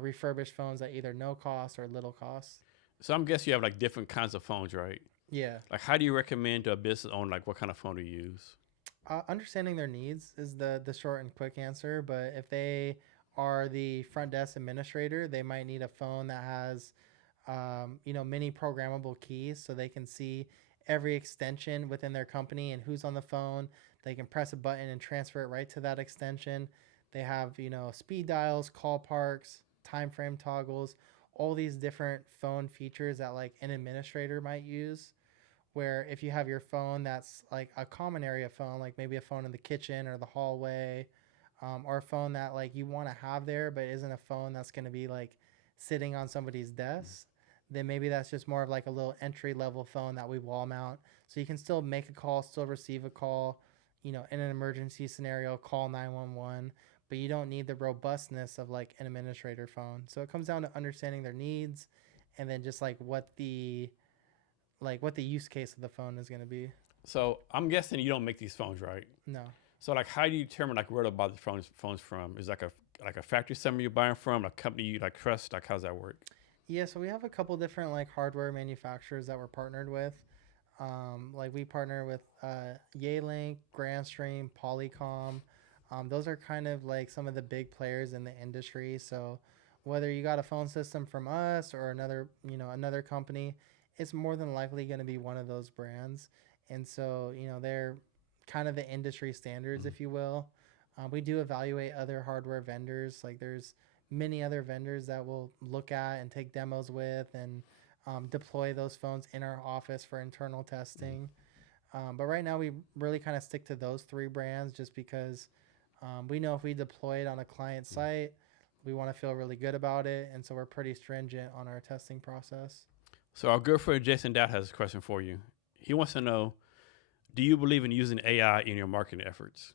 refurbished phones at either no cost or little cost. So I'm guessing you have like different kinds of phones, right? Yeah. Like how do you recommend to a business owner like what kind of phone to use? Understanding their needs is the short and quick answer. But if they are the front desk administrator, they might need a phone that has, many programmable keys so they can see every extension within their company and who's on the phone. They can press a button and transfer it right to that extension. They have, speed dials, call parks, time frame toggles, all these different phone features that like an administrator might use, where if you have your phone that's like a common area phone, like maybe a phone in the kitchen or the hallway, or a phone that like you want to have there but isn't a phone that's going to be like sitting on somebody's desk, then maybe that's just more of like a little entry level phone that we wall mount. So you can still make a call, still receive a call, in an emergency scenario, call 911, but you don't need the robustness of like an administrator phone. So it comes down to understanding their needs and then just like what the use case of the phone is going to be. So I'm guessing you don't make these phones, right? No. So like, how do you determine like where to buy the phones from? Is like a factory somewhere you're buying from, a company you like trust? Like, how's that work? Yeah, so we have a couple different like hardware manufacturers that we're partnered with. Like we partner with Yealink, Grandstream, Polycom. Those are kind of like some of the big players in the industry. So whether you got a phone system from us or another company, it's more than likely going to be one of those brands. And so they're kind of the industry standards, if you will. We do evaluate other hardware vendors. Like there's many other vendors that we'll look at and take demos with and deploy those phones in our office for internal testing. But right now, we really kind of stick to those three brands just because we know if we deploy it on a client site, we want to feel really good about it. And so we're pretty stringent on our testing process. So our good friend Jason Dowd has a question for you. He wants to know, do you believe in using AI in your marketing efforts?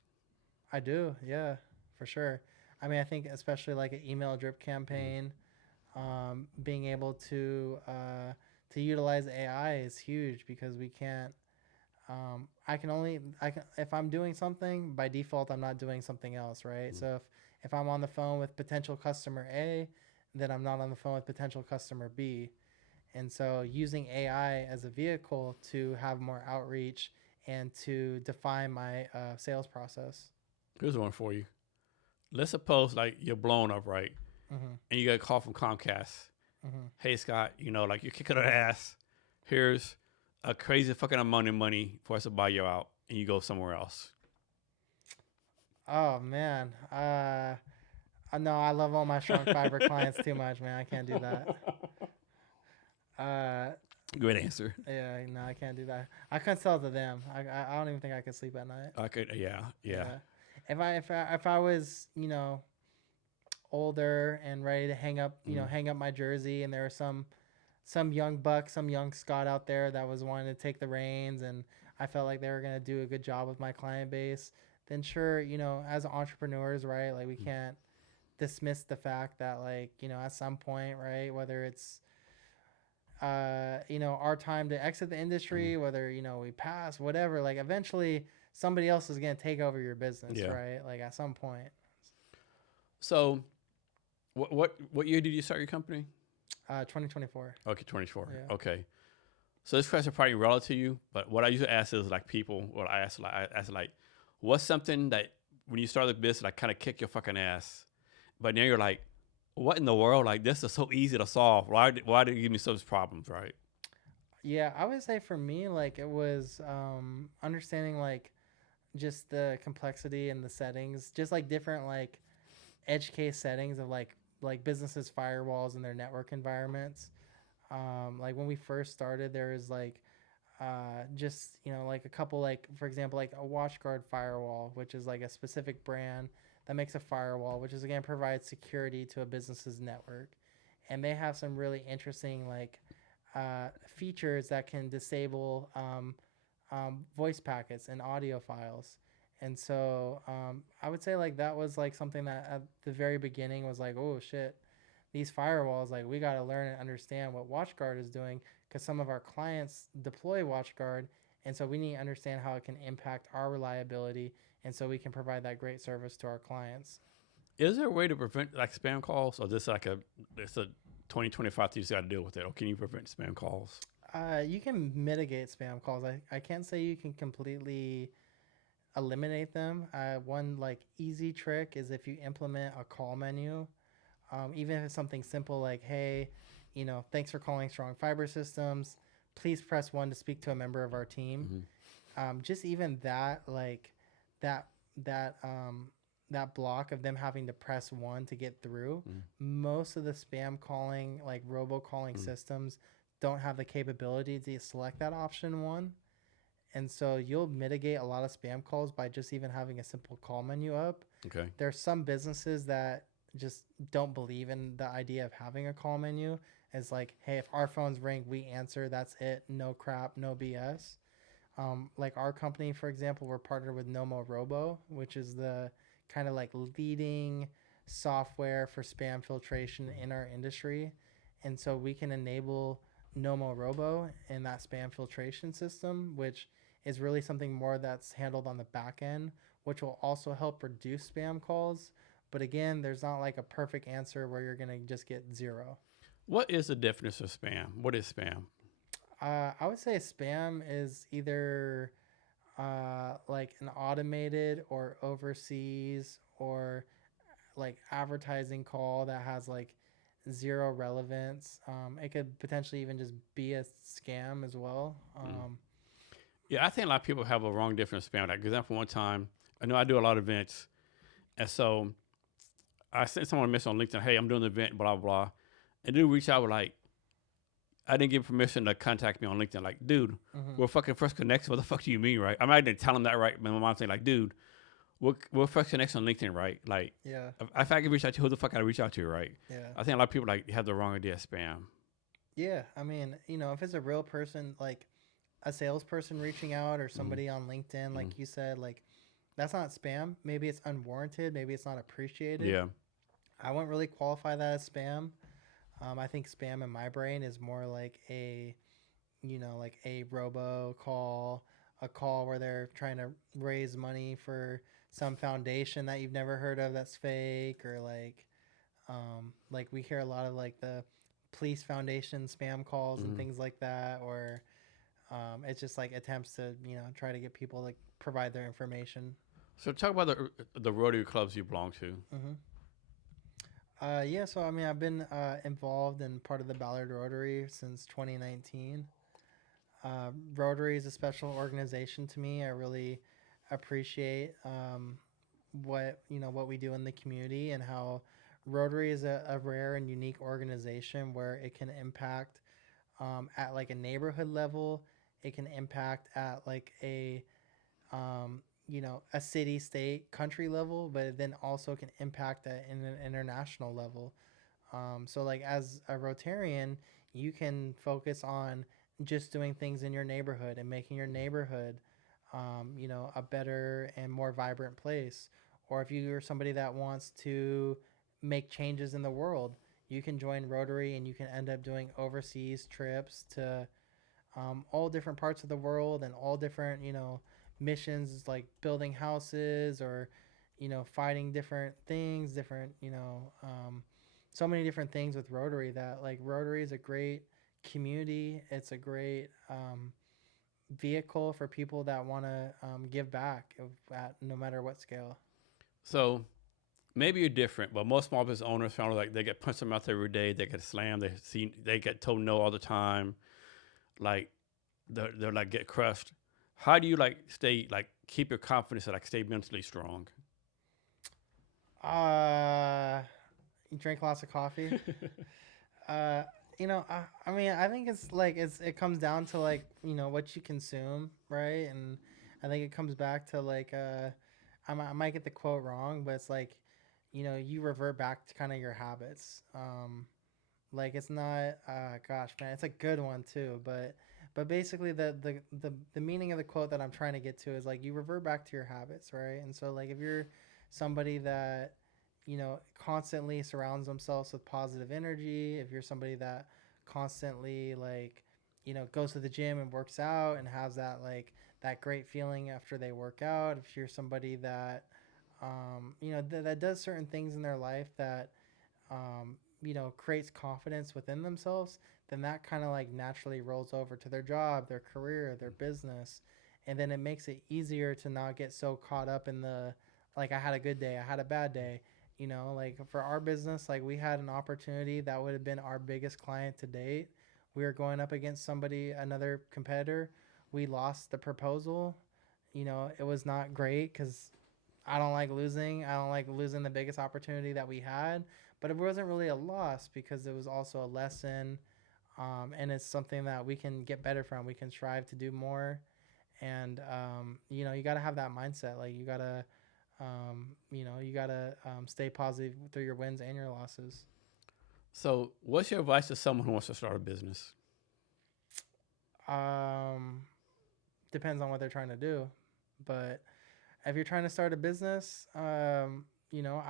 I do, yeah, for sure. I mean, I think especially like an email drip campaign, being able to utilize AI is huge because we can't. I can if I'm doing something by default, I'm not doing something else, right? So if I'm on the phone with potential customer A, then I'm not on the phone with potential customer B. And so using AI as a vehicle to have more outreach and to define my sales process. Here's one for you. Let's suppose like you're blown up, right? Mm-hmm. And you get a call from Comcast. Mm-hmm. Hey, Scott, like you're kicking her ass. Here's a crazy fucking amount of money for us to buy you out, and you go somewhere else. Oh man, no, I love all my strong fiber clients too much, man. I can't do that. Good answer. Yeah, no, I can't do that. I couldn't sell to them. I don't even think I could sleep at night. I could, yeah. If I was older and ready to hang up my jersey, and there was some young buck, some young Scott out there that was wanting to take the reins, and I felt like they were gonna do a good job with my client base, then sure, as entrepreneurs, right, like we can't dismiss the fact that like at some point, right, whether it's our time to exit the industry, whether we pass, whatever, like eventually somebody else is gonna take over your business, right? Like at some point. So, what year did you start your company? 2024. Okay, 24. Yeah. Okay. So this question probably relevant to you, but what I usually ask is like people. What I ask like, what's something that when you start the business like kind of kick your fucking ass, but now you're like, what in the world? Like this is so easy to solve. Why did you give me such problems, right? Yeah, I would say for me, like it was understanding like just the complexity and the settings, just like different like edge case settings of like businesses' firewalls and their network environments. Like when we first started, there was like just like a couple, like for example like a WatchGuard firewall, which is like a specific brand that makes a firewall, which is again provides security to a business's network, and they have some really interesting like features that can disable voice packets and audio files. And so I would say like that was like something that at the very beginning was like, oh shit, these firewalls, like we got to learn and understand what WatchGuard is doing, because some of our clients deploy WatchGuard, and so we need to understand how it can impact our reliability, and so we can provide that great service to our clients. Is there a way to prevent like spam calls, or this like it's a 2025 you just got to deal with it, or can you prevent spam calls? You can mitigate spam calls. I can't say you can completely eliminate them. One like easy trick is if you implement a call menu, even if it's something simple like, hey, thanks for calling Strong Fiber Systems. Please press 1 to speak to a member of our team. Just even that, like that block of them having to press 1 to get through. Most of the spam calling, like robocalling systems, don't have the capability to select that option 1. And so you'll mitigate a lot of spam calls by just even having a simple call menu up. Okay. There's some businesses that just don't believe in the idea of having a call menu. It's like, hey, if our phones ring, we answer. That's it. No crap, no BS. Like our company, for example, we're partnered with Nomo Robo, which is the kind of like leading software for spam filtration in our industry. And so we can enable Nomo Robo in that spam filtration system, which is really something more that's handled on the back end, which will also help reduce spam calls. But again, there's not like a perfect answer where you're going to just get zero. What is the definition of spam? What is spam? I would say spam is either like an automated or overseas or like advertising call that has like zero relevance. It could potentially even just be a scam as well. Mm. Yeah, I think a lot of people have a wrong definition of spam. Like, for example, one time, I know I do a lot of events, and so I sent someone a message on LinkedIn, hey, I'm doing an event, blah, blah, blah. And dude reached out with like, I didn't give permission to contact me on LinkedIn. Like, dude, we're fucking first connection. What the fuck do you mean, right? I might didn't tell him that, right? But my mom saying, like, dude, we're first connection on LinkedIn, right? Like, Yeah, if I can reach out to you, who the fuck I reach out to, right? yeah, I think a lot of people like have the wrong idea of spam. yeah. I mean, if it's a real person, like a salesperson reaching out or somebody on LinkedIn, like you said, like that's not spam. Maybe it's unwarranted. Maybe it's not appreciated. Yeah. I wouldn't really qualify that as spam. I think spam in my brain is more like like a robo call, a call where they're trying to raise money for some foundation that you've never heard of that's fake, or like we hear a lot of like the police foundation spam calls and things like that, or it's just like attempts to try to get people to like, provide their information. So talk about the Rotary clubs you belong to. Mm-hmm. Yeah, so I mean, I've been involved in part of the Ballard Rotary since 2019. Rotary is a special organization to me. I really appreciate what we do in the community, and how Rotary is a rare and unique organization where it can impact at like a neighborhood level. It can impact at like a city, state, country level, but then also can impact at in an international level. So like as a Rotarian, you can focus on just doing things in your neighborhood and making your neighborhood, a better and more vibrant place. Or if you're somebody that wants to make changes in the world, you can join Rotary and you can end up doing overseas trips to all different parts of the world and all different, missions like building houses or, fighting different things, different, so many different things with Rotary that like Rotary is a great community. It's a great vehicle for people that want to give back at no matter what scale. So maybe you're different, but most small business owners found like they get punched in the mouth every day. They get slammed. They get told no all the time. Like they're like get crushed. How do you like stay like keep your confidence and like stay mentally strong? You drink lots of coffee. uh, I mean, I think it's like it comes down to like what you consume, right? And I think it comes back to like I might get the quote wrong, but it's like you revert back to kind of your habits. Like it's not gosh man, it's a good one too, but basically the meaning of the quote that I'm trying to get to is like you revert back to your habits, right? And so like if you're somebody that constantly surrounds themselves with positive energy, if you're somebody that constantly like goes to the gym and works out and has that like that great feeling after they work out, if you're somebody that that does certain things in their life that creates confidence within themselves, then that kind of like naturally rolls over to their job, their career, their business. And then it makes it easier to not get so caught up in the, like, I had a good day, I had a bad day. Like for our business, like we had an opportunity that would have been our biggest client to date. We were going up against another competitor. We lost the proposal. It was not great because I don't like losing. I don't like losing the biggest opportunity that we had, but it wasn't really a loss because it was also a lesson, and it's something that we can get better from. We can strive to do more, and you got to have that mindset. Like you got to You gotta stay positive through your wins and your losses. So, what's your advice to someone who wants to start a business? Um, Depends on what they're trying to do, but if you're trying to start a business, I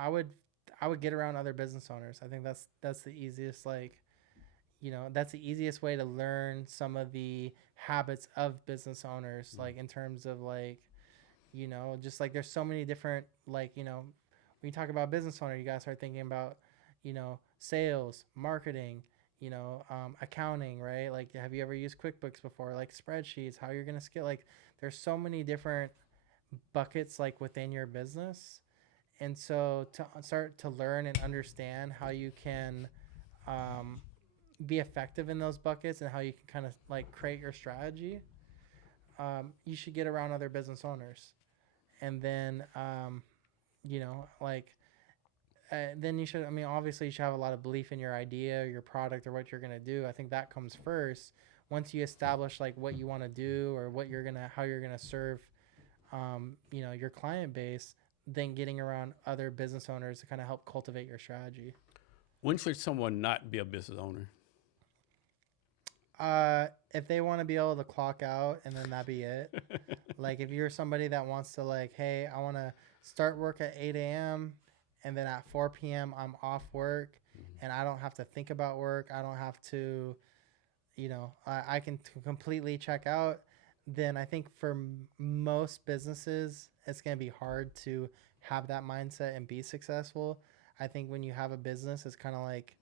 would get around other business owners. I think that's the easiest that's the easiest way to learn some of the habits of business owners, like in terms of just like there's so many different when you talk about business owner, you gotta start thinking about sales, marketing, accounting, right? Like, have you ever used QuickBooks before? Like spreadsheets, how you're gonna scale. Like, there's so many different buckets like within your business, and so to start to learn and understand how you can um, be effective in those buckets and how you can kind of like create your strategy, you should get around other business owners, and then you know like then you should, I mean, obviously you should have a lot of belief in your idea or your product or what you're going to do. I think that comes first. Once you establish like what you want to do or how you're going to serve your client base, then getting around other business owners to kind of help cultivate your strategy. When should someone not be a business owner? If they want to be able to clock out and then that be it. Like, if you're somebody that wants to, like, hey, I want to start work at 8 a.m. and then at 4 p.m. I'm off work and I don't have to think about work. I don't have to, I can completely check out. Then I think for most businesses, it's going to be hard to have that mindset and be successful. I think when you have a business, it's kind of like,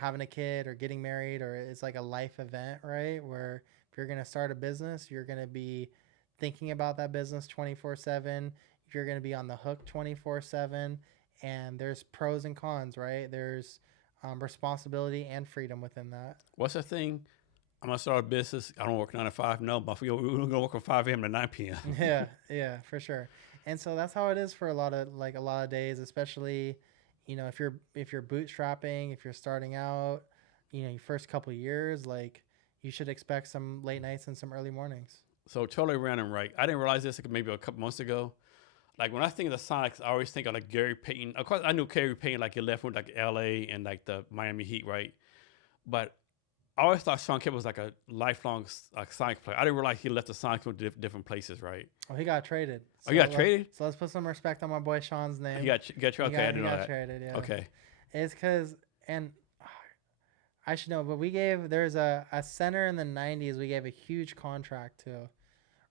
having a kid or getting married, or it's like a life event, right? Where if you're going to start a business, you're going to be thinking about that business 24/7. You're going to be on the hook 24/7. And there's pros and cons, right? There's responsibility and freedom within that. What's the thing? I'm gonna start a business. I don't work 9 to 5. No, but we're gonna work from 5 a.m. to 9 p.m. Yeah, for sure. And so that's how it is for a lot of days, especially, if you're bootstrapping, if you're starting out, your first couple of years, like, you should expect some late nights and some early mornings. So totally random, right? I didn't realize this maybe a couple months ago. Like, when I think of the Sonics, I always think of like Gary Payton. Of course, I knew Gary Payton, like, he left with like LA and like the Miami Heat, right? But I always thought Sean Kemp was like a lifelong Sonics player. I didn't realize he left the Sonics with different places, right? Oh, he got traded. So, he got traded? So let's put some respect on my boy Sean's name. He got traded? Okay, I didn't know that. Traded, yeah. Okay. It's because, and I should know, but there's a center in the 90s we gave a huge contract to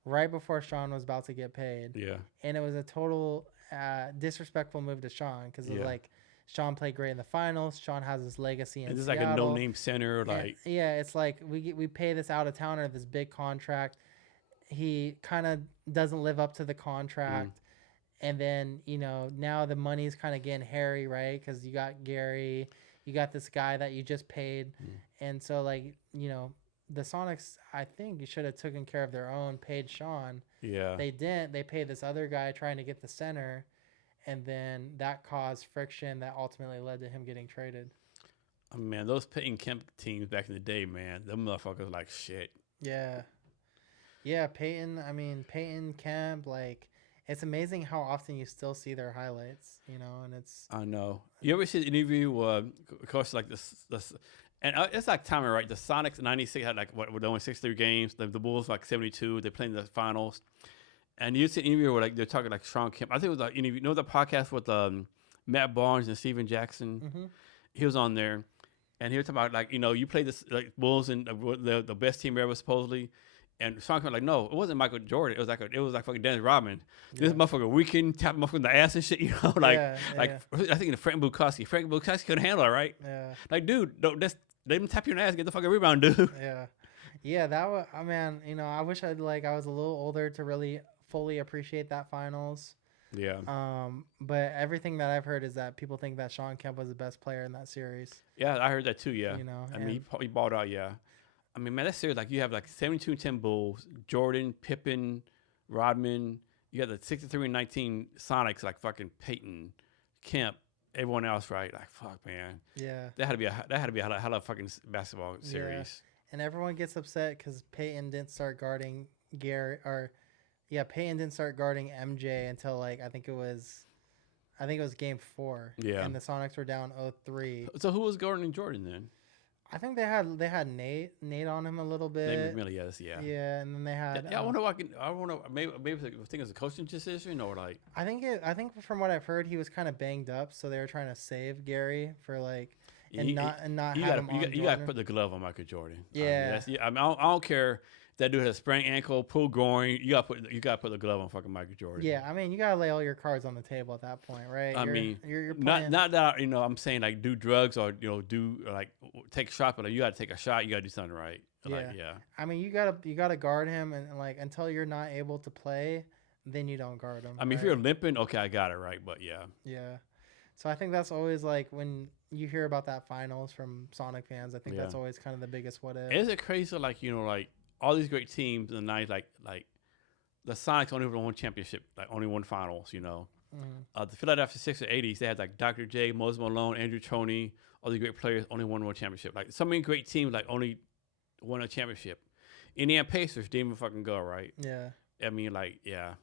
right before Sean was about to get paid. Yeah. And it was a total disrespectful move to Sean because it was like, Sean played great in the finals. Sean has his legacy in Seattle. It's like a no-name center, like. And, it's like we pay this out-of-towner this big contract. He kind of doesn't live up to the contract. And then, now the money's kind of getting hairy, right? Because you got Gary, you got this guy that you just paid. And so, like, the Sonics, I think, should have taken care of their own, paid Sean. Yeah. They didn't. They paid this other guy trying to get the center. And then that caused friction that ultimately led to him getting traded. Oh, man, those Peyton Kemp teams back in the day, man, them motherfuckers like shit. Yeah. Yeah, Peyton Kemp, like, it's amazing how often you still see their highlights, and it's... I know. You ever see the interview, of course, like this and it's like timing, right? The Sonics in 96 had like, with only 63 games. The Bulls like 72. They played in the finals. And you see an interview where like they're talking like Sean Kemp. I think it was like interview. The podcast with Matt Barnes and Steven Jackson. Mm-hmm. He was on there, and he was talking about like, you played this like Bulls and the best team ever supposedly. And Sean Kemp was like, no, it wasn't Michael Jordan. It was like fucking Dennis Rodman. Yeah. This motherfucker weekend tap motherfucker in the ass and shit. I think Frank Bukowski. Frank Bukowski couldn't handle it, right? Yeah. Like, dude, let him tap you in the ass, get the fucking rebound, dude. Yeah. Yeah, that was, I wish I was a little older to really fully appreciate that finals. Yeah. But everything that I've heard is that people think that Sean Kemp was the best player in that series. Yeah, I heard that too. Yeah. I mean, he balled out. Yeah. I mean, man, that series, like, you have like 72-10 Bulls, Jordan, Pippen, Rodman. You got the 63-19 Sonics, like fucking Peyton, Kemp, everyone else, right? Like, fuck, man. Yeah. That had to be a hell of a fucking basketball series. Yeah. And everyone gets upset because Peyton didn't start guarding Gary, or Yeah, Peyton didn't start guarding MJ until like I think it was game 4. Yeah. And the Sonics were down 0-3. So who was guarding Jordan then? I think they had Nate on him a little Nate bit. McMillan, yes, yeah. Yeah, and then they had. Yeah, I wonder what I wonder maybe I think it's a coaching decision or like. I think from what I've heard, he was kind of banged up, so they were trying to save Gary for like and not have him on. You got to put the glove on Michael Jordan. Yeah. I mean, I don't care if that dude has a sprained ankle, pull groin. You got to put the glove on fucking Michael Jordan. Yeah, I mean, you gotta lay all your cards on the table at that point, right? You're playing. not that I'm saying like do drugs or do like take a shot, but you got to take a shot. You got to do something right. Like, yeah. I mean, you gotta guard him, and like until you're not able to play, then you don't guard him. I mean, right? if you're limping, okay, I got it right, but yeah. Yeah. So I think that's always like when you hear about that finals from Sonic fans. I think that's always kind of the biggest what if. Is it crazy? Like like all these great teams in the '90s, like the Sonics only won one championship, like only won finals. Mm-hmm. The Philadelphia Sixers '80s, they had like Dr. J, Moses Malone, Andrew Toney, all these great players only won one championship. Like so many great teams like only won a championship. Indiana Pacers didn't even fucking go right. Yeah. I mean, like yeah.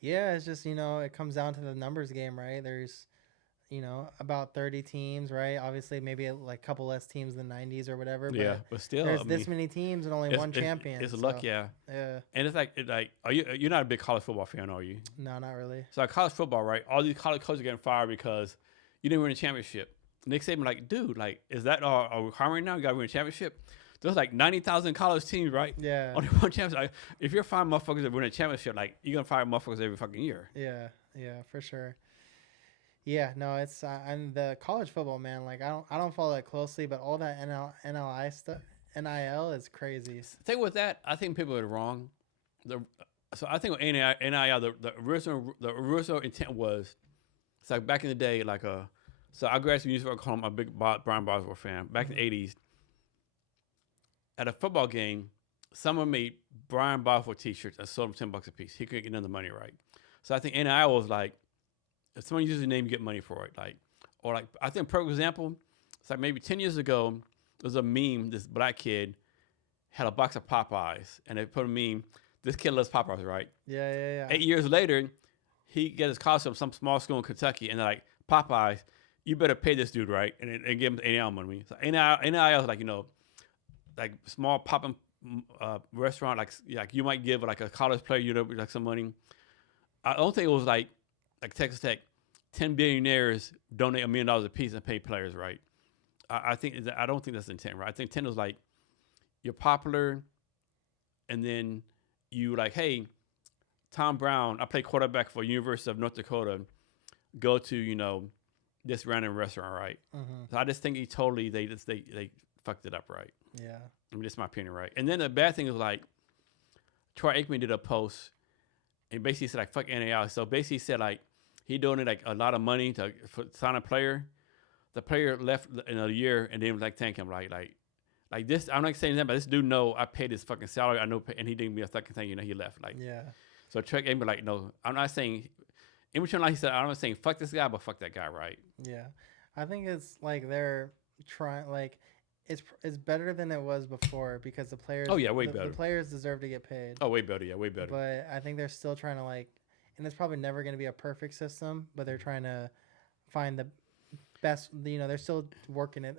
Yeah, it's just it comes down to the numbers game, right? There's about 30 teams, right? Obviously, maybe like a couple less teams than 90s or whatever. But still, there's this many teams and only one champion. It's luck, yeah. Yeah. And it's like you're not a big college football fan, are you? No, not really. So like college football, right? All these college coaches are getting fired because you didn't win a championship. Nick Saban, like, dude, like, is that are we hiring now? You got to win a championship. There's like 90,000 college teams, right? Yeah. Only one championship. Like, if you're firing motherfuckers that win a championship, like you're gonna fire motherfuckers every fucking year. Yeah, for sure. Yeah, no, it's and the college football, man. Like I don't follow that closely, but all that NLI stuff, NIL is crazy. The thing with that, I think people are wrong. So I think with NIL, the original intent was, it's like back in the day, like so I graduated from University of Oklahoma. I'm a big Brian Boswell fan. Back in the '80s, at a football game, someone made Brian Boswell T-shirts and sold them $10 a piece. He couldn't get none of the money, right? So I think NIL was like, if someone uses your name, you get money for it. Or I think, for example, it's like maybe 10 years ago, there was a meme, this black kid had a box of Popeyes, and they put a meme, this kid loves Popeyes, right? Yeah. 8 years later, he gets his college from some small school in Kentucky, and they're like, Popeyes, you better pay this dude, right? And give him NIL money. So NIL is like, like small popping restaurant, like you might give like a college player, like some money. I don't think it was like Texas Tech, 10 billionaires donate $1 million a piece and pay players, right? I don't think that's the intent, right? I think intent was like, you're popular, and then you like, hey, Tom Brown, I play quarterback for University of North Dakota, go to, this random restaurant, right? Mm-hmm. So I just think they fucked it up, right? Yeah. I mean, that's my opinion, right? And then the bad thing is like, Troy Aikman did a post and basically said like, fuck NAL. So basically said like, he donated like a lot of money to sign a player. The player left in a year and didn't like thank him, right? Like this, I'm not saying that, but this dude know I paid his fucking salary. I know, and he didn't be a fucking thing. He left. Like, yeah. So Troy Aikman like, no, I'm not saying. In between, like he said, I'm not saying fuck this guy, but fuck that guy, right? Yeah, I think it's like they're trying like. It's better than it was before because the players. Oh yeah, way better. The players deserve to get paid. Oh, way better. Yeah, way better. But I think they're still trying to and it's probably never going to be a perfect system. But they're trying to find the best. They're still working it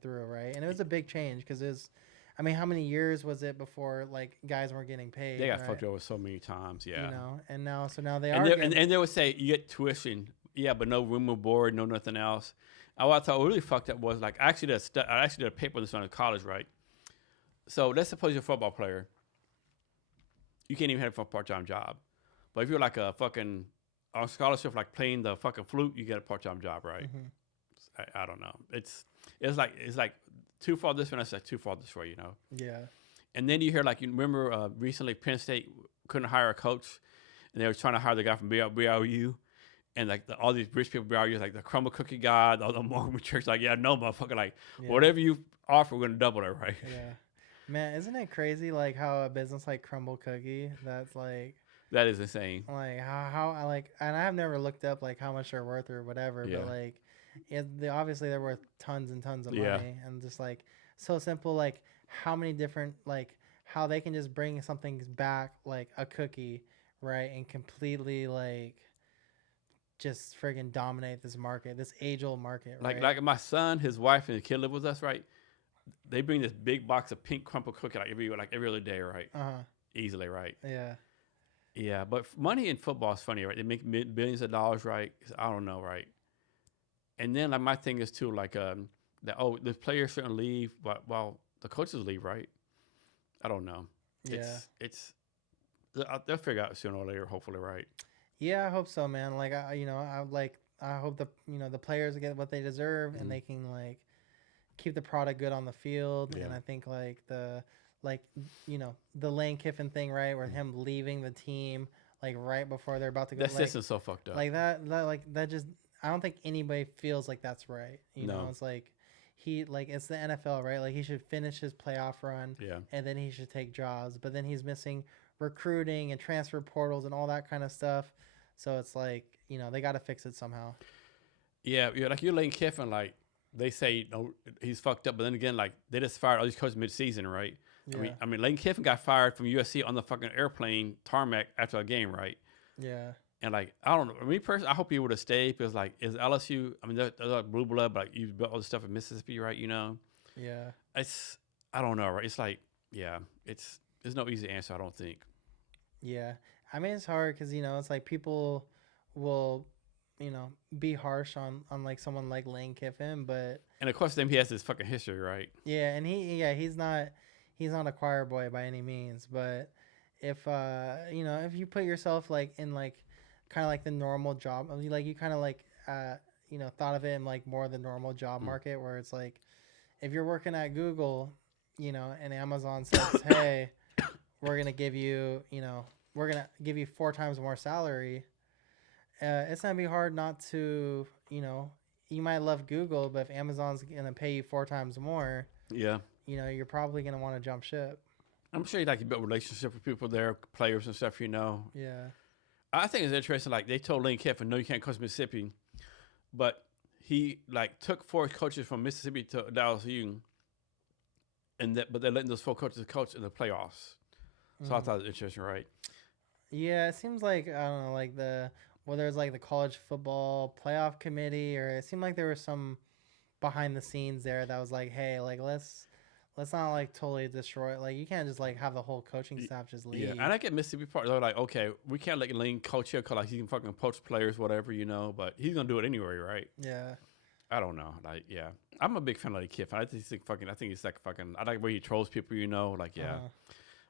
through, right? And it was a big change because it was. I mean, how many years was it before guys weren't getting paid? They got right? fucked over so many times. Yeah. And now they and are. And they would say you get tuition, yeah, but no room and board, no nothing else. What I thought really fucked up was I actually did a paper on this in college, right? So let's suppose you're a football player. You can't even have a part-time job. But if you're like a fucking on scholarship, like playing the fucking flute, you get a part-time job, right? Mm-hmm. I don't know. It's like too far this way, and I said too far this way, Yeah. And then you hear you remember recently Penn State couldn't hire a coach, and they were trying to hire the guy from BYU. And all these rich people, like the crumble cookie god, all the Mormon church, yeah, no, motherfucker, whatever you offer, we're gonna double it, right? Yeah, man, isn't it crazy? How a business like Crumble Cookie, that's that is insane. How and I have never looked up how much they're worth or whatever, yeah. But obviously they're worth tons and tons of money, and just so simple, how many different how they can just bring something back a cookie. right, and completely like just friggin' dominate this market, this age-old market, right? Like my son, his wife, and the kid live with us, right? They bring this big box of pink crumpled cookie like every other day, right? Easily, right? Yeah. Yeah, but money in football is funny, right? They make billions of dollars, right? I don't know, right? And then like my thing is too like that the players shouldn't leave, but while the coaches leave, right? I don't know. Yeah. It's they'll figure out sooner or later, hopefully, right? Yeah, I hope so, man. Like I hope the players get what they deserve and they can like keep the product good on the field. Yeah. And I think like like the Lane Kiffin thing, right, where him leaving the team like right before they're about to go. That like, system's so fucked up. Like that just I don't think anybody feels like that's right. You know, it's like it's the NFL, right? Like he should finish his playoff run, Yeah. and then he should take jobs. But then he's missing recruiting and transfer portals and all that kind of stuff. So it's like they got to fix it somehow. Yeah, like you're Lane Kiffin, like they say he's fucked up, but then again, like they just fired all these coaches mid-season, right? Yeah. I mean, Lane Kiffin got fired from USC on the fucking airplane tarmac after a game, right? Yeah. And like I don't know, me personally, I hope he would have stayed because like is LSU? I mean, they're like blue blood, but like, you built all this stuff in Mississippi, right? Yeah. I don't know, right? It's like there's no easy answer, I don't think. Yeah. I mean, it's hard because it's like people will be harsh on like someone like Lane Kiffin, but and of course, then he has this fucking history, right? Yeah, and he's not a choir boy by any means, but if if you put yourself like in like kind of like the normal job, I mean, like you kind of like thought of it in like more the normal job market where it's like if you're working at Google, and Amazon says, "Hey, we're going to give you, we're going to give you 4 times more salary." It's going to be hard not to, you might love Google, but if Amazon's going to pay you 4 times more, Yeah. You're probably going to want to jump ship. I'm sure you build relationship with people there, players and stuff, Yeah. I think it's interesting. Like they told Lane Kiffin, no, you can't coach Mississippi, but he like took 4 coaches from Mississippi to Dallas U, but they're letting those 4 coaches coach in the playoffs. So I thought it was interesting, right? Yeah, it seems like I don't know, like whether it's like the college football playoff committee or it seemed like there was some behind the scenes there that was like, hey, like let's not like totally destroy it. Like you can't just like have the whole coaching staff just leave. Yeah, and I get Mississippi part. They're like, okay, we can't let Lane coach here because like he can fucking poach players, whatever, but he's gonna do it anyway, right? Yeah. I don't know. Like, yeah, I'm a big fan of Lane Kiffin. I think he's like fucking. I like where he trolls people, like, yeah.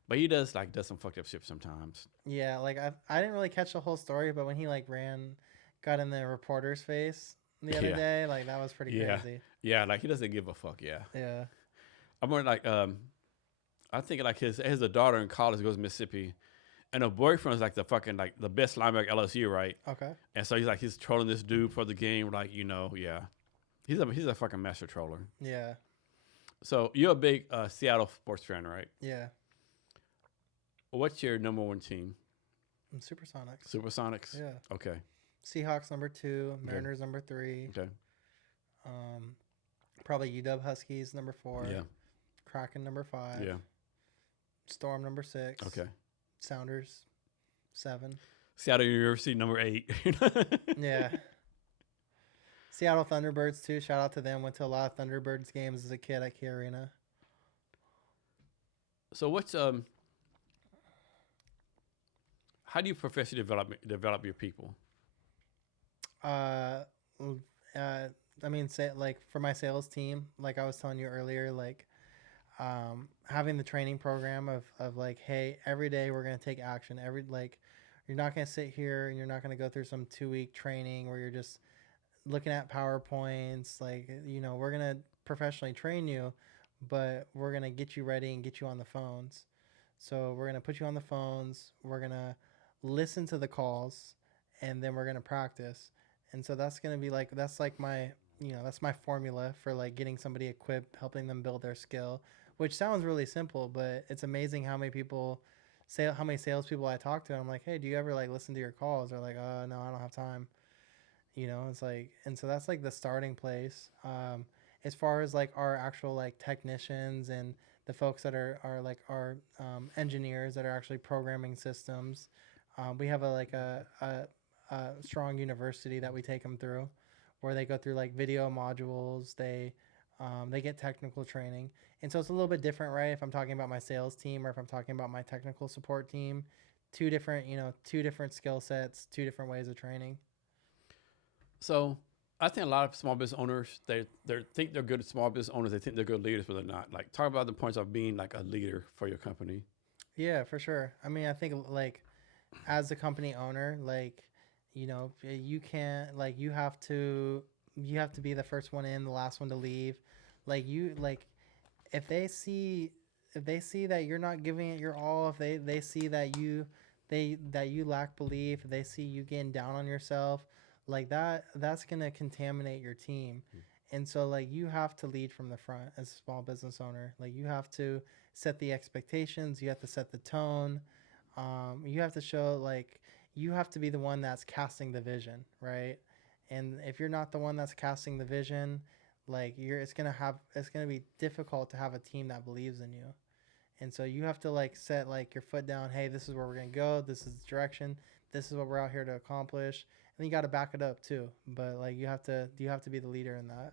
But he does some fucked up shit sometimes. Yeah, like I didn't really catch the whole story, but when he like got in the reporter's face the other day, like that was pretty crazy. Yeah, like he doesn't give a fuck. Yeah. Yeah. I'm more like I think like his a daughter in college goes to Mississippi, and her boyfriend's like the fucking like the best linebacker at LSU, right? Okay. And so he's trolling this dude for the game, like yeah. He's a fucking master troller. Yeah. So you're a big Seattle sports fan, right? Yeah. What's your number 1 team? Supersonics. Supersonics? Yeah. Okay. Seahawks number 2, Mariners number 3. Okay. Probably UW Huskies number 4. Yeah. Kraken number 5. Yeah. Storm number 6. Okay. Sounders 7. Seattle University number 8. Yeah. Seattle Thunderbirds too. Shout out to them. Went to a lot of Thunderbirds games as a kid at Key Arena. So what's how do you professionally develop your people? I mean, say like for my sales team, like I was telling you earlier, like having the training program of like, hey, every day we're gonna take action. You're not gonna sit here and you're not gonna go through some 2-week training where you're just looking at PowerPoints. Like, we're gonna professionally train you, but we're gonna get you ready and get you on the phones. So we're gonna put you on the phones. We're gonna listen to the calls, and then we're gonna practice. And so that's gonna be like that's my formula for like getting somebody equipped, helping them build their skill. Which sounds really simple, but it's amazing how many salespeople I talk to. And I'm like, hey, do you ever like listen to your calls? They're like, no, I don't have time. It's like, and so that's like the starting place. As far as like our actual like technicians and the folks that are like our engineers that are actually programming systems, We have a strong university that we take them through, where they go through like video modules. They get technical training, and so it's a little bit different, right? If I'm talking about my sales team or if I'm talking about my technical support team, two different skill sets, two different ways of training. So I think a lot of small business owners they think they're good small business owners. They think they're good leaders, but they're not. Like talk about the points of being like a leader for your company. Yeah, for sure. I mean, I think like as a company owner, like you can't like you have to be the first one in, the last one to leave. Like you like if they see if they see that you're not giving it your all, if they see that you lack belief, if they see you getting down on yourself, like that's gonna contaminate your team. And so like you have to lead from the front as a small business owner. Like you have to set the expectations, you have to set the tone. You have to show like you have to be the one that's casting the vision, right? And if you're not the one that's casting the vision, like it's gonna be difficult to have a team that believes in you. And so you have to like set like your foot down. Hey, this is where we're gonna go. This is the direction. This is what we're out here to accomplish. And you got to back it up too. But like you have to be the leader in that.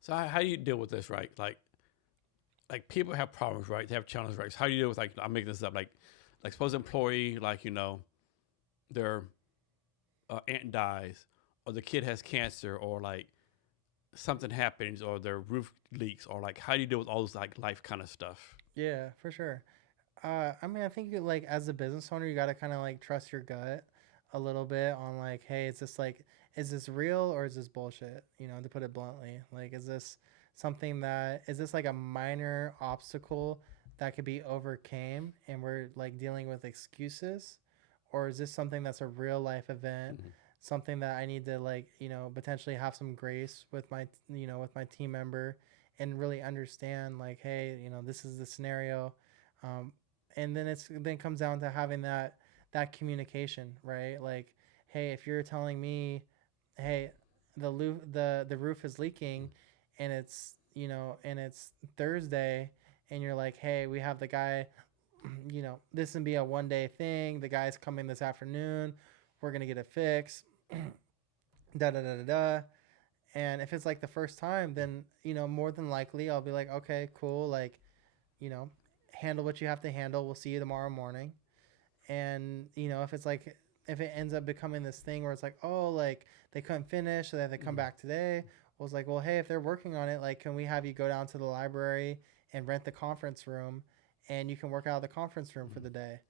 So how do you deal with this, right? Like people have problems, right? They have challenges, right? So how do you deal with like I'm making this up, like suppose an employee like their aunt dies, or the kid has cancer, or like something happens, or their roof leaks, or like how do you deal with all this like life kind of stuff? Yeah, for sure. I mean, I think like as a business owner, you got to kind of like trust your gut a little bit on like, hey, is this real or is this bullshit? To put it bluntly, like, is this like a minor obstacle that could be overcame and we're like dealing with excuses, or is this something that's a real life event, Mm-hmm. something that I need to like, potentially have some grace with with my team member and really understand like, hey, this is the scenario. Um, and then it comes down to having that communication, right? Like, hey, if you're telling me, hey, the roof is leaking, and it's Thursday, and you're like, hey, we have the guy, this can be a 1 day thing. The guy's coming this afternoon. We're gonna get it fixed. Da da da da da. And if it's like the first time, then more than likely I'll be like, okay, cool, like, you know, handle what you have to handle. We'll see you tomorrow morning. And if it's like if it ends up becoming this thing where it's like, oh, like they couldn't finish, so they have to come Mm-hmm. back today. Well, it's like, well, hey, if they're working on it, like, can we have you go down to the library and rent the conference room, and you can work out of the conference room for the day.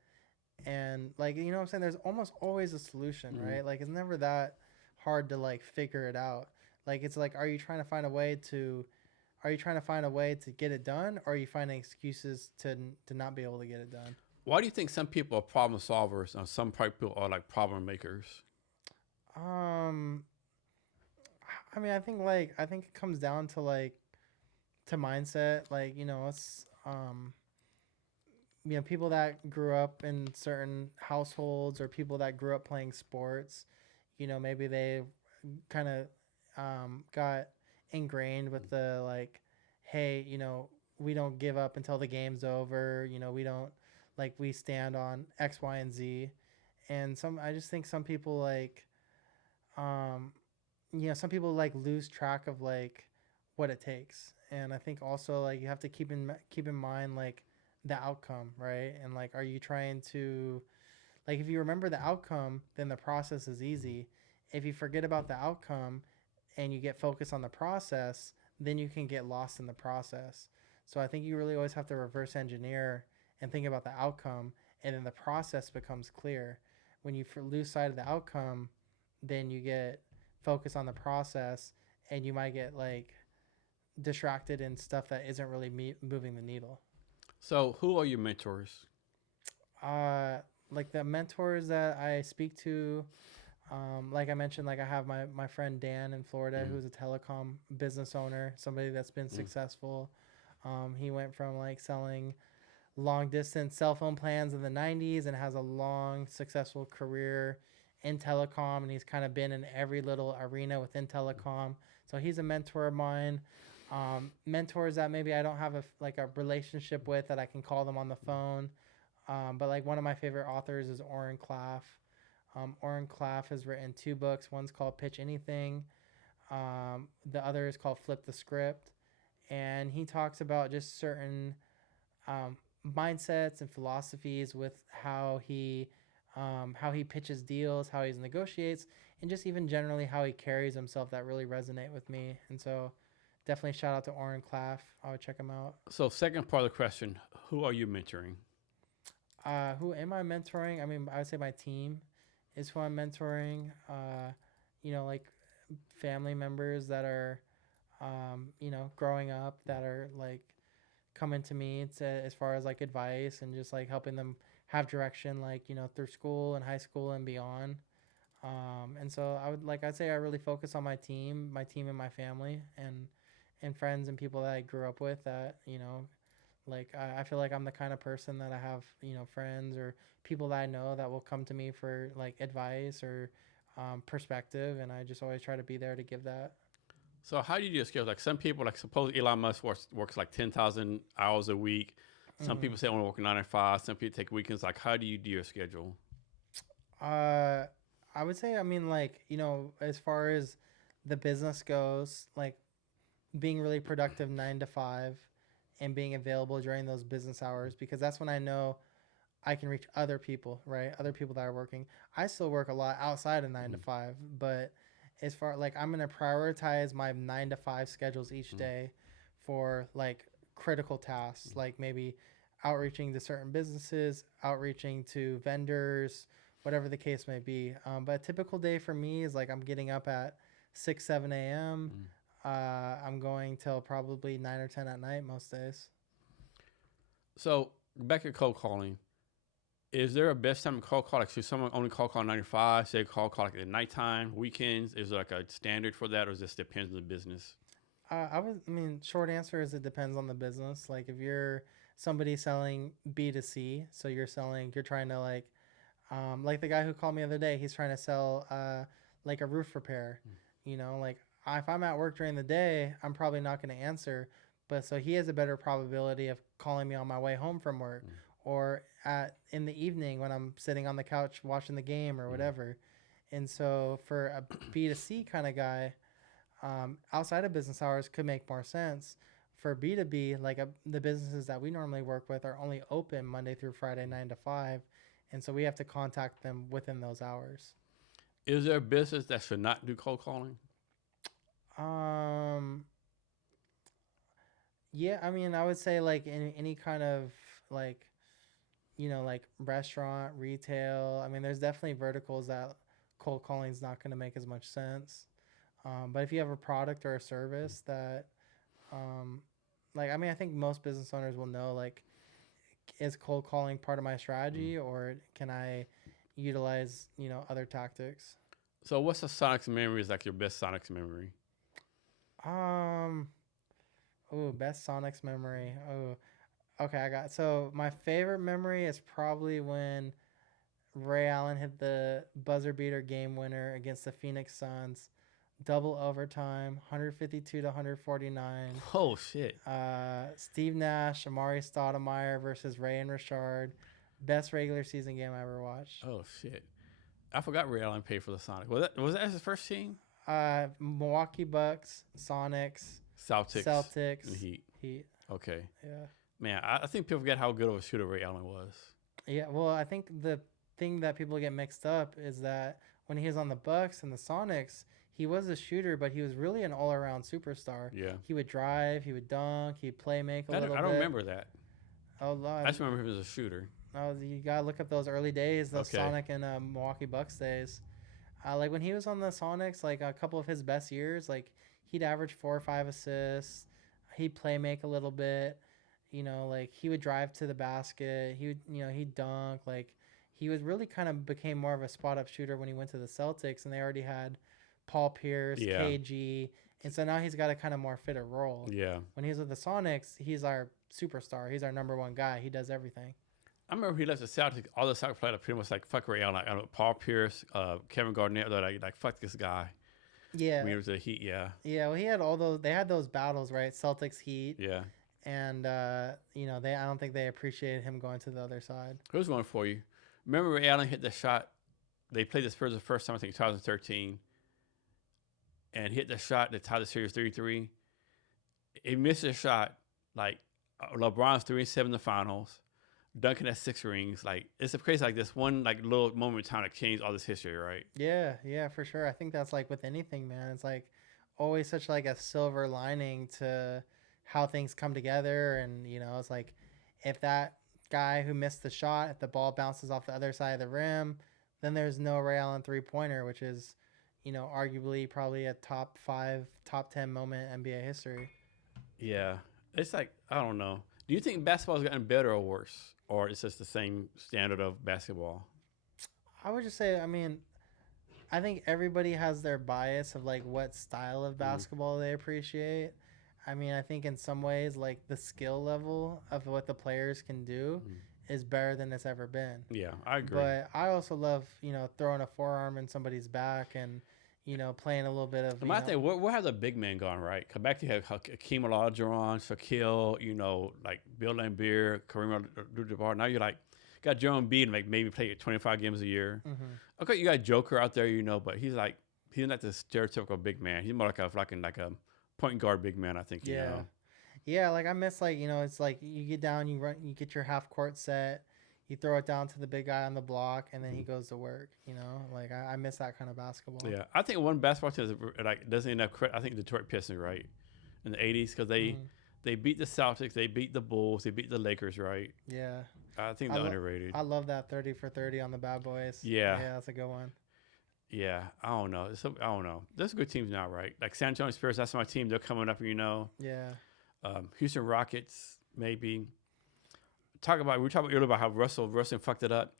And like, what I'm saying, there's almost always a solution, Mm-hmm. right? Like it's never that hard to like figure it out. Like it's like, are you trying to find a way to get it done, or are you finding excuses to not be able to get it done? Why do you think some people are problem solvers and some people are like problem makers? Um, I mean, I think it comes down to like to mindset. Like it's people that grew up in certain households or people that grew up playing sports. Maybe they kind of got ingrained with the like, hey, we don't give up until the game's over. We don't like we stand on X, Y, and Z. And I just think some people like um some people like lose track of like what it takes. And I think also like you have to keep in mind like the outcome, right? And like, are you trying to like, if you remember the outcome, then the process is easy. If you forget about the outcome and you get focused on the process, then you can get lost in the process. So I think you really always have to reverse engineer and think about the outcome, and then the process becomes clear. When you lose sight of the outcome, then you get focused on the process, and you might get like distracted in stuff that isn't really moving the needle. So who are your mentors? Uh, like the mentors that I speak to, like I mentioned, like I have my friend Dan in Florida, Mm-hmm. who's a telecom business owner, somebody that's been Mm-hmm. successful. He went from like selling long distance cell phone plans in the 90s and has a long successful career in telecom, and he's kind of been in every little arena within telecom. So he's a mentor of mine. Mentors that maybe I don't have like a relationship with, that I can call them on the phone. But like one of my favorite authors is Oren Klaff. Oren Klaff has written 2 books. One's called Pitch Anything. The other is called Flip the Script. And he talks about just certain um, mindsets and philosophies with how he pitches deals, how he negotiates, and just even generally how he carries himself that really resonate with me. And so definitely shout out to Oren Klaff. I would check him out. So second part of the question, who are you mentoring? Who am I mentoring? I mean, I would say my team is who I'm mentoring. Like family members that are, growing up that are like coming to me to, as far as like advice and just like helping them have direction, like, through school and high school and beyond. And so I'd say I really focus on my team and my family and friends and people that I grew up with that, I feel like I'm the kind of person that I have, friends or people that I know that will come to me for like advice or perspective. And I just always try to be there to give that. So how do you do your skills? Like some people, like suppose Elon Musk works like 10,000 hours a week. Some people say I want to work 9 to 5. Some people take weekends. Like how do you do your schedule? I would say, I mean, like, as far as the business goes, like being really productive 9 to 5 and being available during those business hours, because that's when I know I can reach other people, right? Other people that are working. I still work a lot outside of 9 to 5, but as far like I'm going to prioritize my 9 to 5 schedules each day for like critical tasks, like maybe outreaching to certain businesses, outreaching to vendors, whatever the case may be. But a typical day for me is like I'm getting up at 6, 7 a.m. I'm going till probably 9 or 10 at night most days. So back to cold calling. Is there a best time to cold call? Like should someone only cold call 9 to 5? Say cold call like at nighttime, weekends? Is there like a standard for that, or does this depends on the business? Short answer is it depends on the business. Like if you're somebody selling B2C, so you're trying to like the guy who called me the other day, he's trying to sell like a roof repair. If I'm at work during the day, I'm probably not going to answer, but so he has a better probability of calling me on my way home from work or in the evening when I'm sitting on the couch watching the game or whatever. And so for a B2C kind of guy, outside of business hours could make more sense. For B2B, the businesses that we normally work with are only open Monday through Friday, 9 to 5. And so we have to contact them within those hours. Is there a business that should not do cold calling? Yeah, I mean, I would say like in any kind of like, like restaurant, retail. I mean, there's definitely verticals that cold calling is not going to make as much sense. But if you have a product or a service that, I think most business owners will know, like, is cold calling part of my strategy or can I utilize, other tactics? So what's the Sonics memory is like your best Sonics memory? Best Sonics memory. Okay, so my favorite memory is probably when Ray Allen hit the buzzer beater game winner against the Phoenix Suns. Double overtime, 152 to 149. Oh, shit. Steve Nash, Amari Stoudemire versus Ray and Richard. Best regular season game I ever watched. Oh, shit. I forgot Ray Allen paid for the Sonics. Was that his first team? Milwaukee Bucks, Sonics, Celtics, and Heat. Okay. Yeah. Man, I think people forget how good of a shooter Ray Allen was. Yeah, well, I think the thing that people get mixed up is that when he was on the Bucks and the Sonics, he was a shooter, but he was really an all-around superstar. Yeah. He would drive, he would dunk, he'd play make a little bit. I don't remember that. Oh, I just remember him as a shooter. Oh, you gotta look up those early days, those Sonic and Milwaukee Bucks days. Like when he was on the Sonics, like a couple of his best years, like he'd average 4 or 5 assists. He'd play make a little bit. Like he would drive to the basket. He would, he'd dunk. Like he was really kind of became more of a spot up shooter when he went to the Celtics, and they already had Paul Pierce, KG, and so now he's got a kind of more fit a role. Yeah. When he's with the Sonics, he's our superstar. He's our number one guy. He does everything. I remember he left the Celtics. All the Celtics players pretty much like fuck Ray Allen. Like, Paul Pierce, Kevin Garnett. They're like fuck this guy. Yeah. When he was the Heat. Yeah. Yeah. Well, he had all those. They had those battles, right? Celtics, Heat. Yeah. And I don't think they appreciated him going to the other side. Here's one for you. Remember Ray Allen hit the shot they played the Spurs the first time, I think 2013, and hit the shot that tied the series 3-3. He missed a shot, like LeBron's 3-7 in the finals. Duncan has 6 rings. Like, it's a crazy, like this one like little moment in time that changed all this history, right? Yeah, for sure. I think that's like with anything, man. It's like always such like a silver lining to how things come together. And, it's like if that guy who missed the shot, if the ball bounces off the other side of the rim, then there's no Ray Allen 3-pointer, which is, arguably probably a top 5, top 10 moment in NBA history. Yeah. It's like, I don't know. Do you think basketball has gotten better or worse? Or it's just the same standard of basketball? I would just say, I mean, I think everybody has their bias of like what style of basketball they appreciate. I mean, I think in some ways, like the skill level of what the players can do is better than it's ever been. Yeah, I agree. But I also love, throwing a forearm in somebody's back and, playing a little bit of. My thing, where have the big men gone, right? Come back to have Hakeem Olajuwon, Shaquille, like Bill Laimbeer, Kareem Abdul-Jabbar. Now you're like, got Joe Embiid and like maybe play 25 games a year. Mm-hmm. Okay, you got Joker out there, but he's not the stereotypical big man. He's more like a point guard big man, I think. Yeah. Yeah, like I miss it's like you get down, you run, you get your half court set, you throw it down to the big guy on the block, and then he goes to work. Like I miss that kind of basketball. Yeah, I think one basketball team doesn't enough credit. I think Detroit Pistons, right, in the '80s, because they beat the Celtics, they beat the Bulls, they beat the Lakers, right? Yeah, I think they're underrated. I love that 30 for 30 on the Bad Boys. Yeah, that's a good one. Yeah, I don't know. I don't know. There's good teams now, right? Like San Antonio Spurs, that's my team. They're coming up, Yeah. Houston Rockets, maybe. We talked earlier about how Russell fucked it up.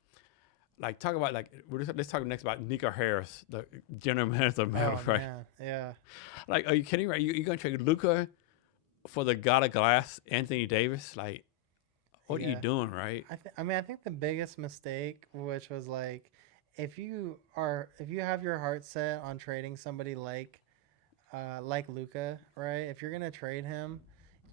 Like, let's talk next about Nico Harris, the general manager of Mavericks, right? Yeah. Like, are you kidding, right? You going to trade Luka for the god of glass, Anthony Davis? Like, what are you doing, right? I think the biggest mistake, which was like, if you have your heart set on trading somebody like Luka, right? If you're gonna trade him,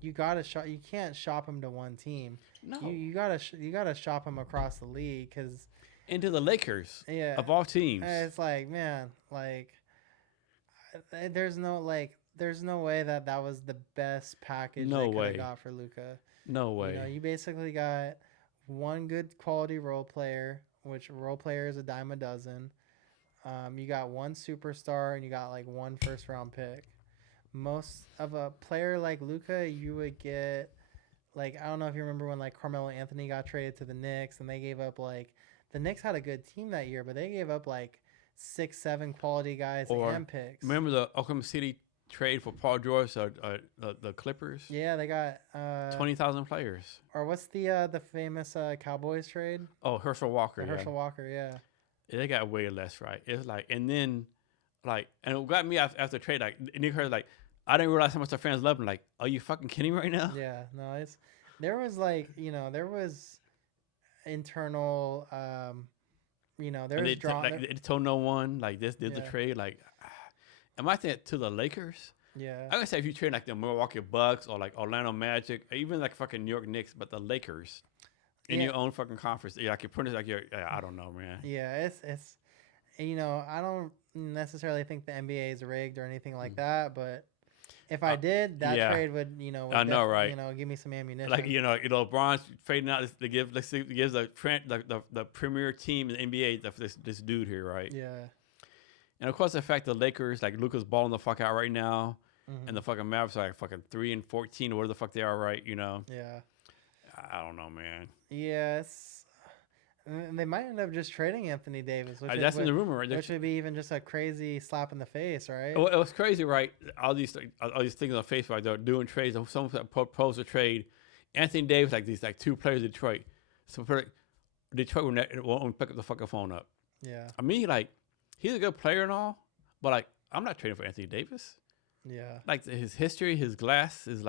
you can't shop him to one team. No, you gotta shop him across the league because into the Lakers, of all teams. It's like, man, like there's no way that was the best package they could have got for Luka. No way. You basically got one good quality role player, which role player is a dime a dozen. You got one superstar and you got like one first round pick. Most of a player like Luka, you would get like, I don't know if you remember when like Carmelo Anthony got traded to the Knicks and they gave up like, the Knicks had a good team that year, but they gave up like 6-7 quality guys and picks. Remember the Oklahoma City trade for Paul George, the Clippers? Yeah, they got 20,000 players. Or what's the famous Cowboys trade? Oh, Herschel Walker. Herschel Walker, yeah. They got way less, right? It was like, and then, like, and it got me after the trade, like, Nick Hurst, like, I didn't realize how much their fans loved him. Like, are you fucking kidding me right now? Yeah, no, there was like, there was internal, there was drama. Like, they told no one, like, this did the trade, like, am I saying to the Lakers? Yeah. I would say if you trade like the Milwaukee Bucks or like Orlando Magic, or even like fucking New York Knicks, but the Lakers in your own fucking conference, like you're putting it like I don't know, man. Yeah, it's I don't necessarily think the NBA is rigged or anything like that, but if I did, that trade would I know, right? Give me some ammunition. Like LeBron's trading out to gives the premier team in the NBA this dude here, right? Yeah. And of course, the fact the Lakers, like Luka's balling the fuck out right now, and the fucking Mavericks are like fucking 3-14 or whatever the fuck they are, right? Yeah. I don't know, man. Yes. They might end up just trading Anthony Davis. That's in the rumor, right? Which would be even just a crazy slap in the face, right? Well, it was crazy, right? All these things on Facebook, like they're doing trades. Someone proposed a trade. Anthony Davis, like these like 2 players in Detroit. So Detroit won't pick up the fucking phone up. Yeah. I mean, like, he's a good player and all, but like, I'm not trading for Anthony Davis. Yeah. Like his history, his glass, his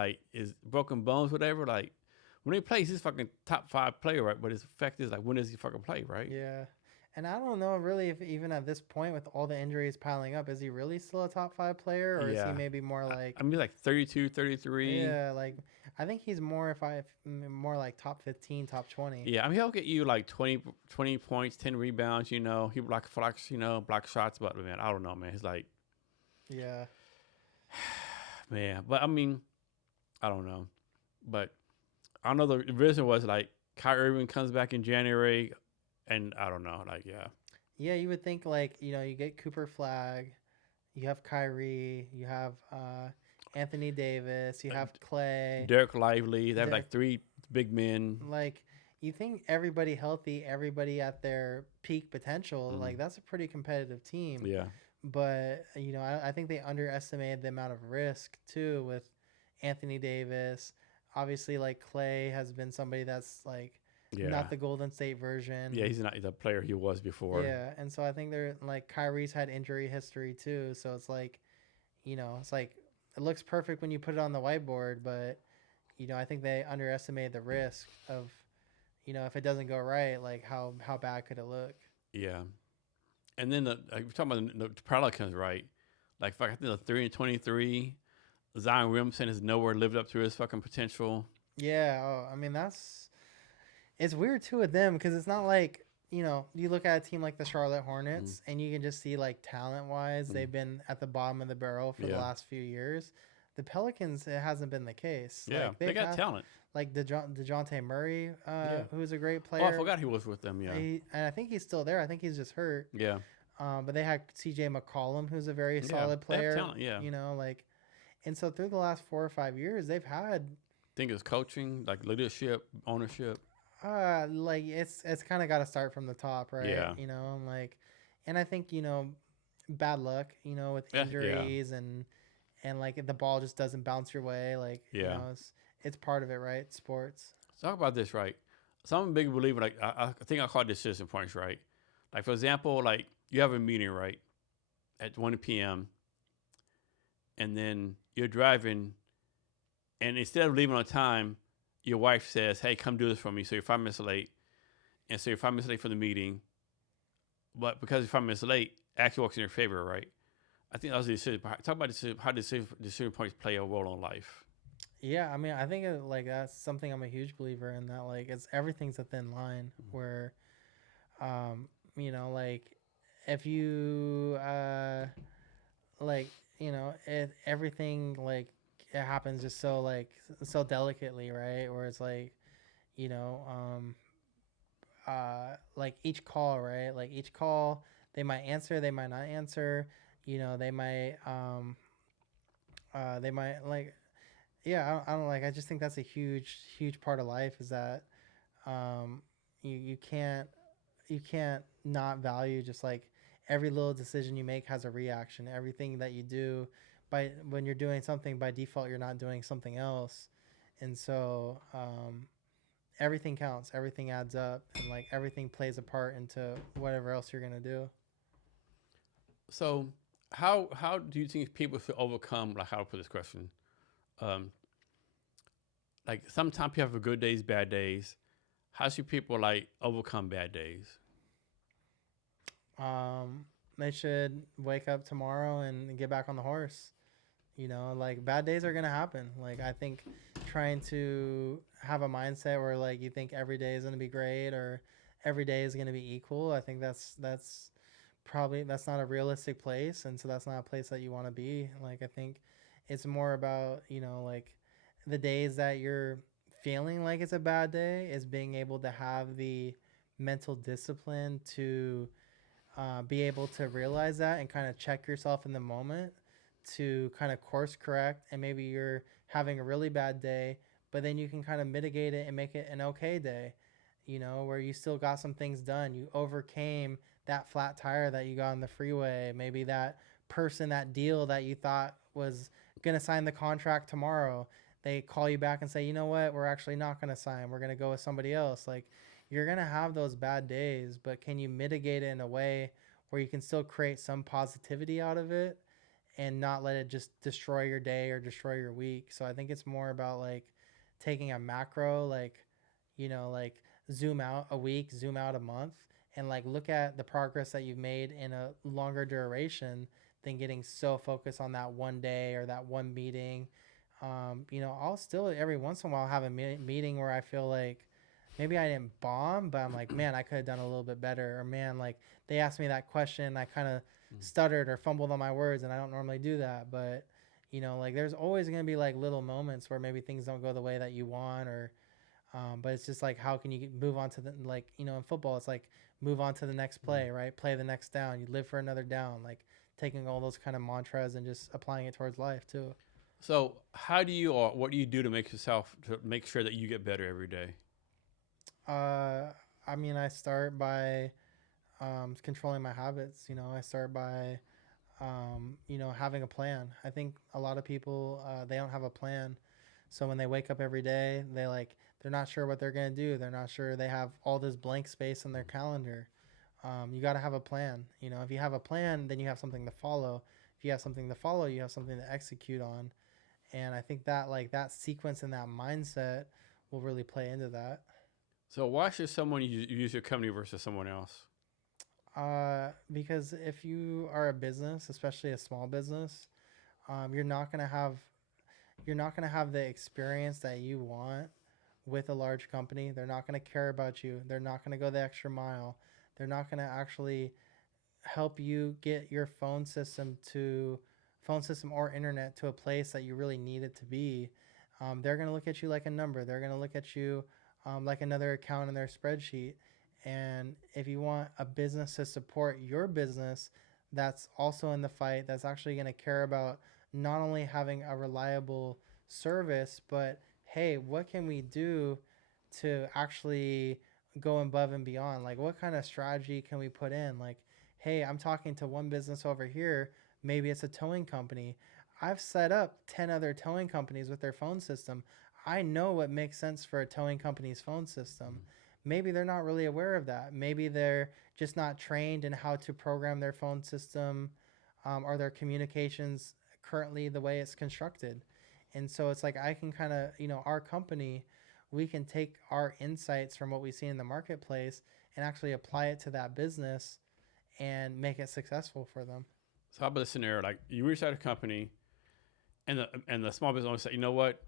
broken bones, whatever. Like when he plays, he's fucking top 5 player, right? But his effect is like, when does he fucking play, right? Yeah. And I don't know really if even at this point with all the injuries piling up, is he really still a top 5 player or is he maybe more like... I mean, like 32, 33. Yeah, like I think he's more like top 15, top 20. Yeah, I mean he'll get you like 20 points, 10 rebounds. You know, he block flocks. You know, block shots. But man, I don't know, man. He's like, Yeah. man. But I mean, I don't know. But I know the reason was like Kyrie Irving comes back in January, and I don't know. Like, yeah, Yeah, you would think like, you get Cooper Flag, you have Kyrie, you have Anthony Davis, you have Clay. Derek Lively. They have They're like three big men. like you think everybody healthy, everybody at their peak potential, Mhm. like that's a pretty competitive team. Yeah, But I think they underestimated the amount of risk too with Anthony Davis. Obviously, like Clay has been somebody that's like yeah, not the Golden State version. yeah. He's not the player he was before. Yeah, and so I think they're like Kyrie's had injury history too. So it's like, it's like it looks perfect when you put it on the whiteboard, but I think they underestimated the risk of, if it doesn't go right, like how bad could it look? Yeah, and then like, we're talking about the Pelicans, right? Like, I think the 3-23, Zion Williamson has nowhere lived up to his fucking potential. Yeah, I mean it's weird too with them because it's not like you look at a team like the Charlotte Hornets and you can just see like talent wise they've been at the bottom of the barrel for the last few years. The Pelicans, it hasn't been the case. Yeah, Like they got talent. Like DeJounte Murray, who's a great Oh, player. I forgot he was with them. Yeah, And I think he's still there. I think he's just hurt. yeah, But they had CJ McCollum, who's a very solid they have player. talent. Yeah, And so through the last 4 or 5 years, they've had I think it's coaching, like leadership, ownership. like it's kind of got to start from the top, right? Yeah. And I think bad luck, with injuries and like the ball just doesn't bounce your way, like it's part of it, right? Sports. Talk about this, right? So I'm a big believer. Like, I think I call it decision points, right? Like, for example, like you have a meeting, right, at 1 p.m. and then you're driving, and instead of leaving on time, your wife says, "Hey, come do this for me." So you're 5 minutes late, and so you're 5 minutes late for the meeting. But because you're 5 minutes late, it actually works in your favor, right? I think that was the decision. Talk about how decision points play a role in life. Yeah, I mean, I think like that's something I'm a huge believer in, that like everything's a thin line where, like if you like everything like it happens just so delicately, right? Where it's like, you know, like each call, right? Like each call, they might answer, they might not answer. They might like, yeah. I don't like. I just think that's a huge part of life is that, you can't not value just like every little decision you make has a reaction. Everything that you do, when you're doing something by default, you're not doing something else, and so everything counts. Everything adds up, and like everything plays a part into whatever else you're gonna do. So how do you think people should overcome, like, how to put this question? Like sometimes people have good days, bad days. How should people like overcome bad days? They should wake up tomorrow and get back on the horse. Like bad days are gonna happen. Like I think trying to have a mindset where like you think every day is gonna be great or every day is gonna be equal. I think that's probably that's not a realistic place, and so that's not a place that you want to be. Like I think it's more about like the days that you're feeling like it's a bad day is being able to have the mental discipline to be able to realize that and kind of check yourself in the moment to kind of course correct. And maybe you're having a really bad day, but then you can kind of mitigate it and make it an okay day, where you still got some things done. You overcame that flat tire that you got on the freeway. Maybe that person, that deal that you thought was going to sign the contract tomorrow, they call you back and say, you know what, we're actually not going to sign. We're going to go with somebody else. Like, you're going to have those bad days, but can you mitigate it in a way where you can still create some positivity out of it and not let it just destroy your day or destroy your week? So I think it's more about like taking a macro, like, like zoom out a week, zoom out a month, and like look at the progress that you've made in a longer duration than getting so focused on that one day or that one meeting. I'll still every once in a while have a meeting where I feel like maybe I didn't bomb, but I'm like, man, I could have done a little bit better. Or man, like they asked me that question, I kind of stuttered or fumbled on my words, and I don't normally do that. But like there's always gonna be like little moments where maybe things don't go the way that you want, or but it's just like how can you move on to the like in football it's like move on to the next play, right? Play the next down. You live for another down. Like taking all those kind of mantras and just applying it towards life too. So how do you, or what do you do to make sure that you get better every day? I mean, I start by controlling my habits. I start by having a plan. I think a lot of people they don't have a plan, so when they wake up every day, they're not sure what they're gonna do. They're not sure. They have all this blank space in their calendar. You got to have a plan. If you have a plan, then you have something to follow. If you have something to follow, you have something to execute on. And I think that like that sequence and that mindset will really play into that. So why should someone use your company versus someone else? Because if you are a business, especially a small business, you're not gonna have the experience that you want with a large company. They're not gonna care about you. They're not gonna go the extra mile. They're not gonna actually help you get your phone system or internet to a place that you really need it to be. They're going to look at you like a number. They're going to look at you like another account in their spreadsheet. And if you want a business to support your business that's also in the fight, that's actually going to care about not only having a reliable service, but hey, what can we do to actually go above and beyond? Like, what kind of strategy can we put in? Like, hey, I'm talking to one business over here. Maybe it's a towing company. I've set up 10 other towing companies with their phone system. I know what makes sense for a towing company's phone system. Maybe they're not really aware of that. Maybe they're just not trained in how to program their phone system or their communications currently the way it's constructed. And so it's like I can kind of, our company, we can take our insights from what we see in the marketplace and actually apply it to that business and make it successful for them. So how about the scenario? Like you reach out a company and the small business owner say, you know what?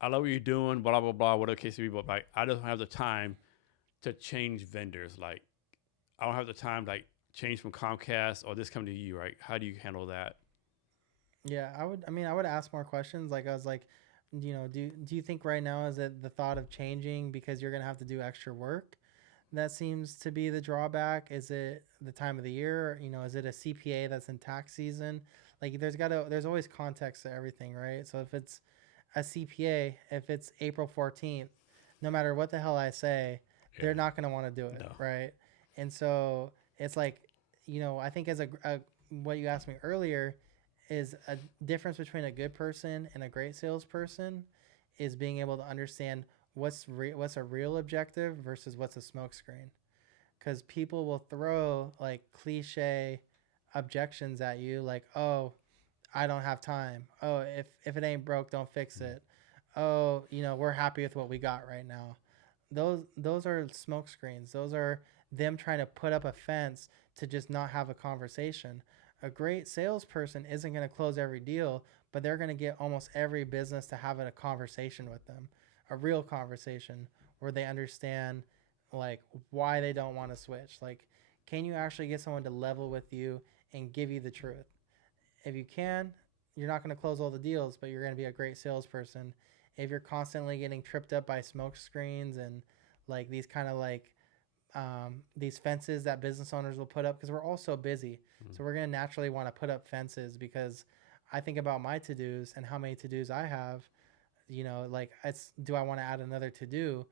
I love what you're doing, blah, blah, blah, whatever the case may be, but like I don't have the time to change vendors. Like I don't have the time to like change from Comcast or this company to you, right? How do you handle that? Yeah, I would ask more questions. Like I was like, do you think right now is it the thought of changing because you're gonna have to do extra work? That seems to be the drawback. Is it the time of the year? Is it a CPA that's in tax season? Like there's always context to everything, right? So if it's a CPA, if it's April 14th, no matter what the hell I say, they're not going to want to do it, No. right? And so it's like, I think as a what you asked me earlier is a difference between a good person and a great salesperson is being able to understand what's a real objective versus what's a smokescreen. Because people will throw like cliche objections at you, like, "Oh, I don't have time. Oh, if it ain't broke, don't fix it. Oh, we're happy with what we got right now." Those are smoke screens. Those are them trying to put up a fence to just not have a conversation. A great salesperson isn't going to close every deal, but they're going to get almost every business to have a conversation with them, a real conversation where they understand like why they don't want to switch. Like, can you actually get someone to level with you and give you the truth? If you can, you're not going to close all the deals, but you're going to be a great salesperson. If you're constantly getting tripped up by smoke screens and like these kind of like these fences that business owners will put up, because we're all so busy, so we're going to naturally want to put up fences. Because I think about my to-dos and how many to-dos I have. Like do I want to add another to-do?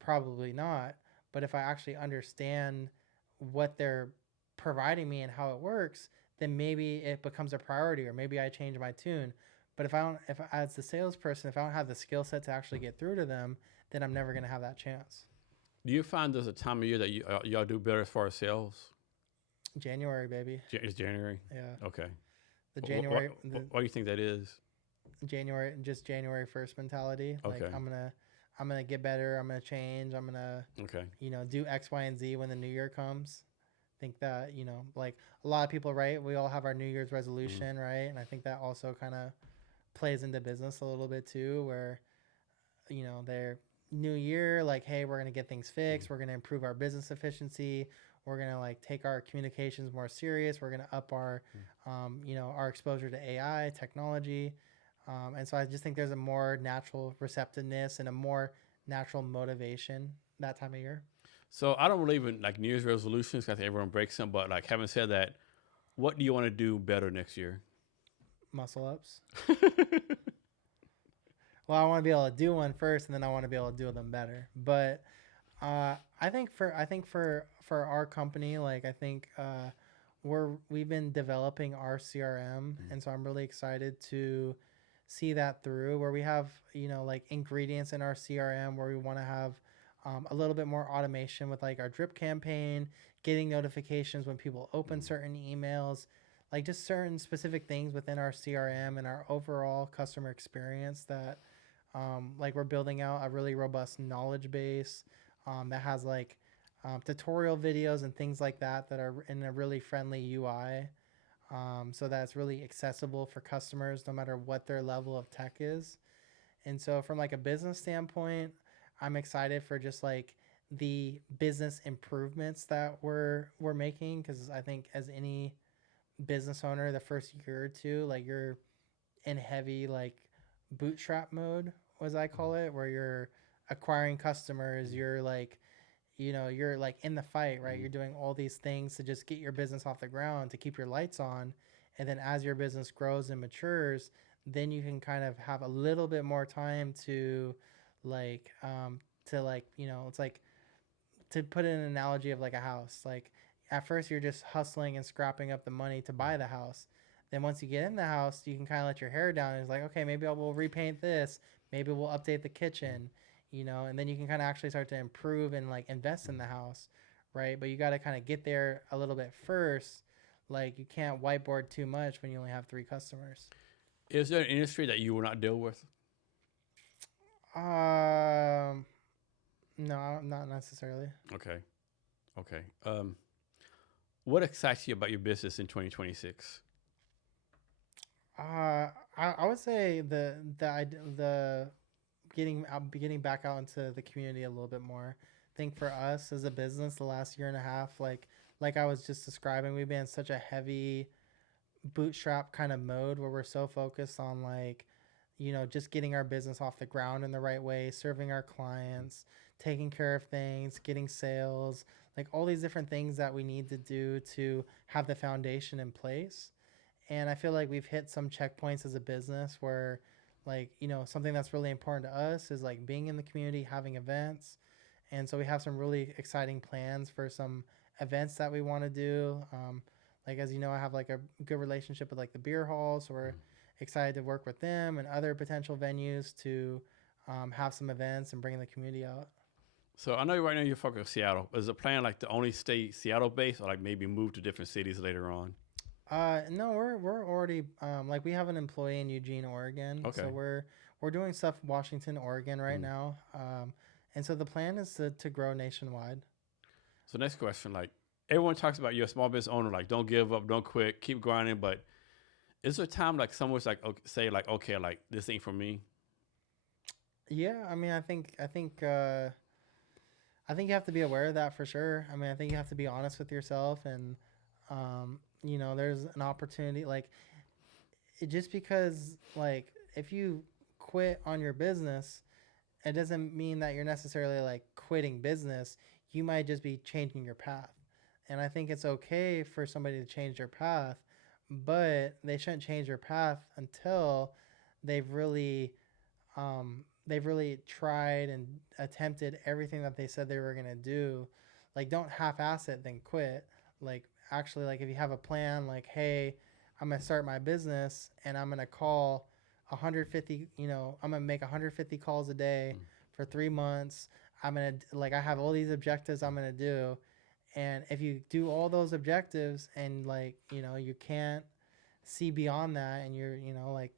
Probably not. But if I actually understand what they're providing me and how it works, then maybe it becomes a priority, or maybe I change my tune. But if as the salesperson, if I don't have the skill set to actually get through to them, then I'm never going to have that chance. Do you find there's a time of year that y'all do better as far as sales? January, baby. It's January? Yeah. Okay. The January. Why do you think that is? Just January 1st mentality. Okay. Like I'm gonna get better. I'm gonna change. I'm gonna do X, Y, and Z when the new year comes. Think that like a lot of people, right? We all have our New Year's resolution, right? And I think that also kind of plays into business a little bit too, where they're new year, like, hey, we're gonna get things fixed, we're gonna improve our business efficiency, we're gonna like take our communications more serious, we're gonna up our our exposure to AI technology, and so I just think there's a more natural receptiveness and a more natural motivation that time of year. So I don't believe in like New Year's resolutions. I think everyone breaks them. But like having said that, what do you want to do better next year? Muscle ups. Well, I want to be able to do one first, and then I want to be able to do them better. But I think for our company, like I think we've been developing our CRM, and so I'm really excited to see that through. Where we have like ingredients in our CRM, where we want to have a little bit more automation with like our drip campaign, getting notifications when people open certain emails, like just certain specific things within our CRM and our overall customer experience that like we're building out a really robust knowledge base that has like tutorial videos and things like that that are in a really friendly UI, so that's really accessible for customers no matter what their level of tech is. And so from like a business standpoint, I'm excited for just like the business improvements that we're making, because I think as any business owner, the first year or two, like you're in heavy like bootstrap mode, as I call it, where you're acquiring customers, you're like you're like in the fight, right? You're doing all these things to just get your business off the ground, to keep your lights on. And then as your business grows and matures, then you can kind of have a little bit more time like it's like, to put in an analogy of like a house, like at first you're just hustling and scrapping up the money to buy the house. Then once you get in the house, you can kind of let your hair down. And it's like, okay, maybe we'll repaint this. Maybe we'll update the kitchen, and then you can kind of actually start to improve and like invest in the house, right? But you got to kind of get there a little bit first. Like you can't whiteboard too much when you only have 3 customers. Is there an industry that you will not deal with? No, not necessarily. Okay. Okay. What excites you about your business in 2026? I would say the getting back out into the community a little bit more. I think for us as a business, the last year and a half, like I was just describing, we've been in such a heavy bootstrap kind of mode where we're so focused on like, just getting our business off the ground in the right way, serving our clients, taking care of things, getting sales, like all these different things that we need to do to have the foundation in place. And I feel like we've hit some checkpoints as a business where like, something that's really important to us is like being in the community, having events. And so we have some really exciting plans for some events that we want to do. Like, as you know, I have like a good relationship with like the beer hall. So we're excited to work with them and other potential venues to have some events and bring the community out. So I know right now you're focused on Seattle. Is the plan like to only stay Seattle based, or like maybe move to different cities later on? No, we're already like we have an employee in Eugene, Oregon. Okay. So we're doing stuff Washington, Oregon right now. And so the plan is to grow nationwide. So next question, like everyone talks about you're a small business owner, like don't give up, don't quit, keep grinding. But is there a time like someone's like okay, say like okay, like this ain't for me? Yeah, I mean, I think you have to be aware of that for sure. I mean, I think you have to be honest with yourself, and there's an opportunity like just because like if you quit on your business, it doesn't mean that you're necessarily like quitting business. You might just be changing your path. And I think it's okay for somebody to change their path, but they shouldn't change their path until they've really they've really tried and attempted everything that they said they were going to do. Like don't half-ass it then quit. Like actually, like if you have a plan, like hey, I'm going to start my business and I'm going to call 150, I'm going to make 150 calls a day for 3 months. I'm going to like I have all these objectives I'm going to do. And if you do all those objectives and like, you can't see beyond that, and you're, like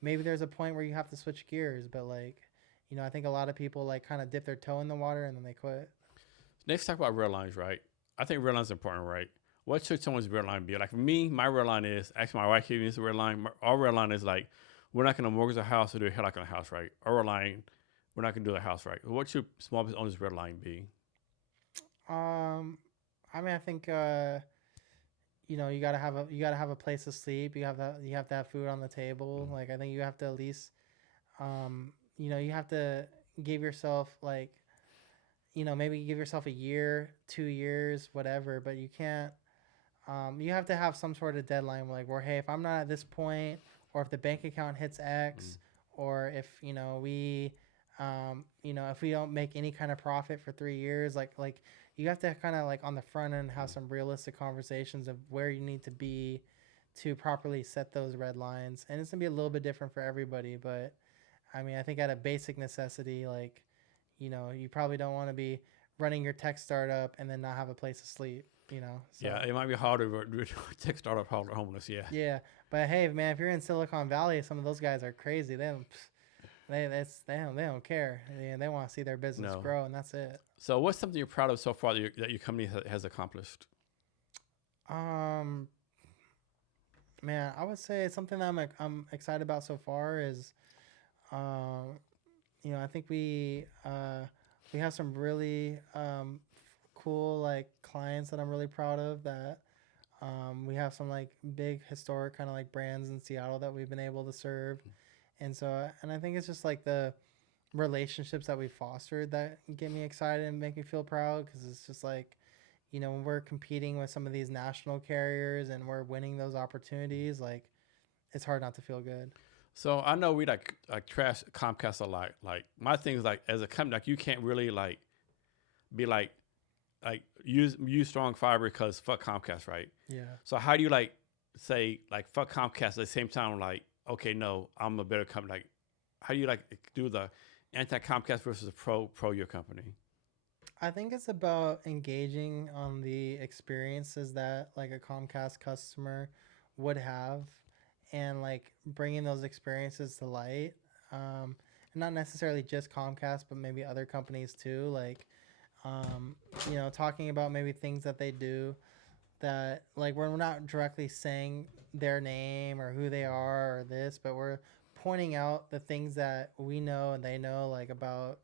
maybe there's a point where you have to switch gears, but like, I think a lot of people like kind of dip their toe in the water and then they quit. Next, talk about red lines, right? I think red lines are important, right? What should someone's red line be? Like for me, my red line is actually my wife gave me this red line. Our red line is like we're not going to mortgage a house or do a HELOC on a house, right? Or a line, we're not going to do the house, right? What should small business owners' red line be? I mean, I think you gotta have a place to sleep. You have to have food on the table. Mm. Like I think you have to at least you have to give yourself like maybe give yourself a year, 2 years, whatever. But you can't. You have to have some sort of deadline, like where hey, if I'm not at this point, or if the bank account hits Mm. X, or if if we don't make any kind of profit for 3 years, like you have to kind of like on the front end have Mm. some realistic conversations of where you need to be to properly set those red lines, and it's gonna be a little bit different for everybody. But I mean, I think at a basic necessity, like you probably don't want to be running your tech startup and then not have a place to sleep. So Yeah, it might be harder to tech startup homeless. Yeah. yeah, but hey, man, if you're in Silicon Valley, some of those guys are crazy. They don't care. They want to see their business No. grow, and that's it. So, what's something you're proud of so far that your company has accomplished? Um, Man, I would say something that I'm excited about so far is, um, I think we have some really cool like clients that I'm really proud of. That we have some like big historic kind of like brands in Seattle that we've been able to serve, and I think it's just like the relationships that we fostered that get me excited and make me feel proud because it's just like when we're competing with some of these national carriers and we're winning those opportunities, like it's hard not to feel good. So I know we like trash Comcast a lot. Like my thing is like as a company, like you can't really like be like use strong fiber because fuck Comcast, right? Yeah. So how do you like say like fuck Comcast at the same time like okay no I'm a better company like how do you like do the anti Comcast versus pro your company? I think it's about engaging on the experiences that like a Comcast customer would have, and like bringing those experiences to light. And not necessarily just Comcast, but maybe other companies too. Like, talking about maybe things that they do that like we're not directly saying their name or who they are or this, but we're pointing out the things that we know and they know, like about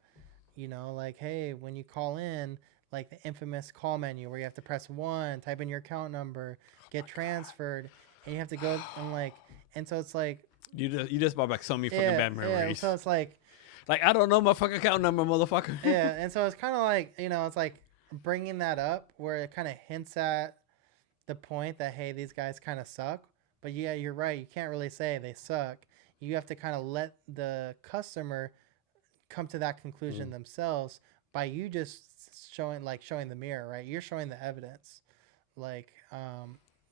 like hey, when you call in, like the infamous call menu where you have to press one, type in your account number, get transferred, and you have to go and like, and so it's like You just brought back so many fucking yeah, bad yeah. memories. So it's Like I don't know my fucking account number, motherfucker. yeah, and so it's kind of like it's like bringing that up where it kind of hints at the point that hey, these guys kind of suck. But yeah, you're right. You can't really say they suck. You have to kind of let the customer come to that conclusion Mm. themselves by you just showing the mirror, right? You're showing the evidence. Like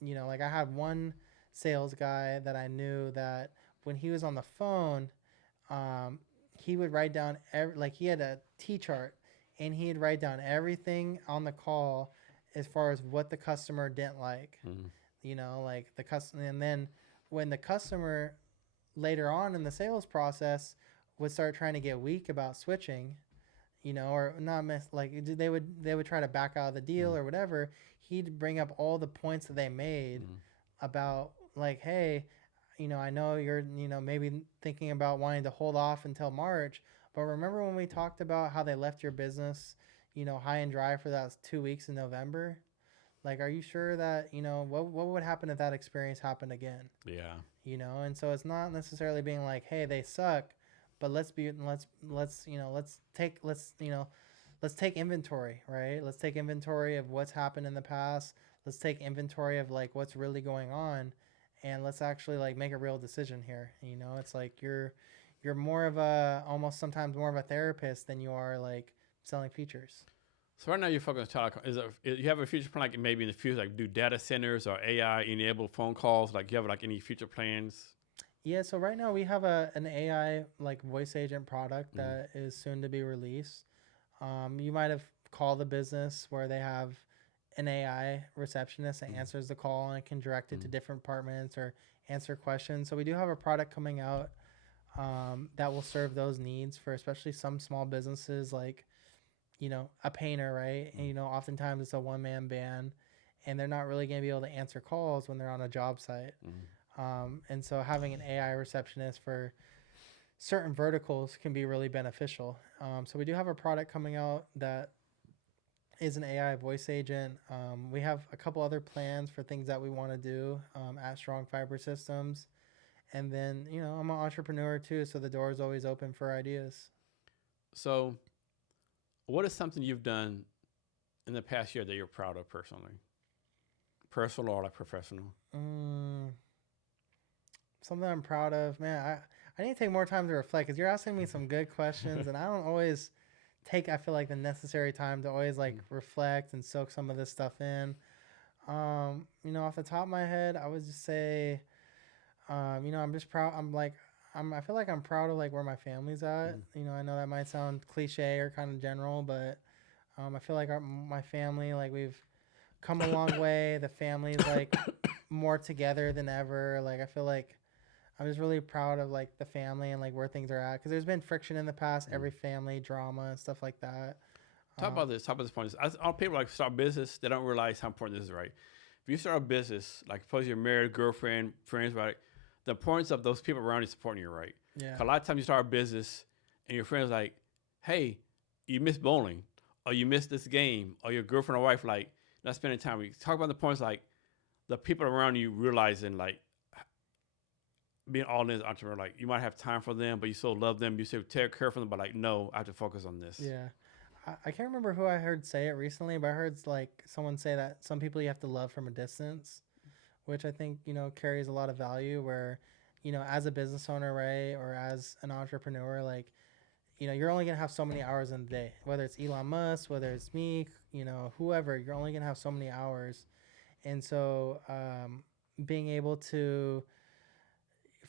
like I had one sales guy that I knew that when he was on the phone, um, he would write down like he had a T chart, and he'd write down everything on the call as far as what the customer didn't like. Mm. Like the customer, and then when the customer later on in the sales process would start trying to get weak about switching, or not like they would try to back out of the deal Mm. or whatever, he'd bring up all the points that they made Mm. about like, hey, I know you're, maybe thinking about wanting to hold off until March, but remember when we talked about how they left your business, high and dry for that 2 weeks in November? Like, are you sure that, what would happen if that experience happened again? Yeah. And so it's not necessarily being like, hey, they suck, but let's take inventory, right? Let's take inventory of what's happened in the past. Let's take inventory of like what's really going on, and let's actually like make a real decision here. It's like you're more of a almost sometimes more of a therapist than you are like selling features. So right now you're focused on telecom. You have a future plan like maybe in the future like do data centers or AI enabled phone calls? Like you have like any future plans? Yeah, so right now we have an AI like voice agent product Mm. that is soon to be released. You might have called the business where they have an AI receptionist that Mm. answers the call and can direct it to Mm. different departments or answer questions. So we do have a product coming out that will serve those needs for especially some small businesses like a painter, right? And Mm. oftentimes it's a one-man band, and they're not really going to be able to answer calls when they're on a job site. Mm. And so having an AI receptionist for certain verticals can be really beneficial. So we do have a product coming out that is an AI voice agent. We have a couple other plans for things that we want to do at Strong Fiber Systems. And then, I'm an entrepreneur too, so the door is always open for ideas. So, what is something you've done in the past year that you're proud of personally? Personal or like professional? Mm, something I'm proud of, man. I need to take more time to reflect because you're asking me some good questions, and I don't always take. I feel like the necessary time to always like reflect and soak some of this stuff in. Off the top of my head, I would just say, I'm just proud. I feel like I'm proud of like where my family's at. I know that might sound cliche or kind of general, but I feel like my family, like we've come a long way. The family's like more together than ever. Like I feel like I'm just really proud of like the family and like where things are at because there's been friction in the past, every family drama and stuff like that. Talk about this. Talk about this point. All people like start business, they don't realize how important this is, right? If you start a business, like suppose you're married, girlfriend, friends, right? The importance of those people around you supporting you, right? Yeah. A lot of times you start a business and your friends like, hey, you missed bowling, or you missed this game, or your girlfriend or wife like not spending time with you. Talk about the points like the people around you realizing like being all in as an entrepreneur, like you might have time for them, but you still love them. You still take care of them, but like, no, I have to focus on this. Yeah. I can't remember who I heard say it recently, but I heard like someone say that some people you have to love from a distance, which I think, carries a lot of value where, as a business owner, right, or as an entrepreneur, like, you're only going to have so many hours in the day, whether it's Elon Musk, whether it's me, whoever, you're only going to have so many hours. And so being able to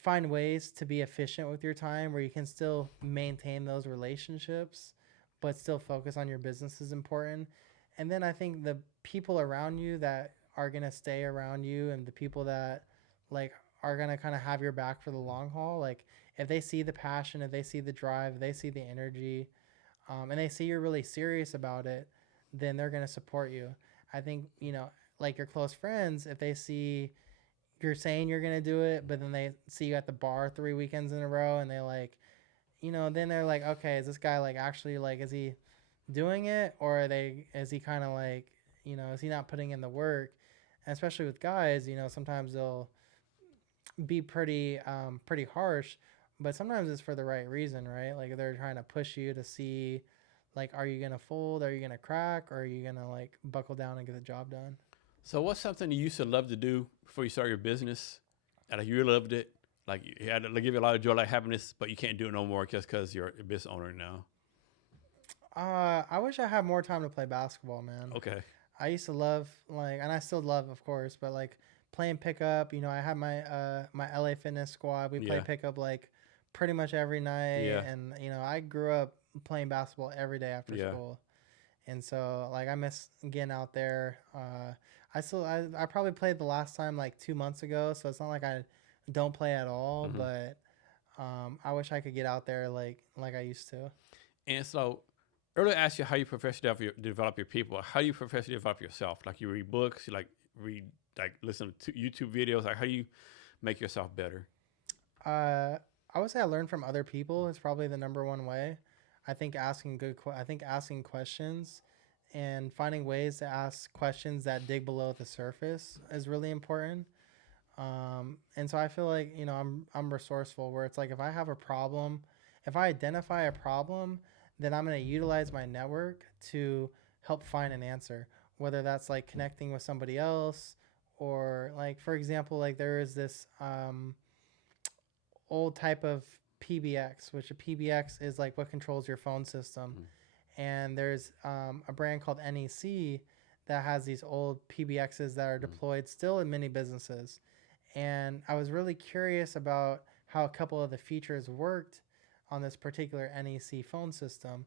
find ways to be efficient with your time where you can still maintain those relationships but still focus on your business is important. And then I think the people around you that are going to stay around you and the people that like are going to kind of have your back for the long haul, like if they see the passion, if they see the drive, if they see the energy, and they see you're really serious about it, then they're going to support you. I think, like your close friends, if they see you're saying you're gonna do it, but then they see you at the bar 3 weekends in a row, and they like, then they're like, okay, is this guy like actually like, is he doing it, or is he kind of like, is he not putting in the work? And especially with guys, sometimes they'll be pretty harsh, but sometimes it's for the right reason, right? Like they're trying to push you to see, like, are you gonna fold? Are you gonna crack? Or are you gonna like buckle down and get the job done? So what's something you used to love to do before you started your business? And like you really loved it, like you had to like, give you a lot of joy, like happiness, but you can't do it no more just because you're a business owner now. I wish I had more time to play basketball, man. Okay. I used to love like, and I still love, of course, but like playing pickup. I had my LA Fitness squad. We Yeah. played pickup like pretty much every night, Yeah. and I grew up playing basketball every day after Yeah. school, and so like I miss getting out there. I probably played the last time like 2 months ago, so it's not like I don't play at all, Mhm. but I wish I could get out there like I used to. And so earlier I asked you how you professionally develop your people. How do you professionally develop yourself? Like you read books, you like read, like listen to YouTube videos. Like how do you make yourself better? I would say I learn from other people is probably the number one way. I think asking questions and finding ways to ask questions that dig below the surface is really important. And so I feel like, I'm resourceful where it's like if I have a problem, if I identify a problem, then I'm going to utilize my network to help find an answer, whether that's like connecting with somebody else or like, for example, like there is this old type of PBX, which a PBX is like what controls your phone system. Mm. And there's a brand called NEC that has these old PBXs that are deployed still in many businesses. And I was really curious about how a couple of the features worked on this particular NEC phone system.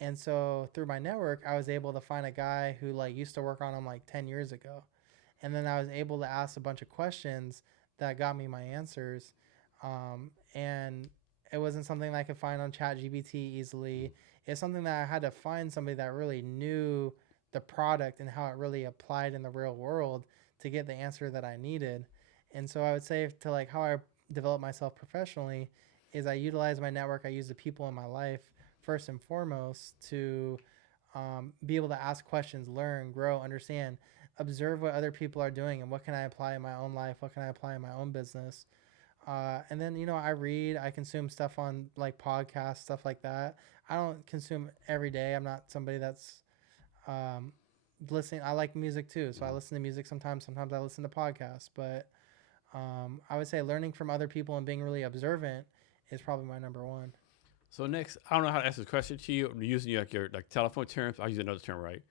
And so through my network, I was able to find a guy who like used to work on them like 10 years ago. And then I was able to ask a bunch of questions that got me my answers. And it wasn't something that I could find on ChatGPT easily. It's something that I had to find somebody that really knew the product and how it really applied in the real world to get the answer that I needed. And so I would say to like how I develop myself professionally is I utilize my network. I use the people in my life first and foremost to be able to ask questions, learn, grow, understand, observe what other people are doing and what can I apply in my own life, what can I apply in my own business. And then, I read, I consume stuff on like podcasts, stuff like that. I don't consume every day. I'm not somebody that's um, listening. I like music too. So I listen to music sometimes. Sometimes I listen to podcasts. But I would say learning from other people and being really observant is probably my number one. So next, I don't know how to ask this question to you. I'm using your like telephone terms. I'll use another term, right?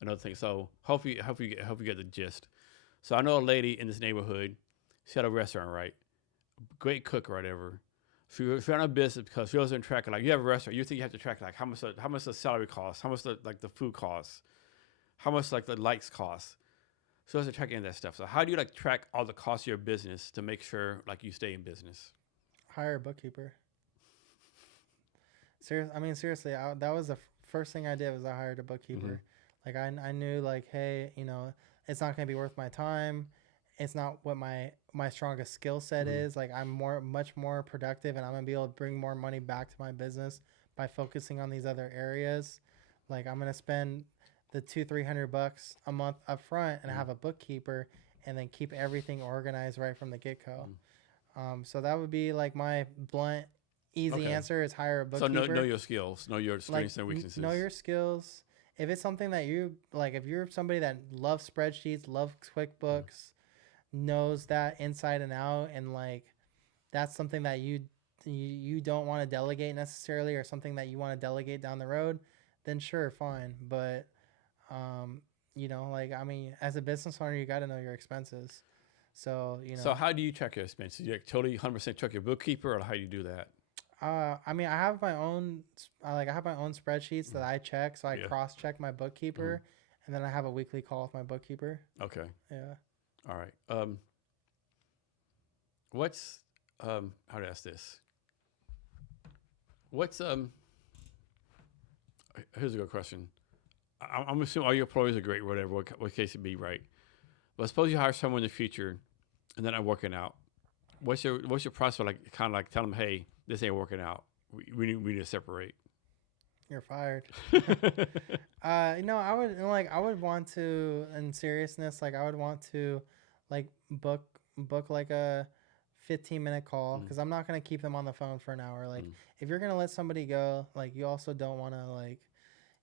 Another thing. So hopefully you get the gist. So I know a lady in this neighborhood. She had a restaurant, right? Great cook or whatever. She found a business because she wasn't tracking. Like you have a restaurant, you think you have to track like how much the salary costs, how much the food costs, how much like the lights cost. So doesn't track any of that stuff. So how do you like track all the costs of your business to make sure like you stay in business? Hire a bookkeeper. Seriously, that was the first thing I did was I hired a bookkeeper. Like I knew like, hey, it's not gonna be worth my time. It's not what my strongest skill set is. Like I'm much more productive, and I'm gonna be able to bring more money back to my business by focusing on these other areas. Like I'm gonna spend the $200-300 a month up front and have a bookkeeper, and then keep everything organized right from the get go. So that would be like my blunt, easy answer is hire a bookkeeper. So know your skills, know your strengths and weaknesses. Know your skills. If it's something that you like, if you're somebody that loves spreadsheets, loves QuickBooks, knows that inside and out, and like that's something that you don't want to delegate necessarily, or something that you want to delegate down the road, then sure, fine. But as a business owner, you got to know your expenses. So So how do you track your expenses? You totally 100% track your bookkeeper, or how do you do that? I have my own I have my own spreadsheets that I check. So I cross check my bookkeeper, and then I have a weekly call with my bookkeeper. Okay. Yeah. All right. What's how to ask this? What's Here's a good question. I'm assuming all your employees are great, whatever, what case it be, right? But suppose you hire someone in the future, and they're not working out. What's your process? Like kind of like tell them, hey, this ain't working out. We need to separate. You're fired. I would want to, in seriousness, like I would want to, like book like a 15-minute call, because I'm not gonna keep them on the phone for an hour. Like if you're gonna let somebody go, like you also don't want to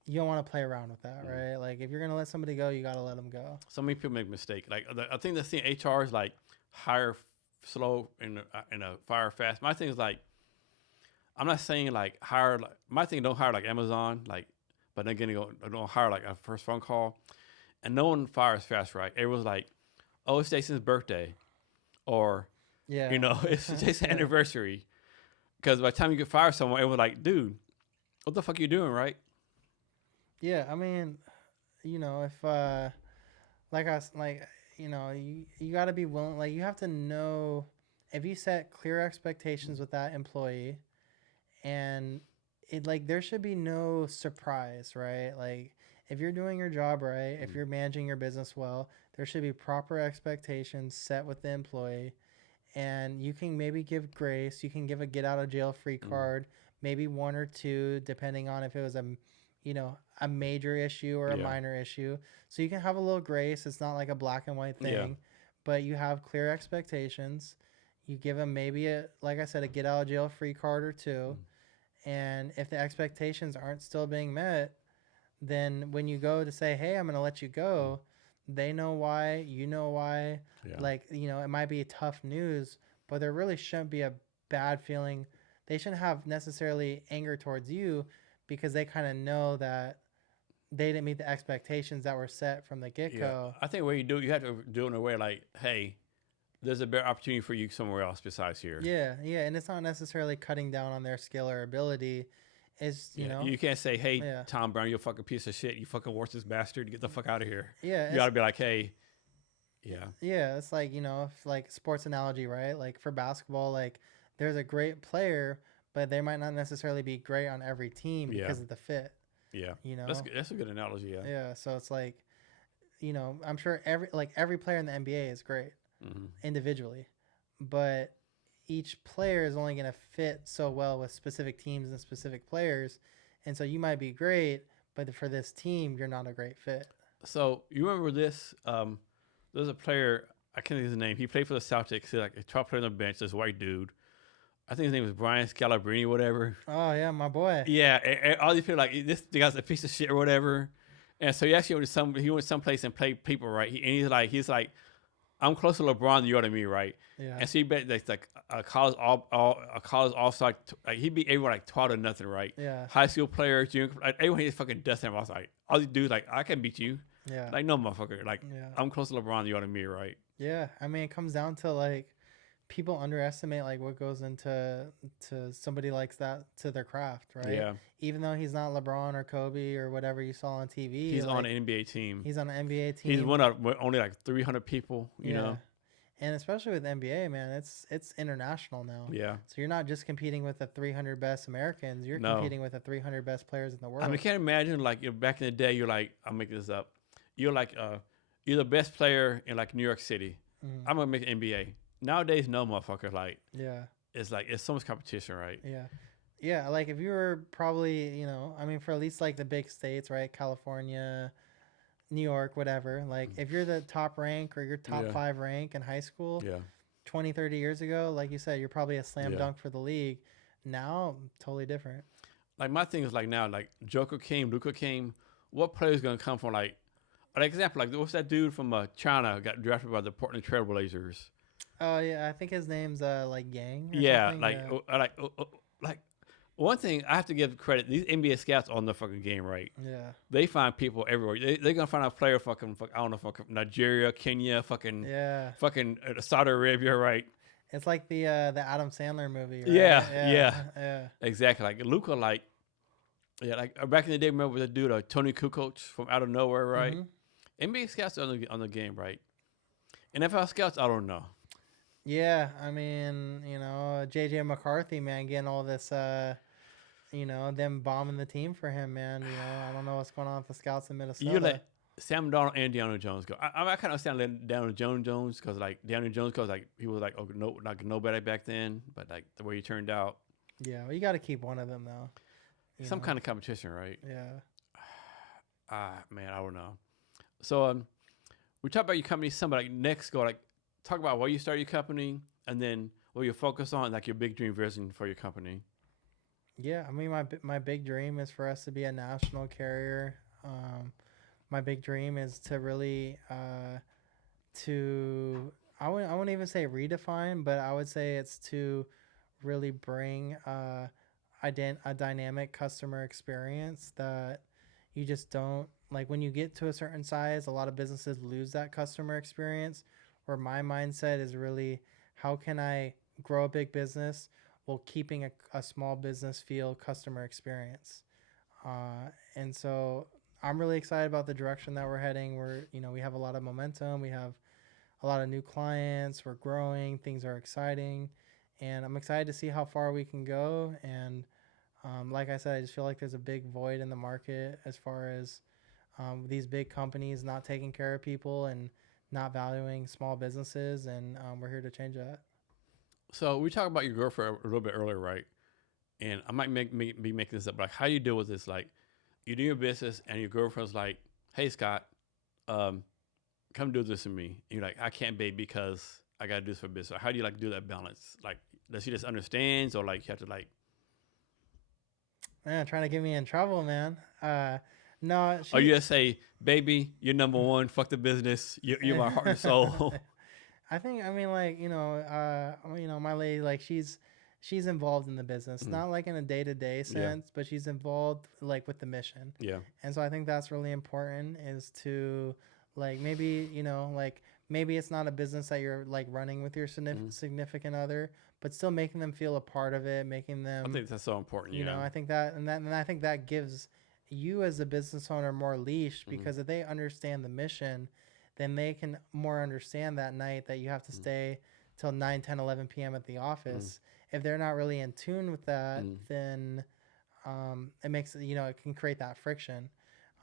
you don't want to play around with that, right? Like if you're gonna let somebody go, you gotta let them go. So many people make mistakes. Like I think the thing HR is like hire slow and fire fast. My thing is like, I'm not saying like hire. My thing, don't hire like Amazon, like, but then again, don't hire like a first phone call, and no one fires fast, right? Everyone's like, oh, it's Jason's birthday, or it's Jason's anniversary. Because by the time you get fired someone, everyone's like, dude, what the fuck you doing, right? Yeah, I mean, if you got to be willing. Like you have to know if you set clear expectations with that employee, and it like there should be no surprise, right? Like if you're doing your job right, if you're managing your business well, there should be proper expectations set with the employee, and you can maybe give grace. You can give a get out of jail free card, maybe one or two, depending on if it was a major issue or a minor issue. So you can have a little grace. It's not like a black and white thing, but you have clear expectations. You give them maybe like I said, a get out of jail free card or two. And if the expectations aren't still being met, then when you go to say, hey, I'm going to let you go, they know why, you know why. Like, it might be tough news, but there really shouldn't be a bad feeling. They shouldn't have necessarily anger towards you, because they kind of know that they didn't meet the expectations that were set from the get-go. I think what you have to do it in a way like, hey, there's a better opportunity for you somewhere else besides here. Yeah, and it's not necessarily cutting down on their skill or ability. It's, you can't say, hey, Tom Brown, you're a fucking piece of shit. You fucking worthless bastard. Get the fuck out of here. Yeah. You got to be like, hey, Yeah, it's like, if like sports analogy, right? Like for basketball, like there's a great player, but they might not necessarily be great on every team because of the fit. Yeah. That's a good analogy, Yeah, so it's like, I'm sure every player in the NBA is great, individually, but each player is only going to fit so well with specific teams and specific players. And so you might be great, but for this team, you're not a great fit. So you remember this? There's a player, I can't think of his name. He played for the Celtics. He's like a top player on the bench. This white dude. I think his name was Brian Scalabrine or whatever. Oh yeah, my boy. Yeah, and all these people like this guy's a piece of shit or whatever. And so he actually went someplace and played people, right? He's like, I'm close to LeBron than you are to me, right? Yeah. And so he bet that's like a college offside. Like he beat everyone like 12-0, right? Yeah. High school players, junior, like everyone he's fucking dusting him. I was like, all these dudes like, I can beat you. Yeah. Like no motherfucker. Like Yeah. I'm close to LeBron than you are to me, right? Yeah. I mean, it comes down to like people underestimate like what goes into somebody like that to their craft, right? Yeah. Even though he's not LeBron or Kobe or whatever you saw on TV, He's like, on an NBA team. He's on an NBA team. He's one of only like 300 people, you know. And especially with NBA, man, it's international now. Yeah. So you're not just competing with the 300 best Americans. You're competing with the 300 best players in the world. I mean, can't imagine like back in the day, you're like, I'm making this up. You're like, you're the best player in like New York City. I'm gonna make an NBA. Nowadays, no motherfucker. Like, it's so much competition, right? Yeah. Yeah. Like if you were probably, I mean, for at least like the big states, right? California, New York, whatever. Like if you're the top rank or you're top 5 rank in high school, 20, 30 years ago, like you said, you're probably a slam dunk for the league. Now, totally different. Like my thing is like now, like Joker came, Luka came. What player is gonna come from like example? Like what's that dude from China got drafted by the Portland Trailblazers? Oh yeah, I think his name's like Yang. Yeah, like one thing I have to give credit. These NBA scouts on the fucking game, right? Yeah. They find people everywhere. They're gonna find a player fucking I don't know, fucking Nigeria, Kenya, fucking Saudi Arabia, right? It's like the Adam Sandler movie, right? Yeah. Exactly. Like Luka, like back in the day, remember the dude Tony Kukoc from out of nowhere, right? NBA scouts are on the game, right? NFL scouts, I don't know. Yeah, I mean, JJ McCarthy, man, getting all this, them bombing the team for him, man. I don't know what's going on with the scouts in Minnesota. You let Sam Darnold and Daniel Jones go. I kind of understand letting Daniel Jones because he was like, oh, no, like nobody back then, but like the way he turned out. Yeah, well, you got to keep one of them though. Some kind of competition, right? Yeah. Man, I don't know. So, we talk about your company. Somebody next go like talk about why you started your company and then what you focus on, like your big dream vision for your company. Yeah, I mean, my big dream is for us to be a national carrier. My big dream is to really I wouldn't even say redefine, but I would say it's to really bring a dynamic customer experience that you just don't like. When you get to a certain size, a lot of businesses lose that customer experience, where my mindset is really, how can I grow a big business while keeping a small business feel customer experience? And so I'm really excited about the direction that we're heading. We have a lot of momentum. We have a lot of new clients. We're growing. Things are exciting. And I'm excited to see how far we can go. And like I said, I just feel like there's a big void in the market as far as these big companies not taking care of people and not valuing small businesses. And we're here to change that. So we talked about your girlfriend a little bit earlier, right? And I might be making this up, but like, how do you deal with this? Like, you do your business and your girlfriend's like, hey, Scott, come do this with me. And you're like, I can't, babe, because I got to do this for business. How do you like do that balance? Like, does she just understands or like you have to like? Man, trying to get me in trouble, man. No. Or you just say, baby, you're number one. Fuck the business. You're my heart and soul. I mean, like, my lady, like she's involved in the business, not like in a day-to-day sense, but she's involved like with the mission. Yeah. And so I think that's really important, is to like, maybe, maybe it's not a business that you're like running with your significant other, but still making them feel a part of it, making them, I think that's so important. I think that, and I think that gives you as a business owner more leash, because if they understand the mission, then they can more understand that night that you have to stay till 9, 10, 11 p.m. at the office. If they're not really in tune with that, then it makes, it can create that friction.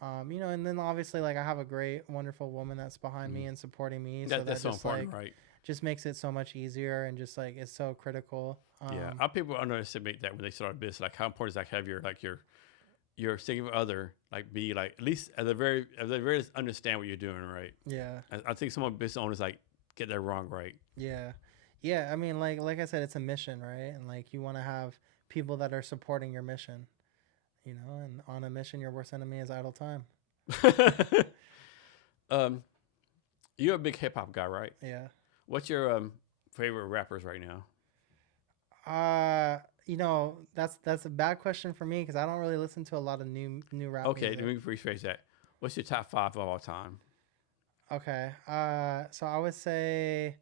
You know, and then obviously like I have a great, wonderful woman that's behind me and supporting me. So That's that so just important, like right? just makes it so much easier and just like it's so critical. Yeah, our people underestimate that when they start a business. Like how important is like have your significant other like be like at least at the very least understand what you're doing, right? Yeah. I think some of business owners like get that wrong, right? Yeah. Yeah. I mean, like I said, it's a mission, right? And like you want to have people that are supporting your mission, you know, and on a mission, your worst enemy is idle time. um, you're a big hip hop guy, right? Yeah. What's your favorite rappers right now? You know, that's a bad question for me because I don't really listen to a lot of new rap Okay, music. let me rephrase that. What's your top five of all time? Okay. So I would say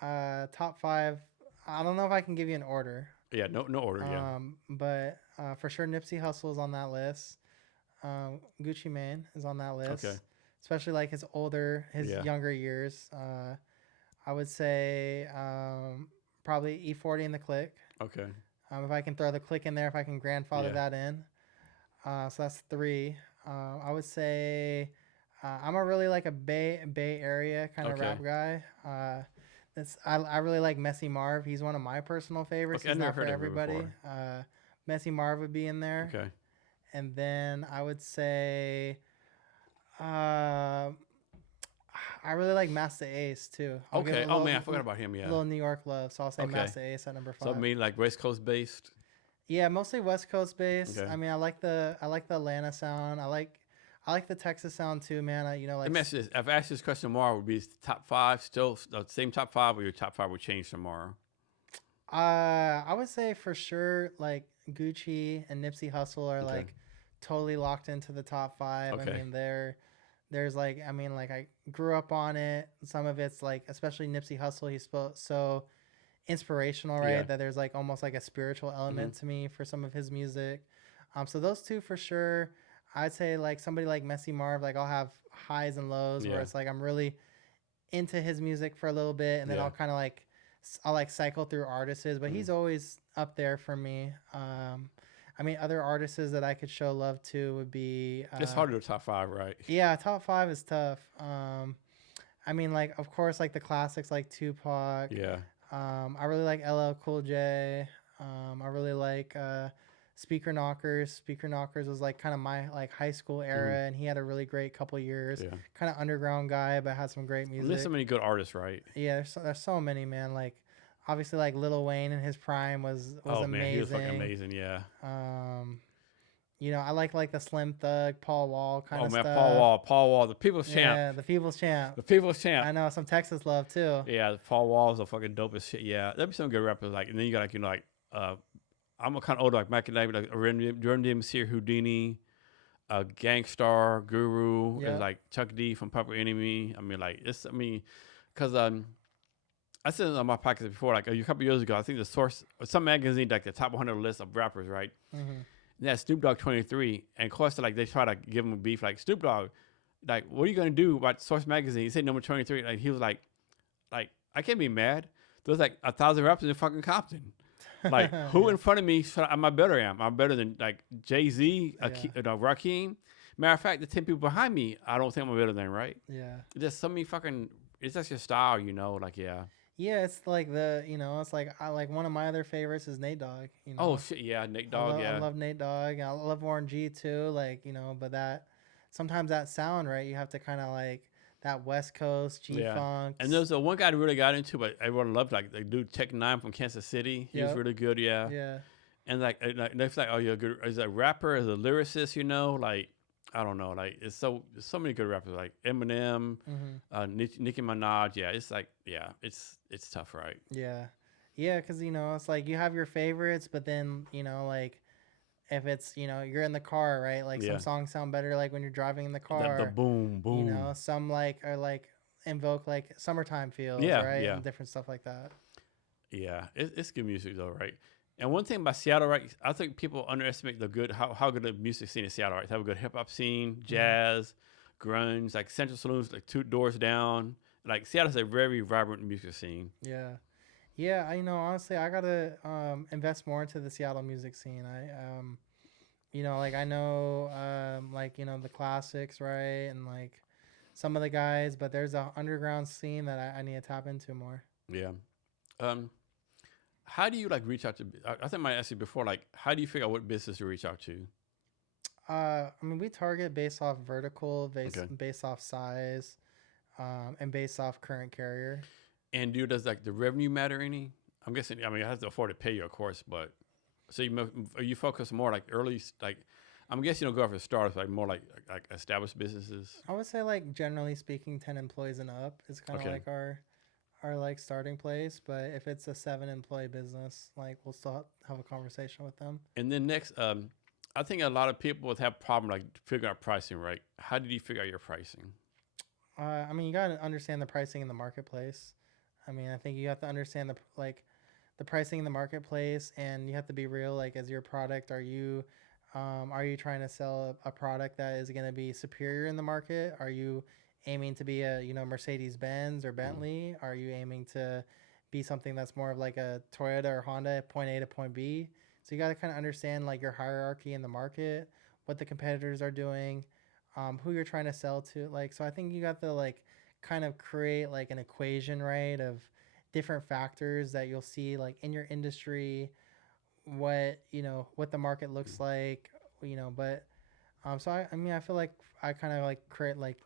top five. I don't know if I can give you an order. Yeah, no order. Yeah. But for sure Nipsey Hussle is on that list. Gucci Mane is on that Okay. list, especially like his Yeah. younger years. I would say probably E40 in the Click. Okay. If I can throw the Click in there, if I can grandfather Yeah. that in. So that's three. I would say I'm a really like a Bay Area kind of Okay. rap guy. I really like Messy Marv. He's one of my personal favorites. Okay. I He's never not for heard of it everybody. before. Messy Marv would be in there, Okay. and then I would say uh, I really like Master Ace too. I'll give Okay. it a Oh man, I forgot about him. Yeah. little New York love, so I'll say Okay. Master Ace at number So five. maybe like West Coast based. Yeah, mostly West Coast based. Okay. I mean, I like the Atlanta sound. I like the Texas sound too, man. You know, Let like me ask you this: if I ask this question tomorrow, would be top five still the same top five, or your top five would change tomorrow? I would say for sure like Gucci and Nipsey Hussle are Okay. like totally locked into the top five. I Okay. mean, there's like I mean like I grew up on it. Some of it's like especially Nipsey Hussle. He's so inspirational, Yeah. right? That there's like almost like a spiritual Hmm. element to me for some of his music. So those two for sure. I'd say like somebody like Messy Marv, like I'll have highs and lows where Yeah. it's like I'm really into his music for a little bit, and then Yeah. I'll kind of like I'll like cycle through artists, but Hmm. he's always up there for me. I mean, other artists that I could show love to would be It's hard to do top five, right? yeah, top five is tough. I mean, like of course, like the classics like Tupac. Yeah. I really like LL Cool J. I really like Speaker Knockers. Speaker Knockers was like kind of my like high school Hmm. era, and he had a really great couple years. Yeah. Kind of underground guy, but had some great Well, there's music. so many good artists, right? Yeah, there's so many, man. Like obviously, like Lil Wayne in his prime was Oh man, he was fucking amazing. amazing. Yeah. Um, you know, I like the Slim Thug, Paul Wall kind Oh of man, stuff. Paul Wall, the people's champ, Yeah, the People's Champ. the people's champ. I know some Texas love too. Yeah, Paul Wall's a fucking dope as shit. Yeah, there'd be some good rappers like, and then you got like uh, I'm a kind of older like Mac and like Run DMC, Houdini, Gangstar, Guru, and Yeah. like Chuck D from Public Enemy. I mean, like it's because I said on my podcast before, like a couple years ago, I think the source, some magazine, like the top 100 list of rappers, right? Hmm. And that's Snoop Dogg 23, and of course, like they try to give him a beef, like Snoop Dogg, like what are you gonna do about Source magazine? He said number 23, like he was like I can't be mad. There's like 1,000 rappers in fucking Compton. Like who in front of me am I better am? I'm better than like Jay-Z, Rakim. Matter of fact, the 10 people behind me, I don't think I'm better than, right? Yeah. It's just so many fucking. It's just your style, you know. Like yeah. Yeah, it's like it's like I like one of my other favorites is Nate Dogg. You know, Oh shit, yeah, Nick Dogg, I yeah. love Nate Dogg. I love Warren G too. Like but that sometimes that sound right, you have to kind of like that West Coast G Yeah. funk. And there's one guy that really got into, but everyone loved, like the dude Tech Nine from Kansas City. He was Yep. really good, yeah. Yeah. And like it's like, oh, you're good as a rapper, as a lyricist, you know, like I don't know, like there's so many good rappers, like Eminem, Hmm. Nicki Minaj. Yeah, it's like it's tough, right? Yeah. Yeah, because it's like you have your favorites, but then like if it's you're in the car, right? Like some Yeah. songs sound better like when you're driving in the The car. boom boom. Some like are like invoke like summertime feels, Yeah, right? yeah, And different stuff like that. yeah. It's good music though, right? And one thing about Seattle, right? I think people underestimate the good how good the music scene in Seattle, right? They have a good hip hop scene, Hmm. jazz, grunge, like Central Saloon's like two doors down. Like Seattle's a very vibrant music scene. Yeah. Yeah, honestly I gotta invest more into the Seattle music scene. like I know, like the classics, right, and like some of the guys, but there's a underground scene that I need to tap into more. Yeah. Um, how do you like reach out to? I think I might ask you before. Like, how do you figure out what business to reach out to? I mean, we target based off vertical, Okay. based off size, and based off current carrier. And does like the revenue matter any? I'm guessing. I mean, I have to afford to pay you, of course, but so you focus more like early, like I'm guessing you don't go after startups, like more like established businesses. I would say like generally speaking, 10 employees and up is kind of Okay. like our like starting place. But if it's a 7 employee business, like we'll still have a conversation with them. And then next, I think a lot of people would have problem like figuring out pricing, right? How did you figure out your pricing? I mean, you gotta understand the pricing in the marketplace. I mean, I think you have to understand the pricing in the marketplace, and you have to be real. Like, as your product, are you trying to sell a product that is going to be superior in the market? Are you aiming to be a Mercedes Benz or Mm. Bentley? Are you aiming to be something that's more of like a Toyota or Honda, point A to point B? So you got to kind of understand like your hierarchy in the market, what the competitors are doing, who you're trying to sell to. Like, so I think you got to like kind of create like an equation, right, of different factors that you'll see like in your industry, what the market looks like, but so I mean I feel like I kind of like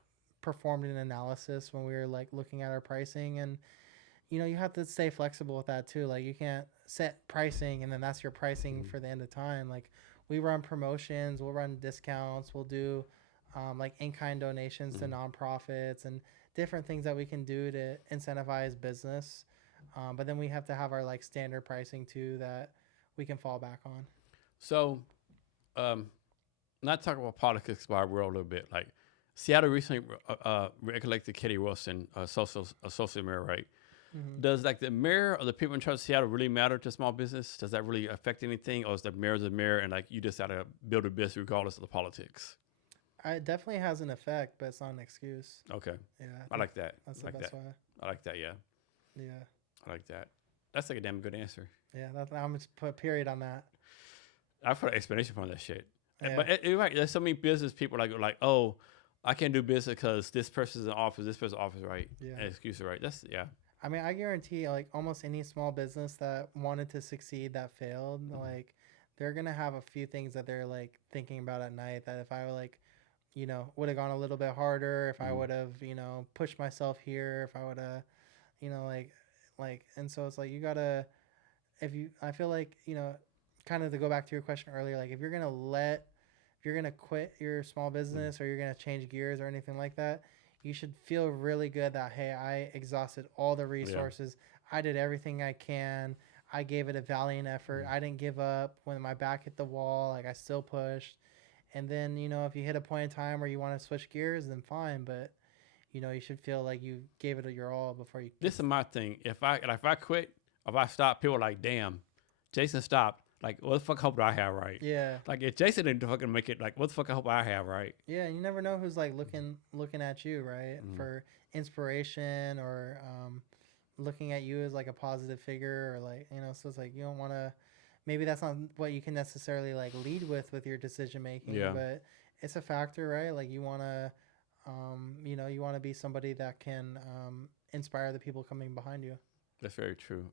performed an analysis when we were like looking at our pricing, and you have to stay flexible with that too. Like, you can't set pricing and then that's your pricing for the end of time. Like, we run promotions, we'll run discounts, we'll do like in-kind donations to Mm. nonprofits and different things that we can do to incentivize business. But then we have to have our like standard pricing too that we can fall back on. So, um, not talking about politics, but we're a little bit like Seattle recently reelected Katie Wilson, associate mayor, right? Mm-hmm. Does like the mayor or the people in charge of Seattle really matter to small business? Does that really affect anything, or is the mayor the mayor and like you just gotta build a business regardless of the politics? It definitely has an effect, but it's not an excuse. Okay, Yeah, I like that. that's I the like best that. way. I like that. Yeah, Yeah, I like that. That's like a damn good answer. yeah. I'm just put a period on that. I put an explanation from that shit. Yeah, But you're right. There's so many business people like, oh, I can't do business because this person's in office, this person's in office, right? yeah. And excuse, right? That's yeah. I mean, I guarantee, like almost any small business that wanted to succeed that failed, Mm. like they're gonna have a few things that they're like thinking about at night. That if I like, would have gone a little bit harder, if I Mm. would have, pushed myself here, if I would have, and so it's like you gotta, I feel like, kind of to go back to your question earlier, like if you're gonna quit your small Mm. business or you're gonna change gears or anything like that, you should feel really good that, hey, I exhausted all the Yeah. resources, I did everything I can, I gave it a valiant effort, Mm. I didn't give up when my back hit the wall, like I still pushed. And then if you hit a point in time where you want to switch gears, then fine, but you should feel like you gave it your all before you. This is my thing. If I quit, if I stop, people are like, damn, Jason stopped. Like, what the fuck hope do I have, right? Yeah. Like, if Jason didn't fucking make it, like, what the fuck hope I have, right? Yeah, you never know who's like looking at you, right, Mm. for inspiration, or looking at you as like a positive figure, or like so it's like you don't want to. Maybe that's not what you can necessarily like lead with your decision making, Yeah. but it's a factor, right? Like you want to, you want to be somebody that can inspire the people coming behind you. That's very true.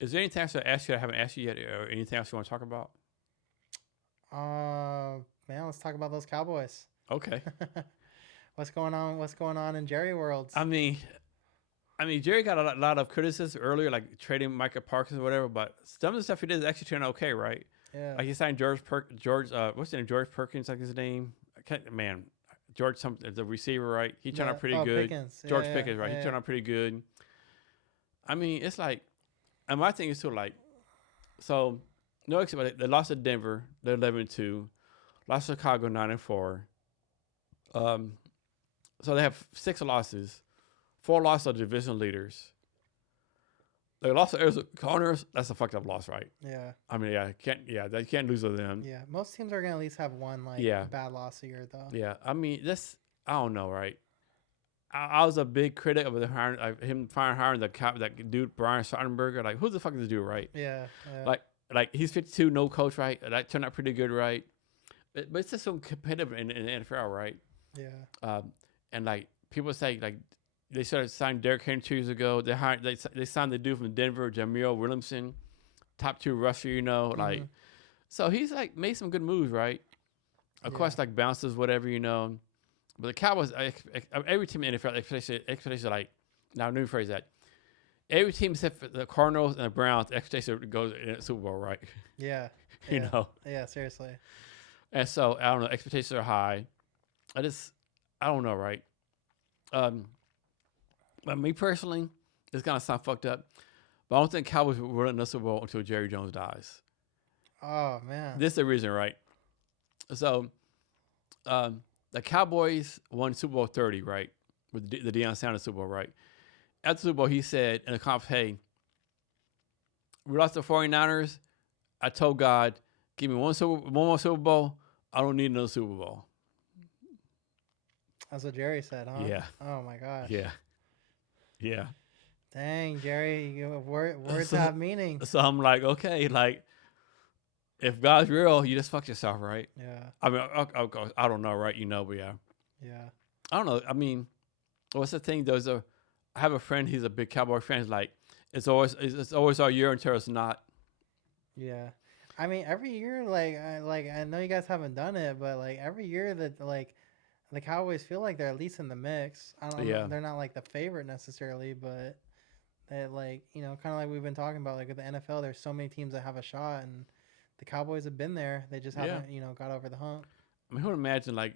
Is there anything else I asked you I haven't asked you yet, or anything else you want to talk about? Man, let's talk about those Cowboys. Okay. What's going on? What's going on in Jerry worlds? I mean, Jerry got a lot of criticism earlier, like trading Micah Parsons or whatever. But some of the stuff he did is actually turned okay, right? Yeah. Like he signed what's his name? George Perkins, like his name. George, the receiver, right? He turned out pretty good. Pickens. George Pickens, right? He turned out pretty good. I mean, it's like, and my thing is too, like, so no except they lost to Denver, they're 11-2, lost to Chicago 9-4. So they have 6 losses, 4 losses of division leaders. They lost to Arizona Cardinals. That's a fucked up loss, right? Yeah. I mean, they can't lose to them. Yeah, most teams are gonna at least have one bad loss a year, though. Yeah, I mean, I don't know, right? I was a big critic of him hiring that dude Brian Schottenberger. Like, who the fuck is this dude, right? Yeah. Like, like he's 52, no coach, right? That turned out pretty good, right? But it's just so competitive in the NFL, right? Yeah. And like people say, like they started signing Derrick Henry 2 years ago. They signed the dude from Denver, Jamil Williamson, top 2 rusher, like. Mhm. So he's like made some good moves, right? Of course, like bounces, whatever, But the Cowboys, every team in the NFL, especially like, now new phrase that. Every team except for the Cardinals and the Browns, expectation goes in the Super Bowl, right? Yeah. you Yeah. know. Yeah. Seriously. And so I don't know, expectations are high. I don't know, right? But me personally, it's gonna sound fucked up, but I don't think Cowboys will win the Super Bowl until Jerry Jones dies. Oh man. This is the reason, right? So, the Cowboys won Super Bowl 30, right? With the Deion Sanders Super Bowl, right? After the Super Bowl, he said in the conference, hey, we lost the 49ers. I told God, give me one more Super Bowl. I don't need another Super Bowl. That's what Jerry said, huh? Yeah. Oh my gosh. Yeah. Dang, Jerry, words have meaning. So I'm like, okay, like, if God's real, you just fuck yourself, right? Yeah. I mean, I don't know, right? But yeah. Yeah. I don't know. I mean, what's the thing? I have a friend. He's a big Cowboy fan. He's like, it's always our year until it's not. Yeah. I mean, every year, I know you guys haven't done it, but like every year that like the Cowboys feel like they're at least in the mix. I don't know. They're not like the favorite necessarily, but they kind of like we've been talking about, like with the NFL, there's so many teams that have a shot, and the Cowboys have been there. They just haven't, got over the hump. I mean, who would imagine, like,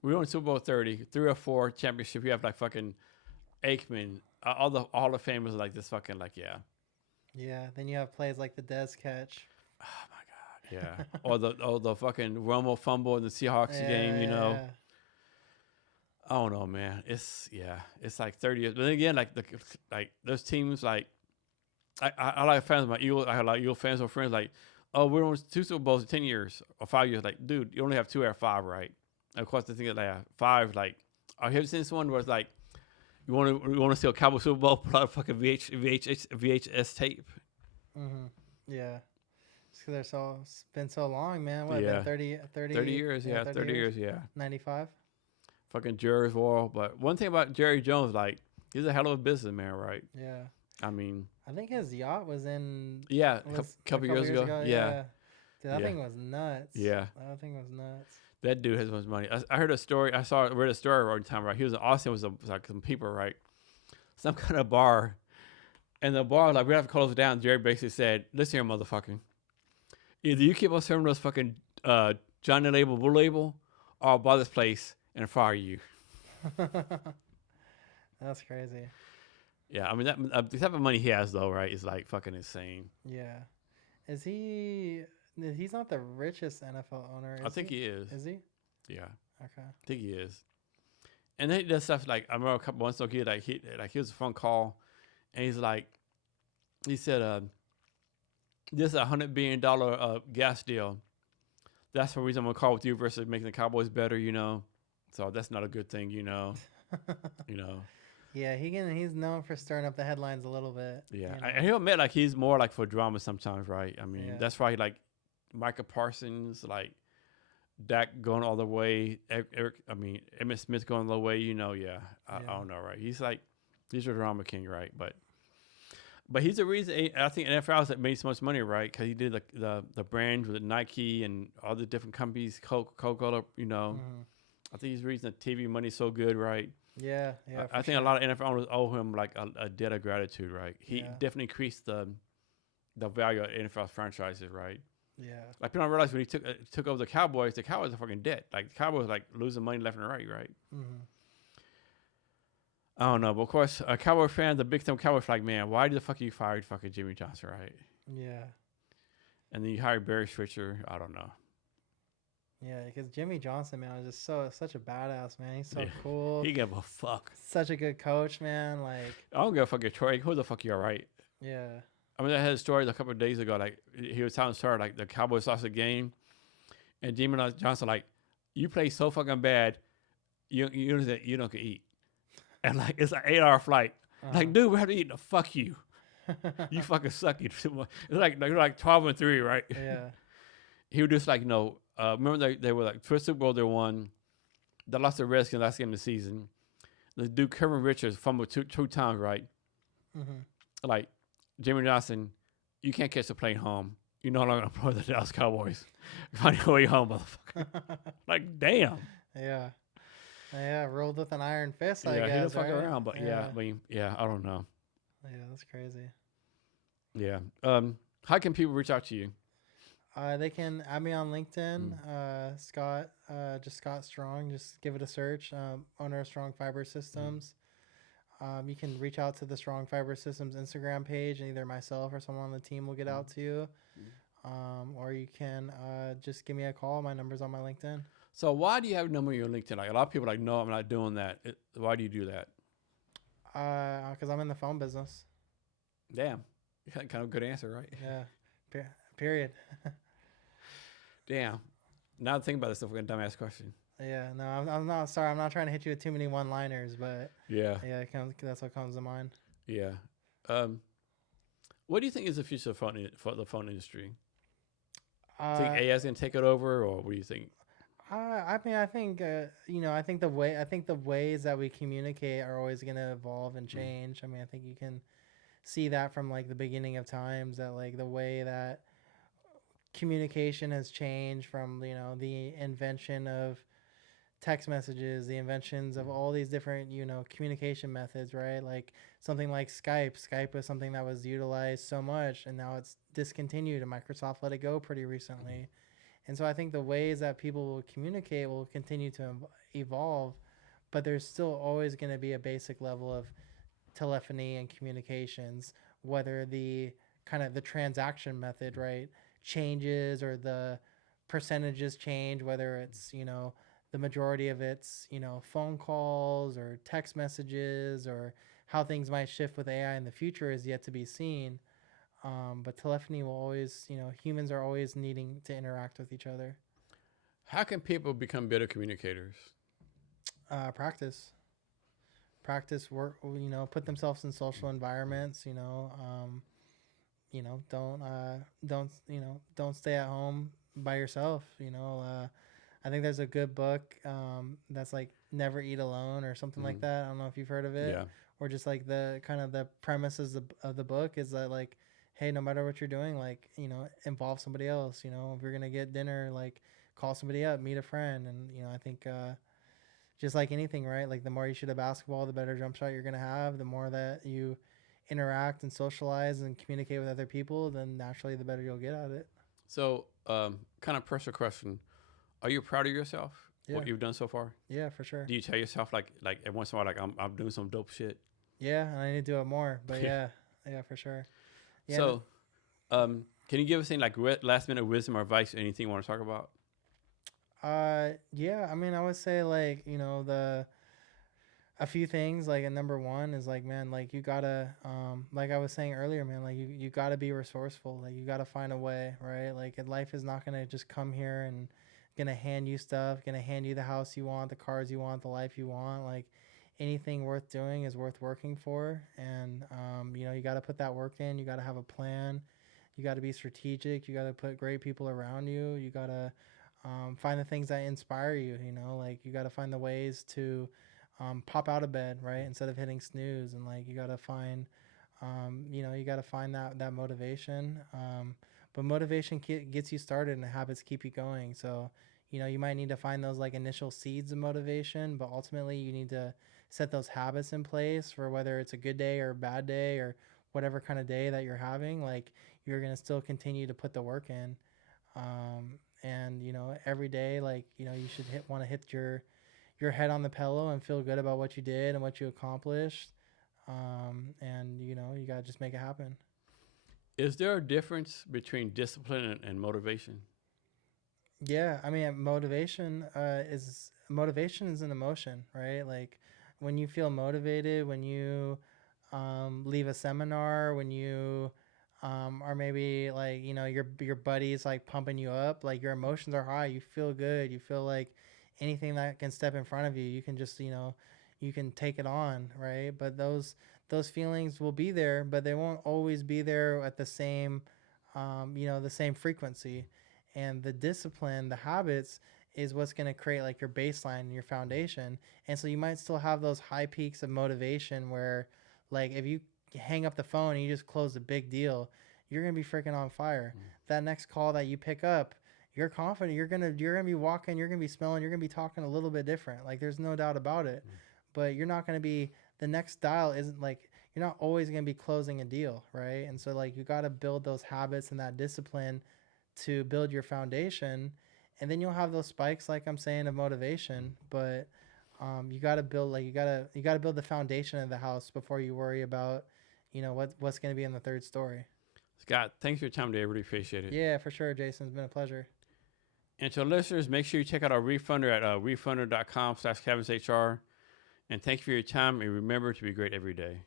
we won Super Bowl 30, 3 or 4 championship. You have like fucking Aikman, all the famous like this fucking like Yeah. Then you have plays like the Dez catch. Oh my god, yeah. or the fucking Romo fumble in the Seahawks game, Yeah. I don't know, man. It's like 30 years. But then again, like those teams, like I like fans of my Eagles. I have like Eagle fans or friends like, oh, we won 2 Super Bowls in 10 years or 5 years. Like, dude, you only have 2 out of 5, right? And of course, the thing is like 5, like, I have seen this one where it's like, you want to see a Cowboy Super Bowl, put out a fucking VHS tape. Mm-hmm. Yeah. It's because it's been so long, man. What, been 30 years, 30 years, 95? Fucking Jerry's World. But one thing about Jerry Jones, like, he's a hell of a businessman, right? Yeah. I mean, I think his yacht was in. Yeah, a couple years ago. Yeah. Dude, that thing was nuts. Yeah. That thing was nuts. That dude has much money. I heard a story. Read a story one time, right? He was in Austin with like some people, right? Some kind of bar. And the bar, like, we have to close it down. Jerry basically said, listen here, motherfucker. Either you keep on serving those fucking Johnny Label, Blue Label, or I'll buy this place and fire you. That's crazy. Yeah, I mean, the type of money he has, though, right, is like fucking insane. Yeah. Is he... He's not the richest NFL owner, I think he is. Is he? Yeah. Okay. I think he is. And then he does stuff like, I remember a couple months ago, he was a phone call, and he's like, he said, this is $100 billion gas deal. That's the reason I'm going to call with you versus making the Cowboys better, So that's not a good thing, Yeah, he's known for stirring up the headlines a little bit. Yeah, and he'll admit, like, he's more like for drama sometimes, right? I mean, that's why, like, Micah Parsons, like, Dak going all the way, Emmitt Smith going all the way, I don't know, right? He's a drama king, right? But he's the reason I think NFL made so much money, right? Because he did the brand with Nike and all the different companies, Coca-Cola, Mm-hmm. I think he's the reason the TV money's so good, right? Yeah. I think a lot of NFL owners owe him like a debt of gratitude, right? He definitely increased the value of NFL franchises, right? Yeah. Like, people don't realize when he took over the Cowboys are fucking dead. Like, the Cowboys like losing money left and right, right? Mm-hmm. I don't know, but of course, Cowboy fans, the big time Cowboy like, man, why the fuck you fired fucking Jimmy Johnson, right? Yeah. And then you hired Barry Switzer. I don't know. Yeah, because Jimmy Johnson, man, was just such a badass, man. He's so cool. He gave a fuck. Such a good coach, man. Like, I don't give a fuck if Troy. Who the fuck you are, right? Yeah. I mean, I had a story a couple of days ago. Like, he was telling a story, like, the Cowboys lost a game, and Jimmy Johnson, like, you play so fucking bad, you don't can eat, and like, it's an 8-hour flight. Like, dude, we have to eat. No, fuck you. You fucking suck. It's like 12-3, right? Yeah. He would just like, remember they were like first Super Bowl they won. They lost the Redskins last game of the season. The dude Kevin Richards fumbled two times, right? Hmm. Like Jimmy Johnson, you can't catch the plane home. You're no longer part of the Dallas Cowboys. Find your way home, motherfucker. Like, damn. Yeah. Yeah. Ruled with an iron fist, I Yeah, he don't guess. fuck Right? around, but yeah, I mean, yeah, I don't know. Yeah, that's crazy. Yeah. How can people reach out to you? They can add me on LinkedIn, Mm. Scott, just Scott Strong. Just give it a search. Owner of Strong Fiber Systems. You can reach out to the Strong Fiber Systems Instagram page, and either myself or someone on the team will get out to you. Or you can just give me a call. My number's on my LinkedIn. So why do you have a number on your LinkedIn? Like a lot of people are like, no, I'm not doing that. Why do you do that? Because I'm in the phone business. Damn. Kind of good answer, right? Yeah. Period. Damn. Now to think about this stuff, we're gonna dumbass question. Yeah. No, I'm not sorry. I'm not trying to hit you with too many one-liners, but Yeah. that's what comes to mind. Yeah. What do you think is the future for the phone industry? Think AI is gonna take it over, or what do you think? I mean, I think I think the ways that we communicate are always going to evolve and change. I mean, I think you can see that from like the beginning of times, that like the way that communication has changed from the invention of text messages, the inventions of all these different communication methods, right? Like something like Skype was something that was utilized so much, and now it's discontinued, and Microsoft let it go pretty recently. And so I think the ways that people will communicate will continue to evolve, but there's still always going to be a basic level of telephony and communications, whether the kind of the transaction method, right, changes, or the percentages change, whether it's, the majority of it's, phone calls or text messages, or how things might shift with AI in the future is yet to be seen. But telephony will always, humans are always needing to interact with each other. How can people become better communicators? Practice, work. Put themselves in social environments. Don't stay at home by yourself. I think there's a good book that's like Never Eat Alone or something like that. I don't know if you've heard of it. Yeah. Or just like the kind of the premises of the book is that like, hey, no matter what you're doing, like, involve somebody else. If you're gonna get dinner, like, call somebody up, meet a friend. And I think just like anything, right, like the more you shoot a basketball, the better jump shot you're gonna have. The more that you interact and socialize and communicate with other people, then naturally the better you'll get at it. So, kind of personal question: are you proud of yourself? Yeah. What you've done so far? Yeah, for sure. Do you tell yourself like every once in a while, like I'm doing some dope shit? Yeah, and I need to do it more. But yeah, for sure. Yeah. So, can you give us any like last minute wisdom or advice, or anything you want to talk about? Yeah. I mean, I would say like a few things. Like, number one is like, man, like you gotta like I was saying earlier, man, like you gotta be resourceful. Like you gotta find a way, right? Like life is not gonna just come here and gonna hand you stuff, gonna hand you the house you want, the cars you want, the life you want. Like anything worth doing is worth working for. And you got to put that work in. You got to have a plan. You got to be strategic. You got to put great people around you. You got to find the things that inspire you. Like you got to find the ways to pop out of bed, right, instead of hitting snooze. And like you got to find you got to find that motivation. But motivation gets you started, and the habits keep you going. So you might need to find those like initial seeds of motivation, but ultimately you need to set those habits in place for whether it's a good day or a bad day or whatever kind of day that you're having. Like you're going to still continue to put the work in. And every day, like you should want to hit your head on the pillow and feel good about what you did and what you accomplished. And you got to just make it happen. Is there a difference between discipline and motivation? Yeah, I mean, motivation is an emotion, right? Like when you feel motivated, when you leave a seminar, when you are maybe like your buddies like pumping you up, like your emotions are high, you feel good, you feel like anything that can step in front of you, you can just you can take it on, right? But those feelings will be there, but they won't always be there at the same, the same frequency. And the discipline, the habits, is what's going to create like your baseline and your foundation. And so you might still have those high peaks of motivation where, like, if you hang up the phone and you just close a big deal, you're going to be freaking on fire. That next call that you pick up, you're confident you're gonna be walking, you're gonna be smelling, you're gonna be talking a little bit different. Like, there's no doubt about it. But you're not gonna be, the next dial isn't like, you're not always gonna be closing a deal, right? And so like you gotta build those habits and that discipline to build your foundation, and then you'll have those spikes, like I'm saying, of motivation. But you gotta build, like, you gotta build the foundation of the house before you worry about, what's gonna be in the third story. Scott, thanks for your time today. I really appreciate it. Yeah, for sure, Jason. It's been a pleasure. And to listeners, make sure you check out our refunder at refunder.com/CavnessHR. And thank you for your time. And remember to be great every day.